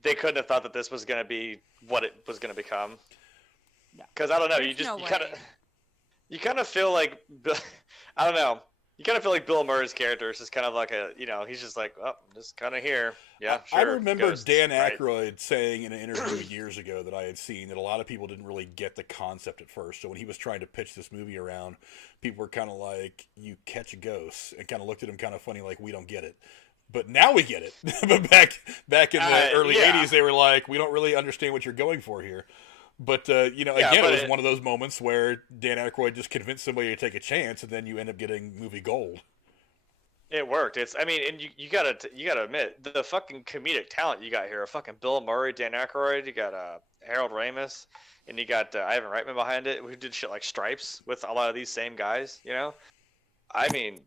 they couldn't have thought that this was going to be what it was going to become. Because I don't know, you kind of feel like I don't know. You kind of feel like Bill Murray's character is just kind of like he's just like, oh, I'm just kind of here. Yeah, sure. I remember ghosts, Dan right. Aykroyd saying in an interview years ago that I had seen that a lot of people didn't really get the concept at first. So when he was trying to pitch this movie around, people were kind of like, you catch ghosts, and kind of looked at him kind of funny like, we don't get it. But now we get it. But back in the early 80s, they were like, we don't really understand what you're going for here. But, again, it was one of those moments where Dan Aykroyd just convinced somebody to take a chance, and then you end up getting movie gold. It worked. And you gotta admit, the fucking comedic talent you got here, fucking Bill Murray, Dan Aykroyd, you got Harold Ramis, and you got Ivan Reitman behind it, who did shit like Stripes with a lot of these same guys, I mean,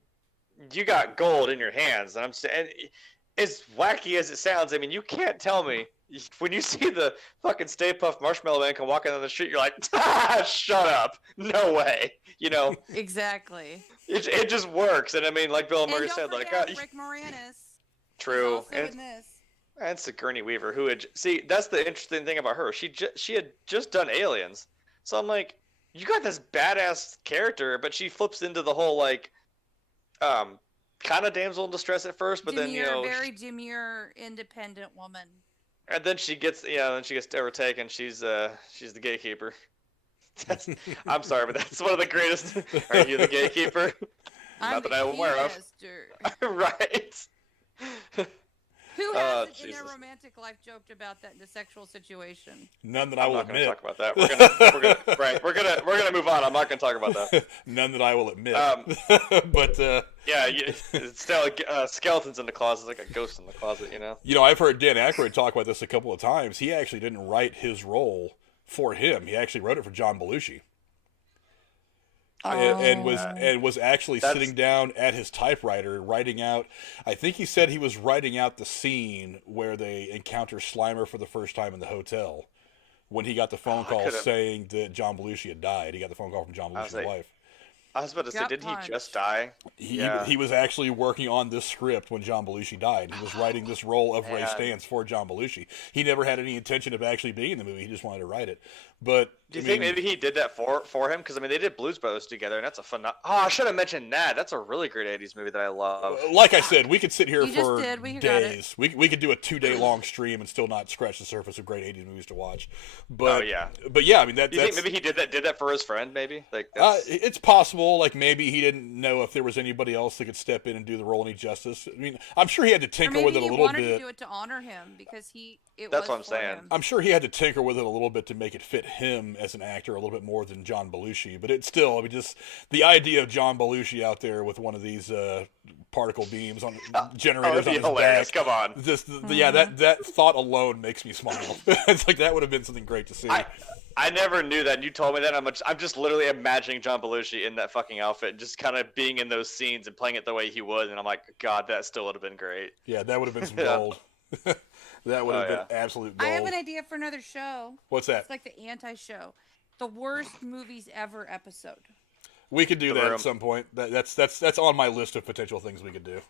you got gold in your hands, and I'm saying, as wacky as it sounds, I mean, you can't tell me when you see the fucking Stay Puft Marshmallow Man come walking down the street, you're like, shut up, no way, Exactly. It just works, and I mean, like Bill Murray said, like Rick Moranis. True, And Sigourney Weaver, who had that's the interesting thing about her. She had just done Aliens, so I'm like, you got this badass character, but she flips into the whole like, kind of damsel in distress at first, but very demure, independent woman. And then she gets overtaken. She's the gatekeeper. I'm sorry, but that's one of the greatest. Are you the gatekeeper? Not that I'm aware of. Right. Who hasn't in their romantic life joked about that in a sexual situation? None that I will admit. I'm not going to talk about that. We're gonna move on. I'm not going to talk about that. None that I will admit. But yeah, it's still skeletons in the closet, like a ghost in the closet. I've heard Dan Aykroyd talk about this a couple of times. He actually didn't write his role for him. He actually wrote it for John Belushi. And was actually sitting down at his typewriter writing out. I think he said he was writing out the scene where they encounter Slimer for the first time in the hotel when he got the phone call saying that John Belushi had died. He got the phone call from John Belushi's wife. I was about to say, didn't he just die? He was actually working on this script when John Belushi died. He was writing this role of Ray Stantz for John Belushi. He never had any intention of actually being in the movie. He just wanted to write it. But do you think maybe he did that for him? Because they did Blues Brothers together, and that's a fun. Oh, I should have mentioned that. That's a really great '80s movie that I love. Like I said, we could sit here for We days. We could do a 2-day long stream and still not scratch the surface of great '80s movies to watch. But but yeah, I mean you think maybe he did that for his friend? Maybe it's possible. Like maybe he didn't know if there was anybody else that could step in and do the role any justice. I mean, I'm sure he had to tinker with it a little bit. Maybe he wanted to do it to honor him because That's what I'm saying. I'm sure he had to tinker with it a little bit to make it fit him as an actor a little bit more than John Belushi. But it's still, just the idea of John Belushi out there with one of these particle beams on generators on his hilarious. back. Come on. That thought alone makes me smile. It's like that would have been something great to see. I never knew that, and you told me that. I'm just literally imagining John Belushi in that fucking outfit, just kind of being in those scenes and playing it the way he would, and I'm like, God, that still would have been great. Yeah, that would have been some gold. That would have been absolute gold. I have an idea for another show. What's that? It's like the anti-show. The worst movies ever episode. We could do that at some point. That's on my list of potential things we could do.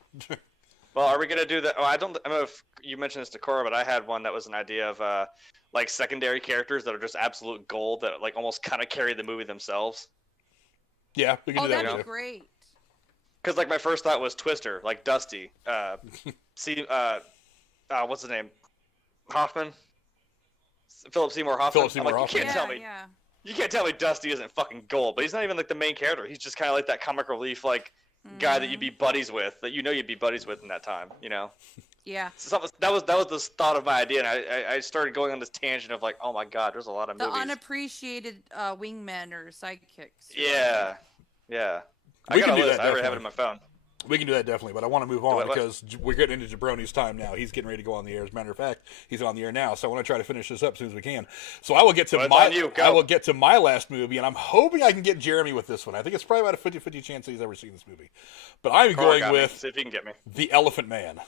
Well, are we gonna do that? Oh, I don't know if you mentioned this to Cora, but I had one that was an idea of like secondary characters that are just absolute gold that like almost kind of carry the movie themselves. Yeah, we can do that. That'd be great. Because like my first thought was Twister, like Dusty. What's his name? Hoffman. Philip Seymour Hoffman. You can't tell me Dusty isn't fucking gold, but he's not even like the main character. He's just kind of like that comic relief guy that you'd be buddies with, that you'd be buddies with in that time, Yeah. So that was the thought of my idea, and I started going on this tangent of like, oh my God, there's a lot of movies. The unappreciated wingmen or sidekicks. Yeah. We can do that. I already have it on my phone. We can do that definitely, but I want to move on because we're getting into Jabroni's time now. He's getting ready to go on the air. As a matter of fact, he's on the air now, so I want to try to finish this up as soon as we can. So I will get to my last movie, and I'm hoping I can get Jeremy with this one. I think it's probably about a 50-50 chance that he's ever seen this movie. But I'm going with see if he can get me. The Elephant Man.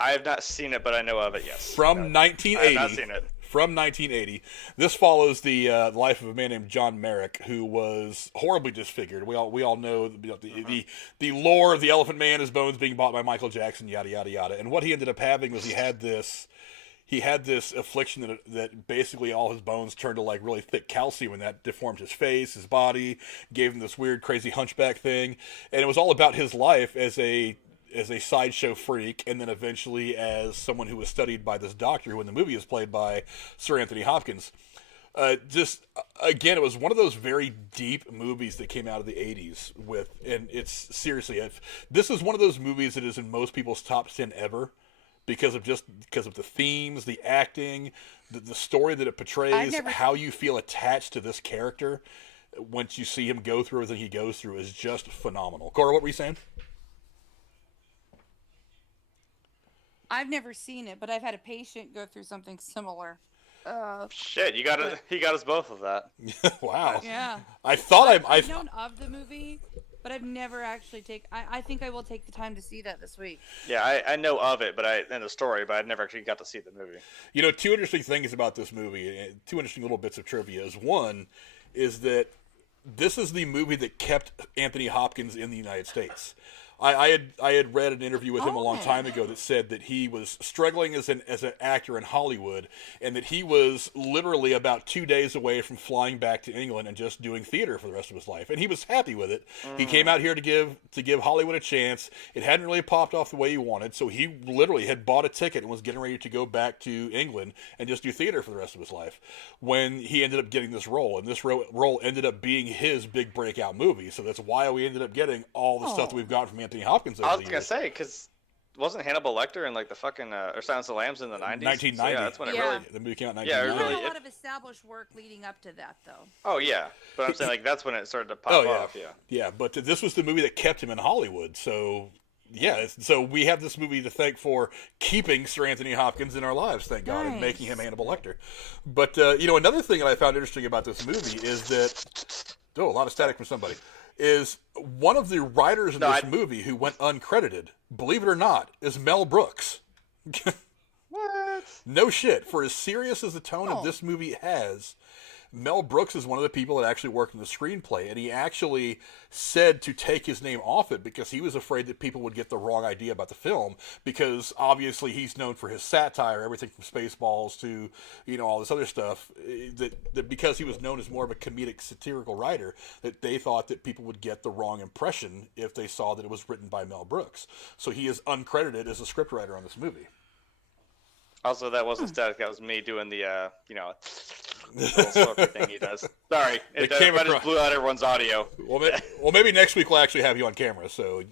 I have not seen it, but I know of it, yes. From 1980. I have not seen it. From 1980. This follows the life of a man named John Merrick, who was horribly disfigured. We all know the lore of the Elephant Man, his bones being bought by Michael Jackson, yada, yada, yada. And what he ended up having was he had this he had this affliction that basically all his bones turned to like really thick calcium, and that deformed his face, his body, gave him this weird, crazy hunchback thing, and it was all about his life as a sideshow freak, and then eventually as someone who was studied by this doctor, who in the movie is played by Sir Anthony Hopkins. Just again, it was one of those very deep movies that came out of the 80s and it's seriously, this is one of those movies that is in most people's top 10 ever because of the themes, the acting, the story that it portrays, how you feel attached to this character once you see him go through everything he goes through is just phenomenal. Cora, what were you saying? I've never seen it, but I've had a patient go through something similar. Shit, he got us both of that. Wow. Yeah. I've known of the movie, but I've never actually I think I will take the time to see that this week. Yeah, I know of it, and the story, but I never actually got to see the movie. You know, two interesting things about this movie, two interesting little bits of trivia is one is that this is the movie that kept Anthony Hopkins in the United States. I had read an interview with him a long time ago that said that he was struggling as an actor in Hollywood, and that he was literally about 2 days away from flying back to England and just doing theater for the rest of his life, and he was happy with it. He came out here to give Hollywood a chance. It hadn't really popped off the way he wanted, so he literally had bought a ticket and was getting ready to go back to England and just do theater for the rest of his life. When he ended up getting this role, and this role ended up being his big breakout movie, so that's why we ended up getting all the stuff that we've gotten from Anthony Hopkins over the years. I was gonna say, because wasn't Hannibal Lecter in like the fucking or Silence of the Lambs in the 90s? 1990. So, yeah, that's when it really. The movie came out in Yeah, 1990. There was a lot of established work leading up to that, though. Oh yeah, but I'm saying like that's when it started to pop off. Yeah. Yeah, but this was the movie that kept him in Hollywood. So yeah, so we have this movie to thank for keeping Sir Anthony Hopkins in our lives, thank God, and making him Hannibal Lecter. But you know, another thing that I found interesting about this movie is that a lot of static from somebody. Is one of the writers in this movie who went uncredited, believe it or not, is Mel Brooks. What? No shit. For as serious as the tone of this movie has, Mel Brooks is one of the people that actually worked in the screenplay, and he actually said to take his name off it because he was afraid that people would get the wrong idea about the film, because obviously he's known for his satire, everything from Spaceballs to, you know, all this other stuff, that because he was known as more of a comedic satirical writer, that they thought that people would get the wrong impression if they saw that it was written by Mel Brooks. So he is uncredited as a scriptwriter on this movie. Also, that wasn't static. That was me doing the, little sort thing he does. Sorry, I just blew out everyone's audio. Well, maybe next week we'll actually have you on camera, so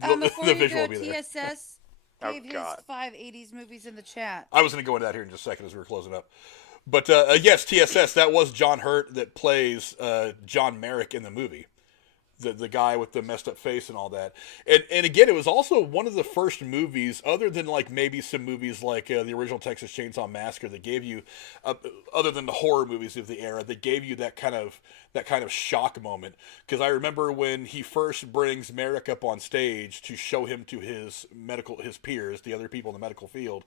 before the you visual go, will be there. TSS gave his 5 80s movies in the chat. I was going to go into that here in just a second as we were closing up. But yes, TSS, that was John Hurt that plays John Merrick in the movie. The guy with the messed up face and all that. And again, it was also one of the first movies, other than like maybe some movies like the original Texas Chainsaw Massacre, that gave you, other than the horror movies of the era, that gave you that kind of shock moment. Because I remember when he first brings Merrick up on stage to show him to his peers, the other people in the medical field,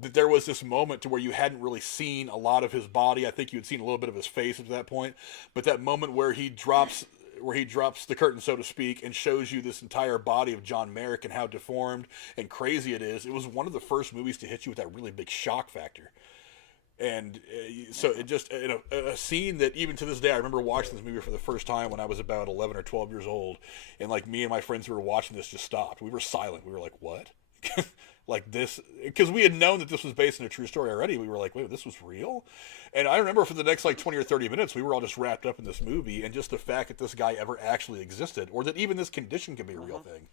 that there was this moment to where you hadn't really seen a lot of his body. I think you had seen a little bit of his face at that point. But that moment where he drops the curtain, so to speak, and shows you this entire body of John Merrick and how deformed and crazy it is. It was one of the first movies to hit you with that really big shock factor. And so it just, a scene that even to this day, I remember watching this movie for the first time when I was about 11 or 12 years old. And like me and my friends who were watching this just stopped. We were silent. We were like, what? Like this, because we had known that this was based on a true story already. We were like, wait, this was real? And I remember for the next like 20 or 30 minutes, we were all just wrapped up in this movie, and just the fact that this guy ever actually existed, or that even this condition could be a real thing.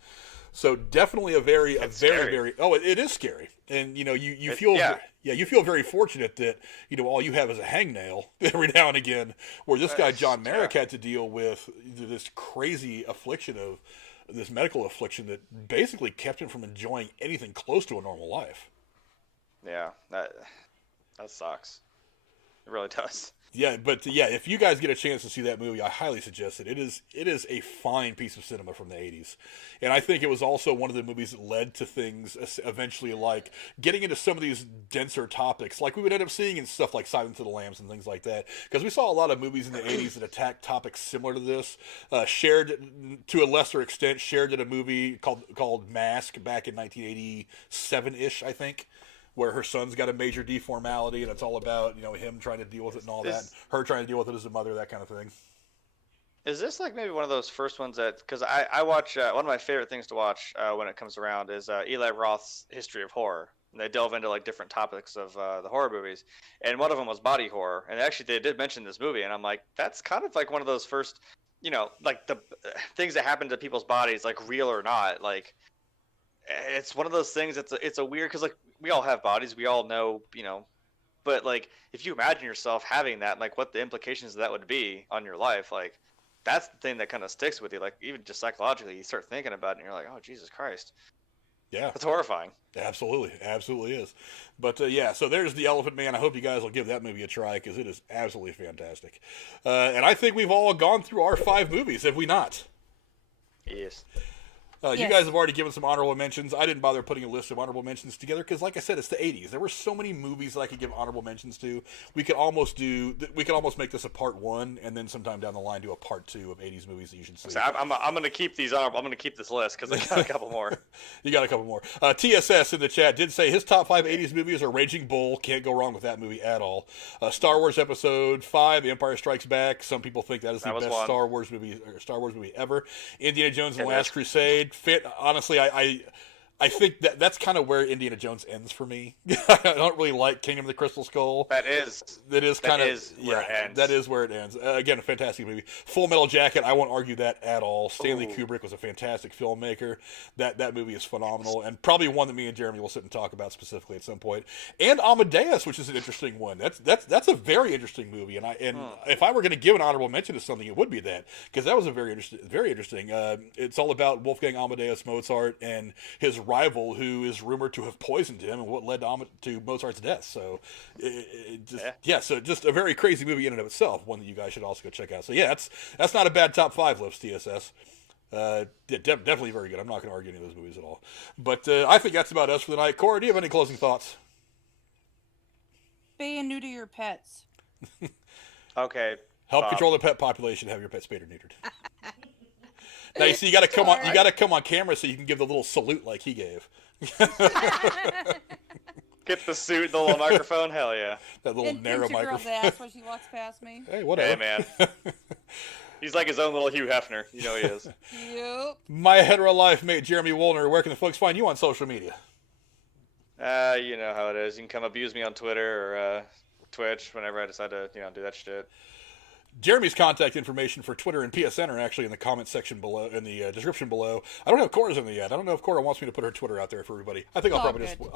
So definitely it is scary. And you feel very fortunate that, all you have is a hangnail every now and again, where this guy, John Merrick, had to deal with this crazy affliction of this medical affliction that basically kept him from enjoying anything close to a normal life. Yeah, that sucks. It really does. Yeah, but if you guys get a chance to see that movie, I highly suggest it. It is a fine piece of cinema from the 80s. And I think it was also one of the movies that led to things eventually like getting into some of these denser topics, like we would end up seeing in stuff like Silence of the Lambs and things like that. Because we saw a lot of movies in the 80s that attacked topics similar to this. Shared, to a lesser extent, shared in a movie called Mask back in 1987-ish, I think. where her son's got a major deformality, and it's all about him trying to deal with it and all that, and her trying to deal with it as a mother, that kind of thing. Is this like maybe one of those first ones that, because I watch, one of my favorite things to watch when it comes around is Eli Roth's History of Horror. And they delve into like different topics of the horror movies. And one of them was body horror. And actually they did mention this movie. And I'm like, that's kind of like one of those first, like the things that happen to people's bodies, like real or not. Like, it's one of those things it's a weird, because like we all have bodies. We all know, but like if you imagine yourself having that, like what the implications of that would be on your life, like, that's the thing that kind of sticks with you. Like, even just psychologically, you start thinking about it, and you're like, oh, Jesus Christ. Yeah. That's horrifying. Absolutely. Absolutely is. But, yeah, so there's The Elephant Man. I hope you guys will give that movie a try, because it is absolutely fantastic. And I think we've all gone through our 5 movies, have we not? Yes. Yes. You guys have already given some honorable mentions. I didn't bother putting a list of honorable mentions together because, like I said, it's the 80s. There were so many movies that I could give honorable mentions to. We could almost make this a part 1, and then sometime down the line do a part 2 of 80s movies that you should see. So I'm going to keep these honorable. I'm going to keep this list because I got a couple more. You got a couple more. TSS in the chat did say his top 5 80s movies are Raging Bull. Can't go wrong with that movie at all. Star Wars Episode 5, The Empire Strikes Back. Some people think that is the best Star Wars movie ever. Indiana Jones and the Last Crusade. Honestly, I think that's kind of where Indiana Jones ends for me. I don't really like Kingdom of the Crystal Skull. That is where it ends. That is where it ends. Again, a fantastic movie. Full Metal Jacket, I won't argue that at all. Stanley Kubrick was a fantastic filmmaker. That movie is phenomenal, and probably one that me and Jeremy will sit and talk about specifically at some point. And Amadeus, which is an interesting one. That's a very interesting movie, and if I were going to give an honorable mention to something, it would be that, because that was a very interesting. It's all about Wolfgang Amadeus Mozart and his rival, who is rumored to have poisoned him, and what led to Mozart's death. So, so just a very crazy movie in and of itself. One that you guys should also go check out. So yeah, that's not a bad top 5 list, TSS. Definitely very good. I'm not going to argue any of those movies at all. But I think that's about us for the night. Cora, do you have any closing thoughts? Spay and neuter your pets. Okay. Help control the pet population. Have your pet spayed or neutered. Now you see, you got to come on. You got to come on camera so you can give the little salute like he gave. Get the suit, the little microphone. Hell yeah! That little narrow your microphone. girl's ass when she walks past me. Hey, whatever. Hey man, he's like his own little Hugh Hefner. You know he is. Yep. My hetero life mate Jeremy Woolner. Where can the folks find you on social media? You know how it is. You can come abuse me on Twitter or Twitch whenever I decide to do that shit. Jeremy's contact information for Twitter and PSN are actually in the comment section below, in the description below. I don't have Cora's in there yet. I don't know if Cora wants me to put her Twitter out there for everybody. I think I'll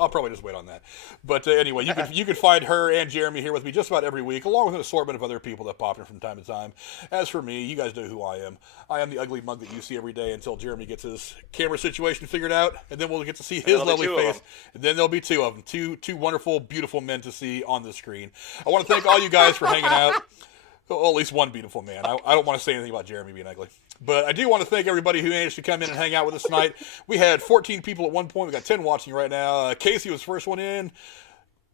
probably just wait on that. But anyway, you can find her and Jeremy here with me just about every week, along with an assortment of other people that pop in from time to time. As for me, you guys know who I am. I am the ugly mug that you see every day until Jeremy gets his camera situation figured out, and then we'll get to see his lovely face. And then there'll be 2 of them, two wonderful, beautiful men to see on the screen. I want to thank all you guys for hanging out. Well, at least one beautiful man. I don't want to say anything about Jeremy being ugly. But I do want to thank everybody who managed to come in and hang out with us tonight. We had 14 people at one point. We got 10 watching right now. Casey was the first one in.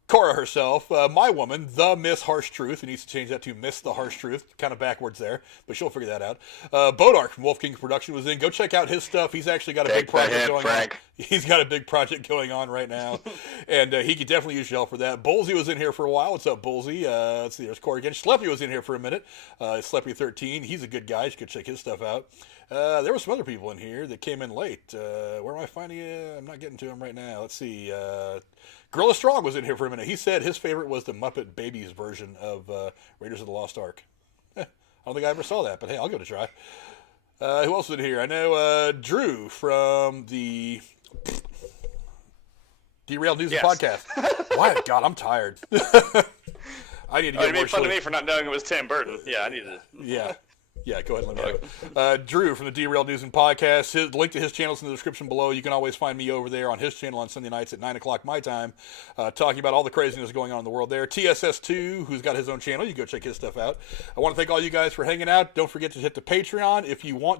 Cora herself, my woman, the Miss Harsh Truth, who needs to change that to Miss the Harsh Truth, kind of backwards there, but she'll figure that out. Bodark from Wolf King Production was in. Go check out his stuff. He's actually got a big project going on. He's got a big project going on right now, and he could definitely use your help for that. Bullsy was in here for a while. What's up, Bullsy? Let's see, there's Corey again. Schleppy was in here for a minute. Schleppy13, he's a good guy. You should check his stuff out. There were some other people in here that came in late. Where am I finding it? I'm not getting to them right now. Let's see. Gorilla Strong was in here for a minute. He said his favorite was the Muppet Babies version of Raiders of the Lost Ark. I don't think I ever saw that, but hey, I'll give it a try. Who else is in here? I know Drew from the Derailed News and Podcast. Why? God, I'm tired. I need to get you more made fun sleep. of me for not knowing it was Tim Burton. Yeah, I needed to. Yeah, go ahead and let me know. Drew from the Derailed News and Podcast. His link to his channel is in the description below. You can always find me over there on his channel on Sunday nights at 9 o'clock my time, talking about all the craziness going on in the world there. TSS2, who's got his own channel. You go check his stuff out. I want to thank all you guys for hanging out. Don't forget to hit the Patreon if you want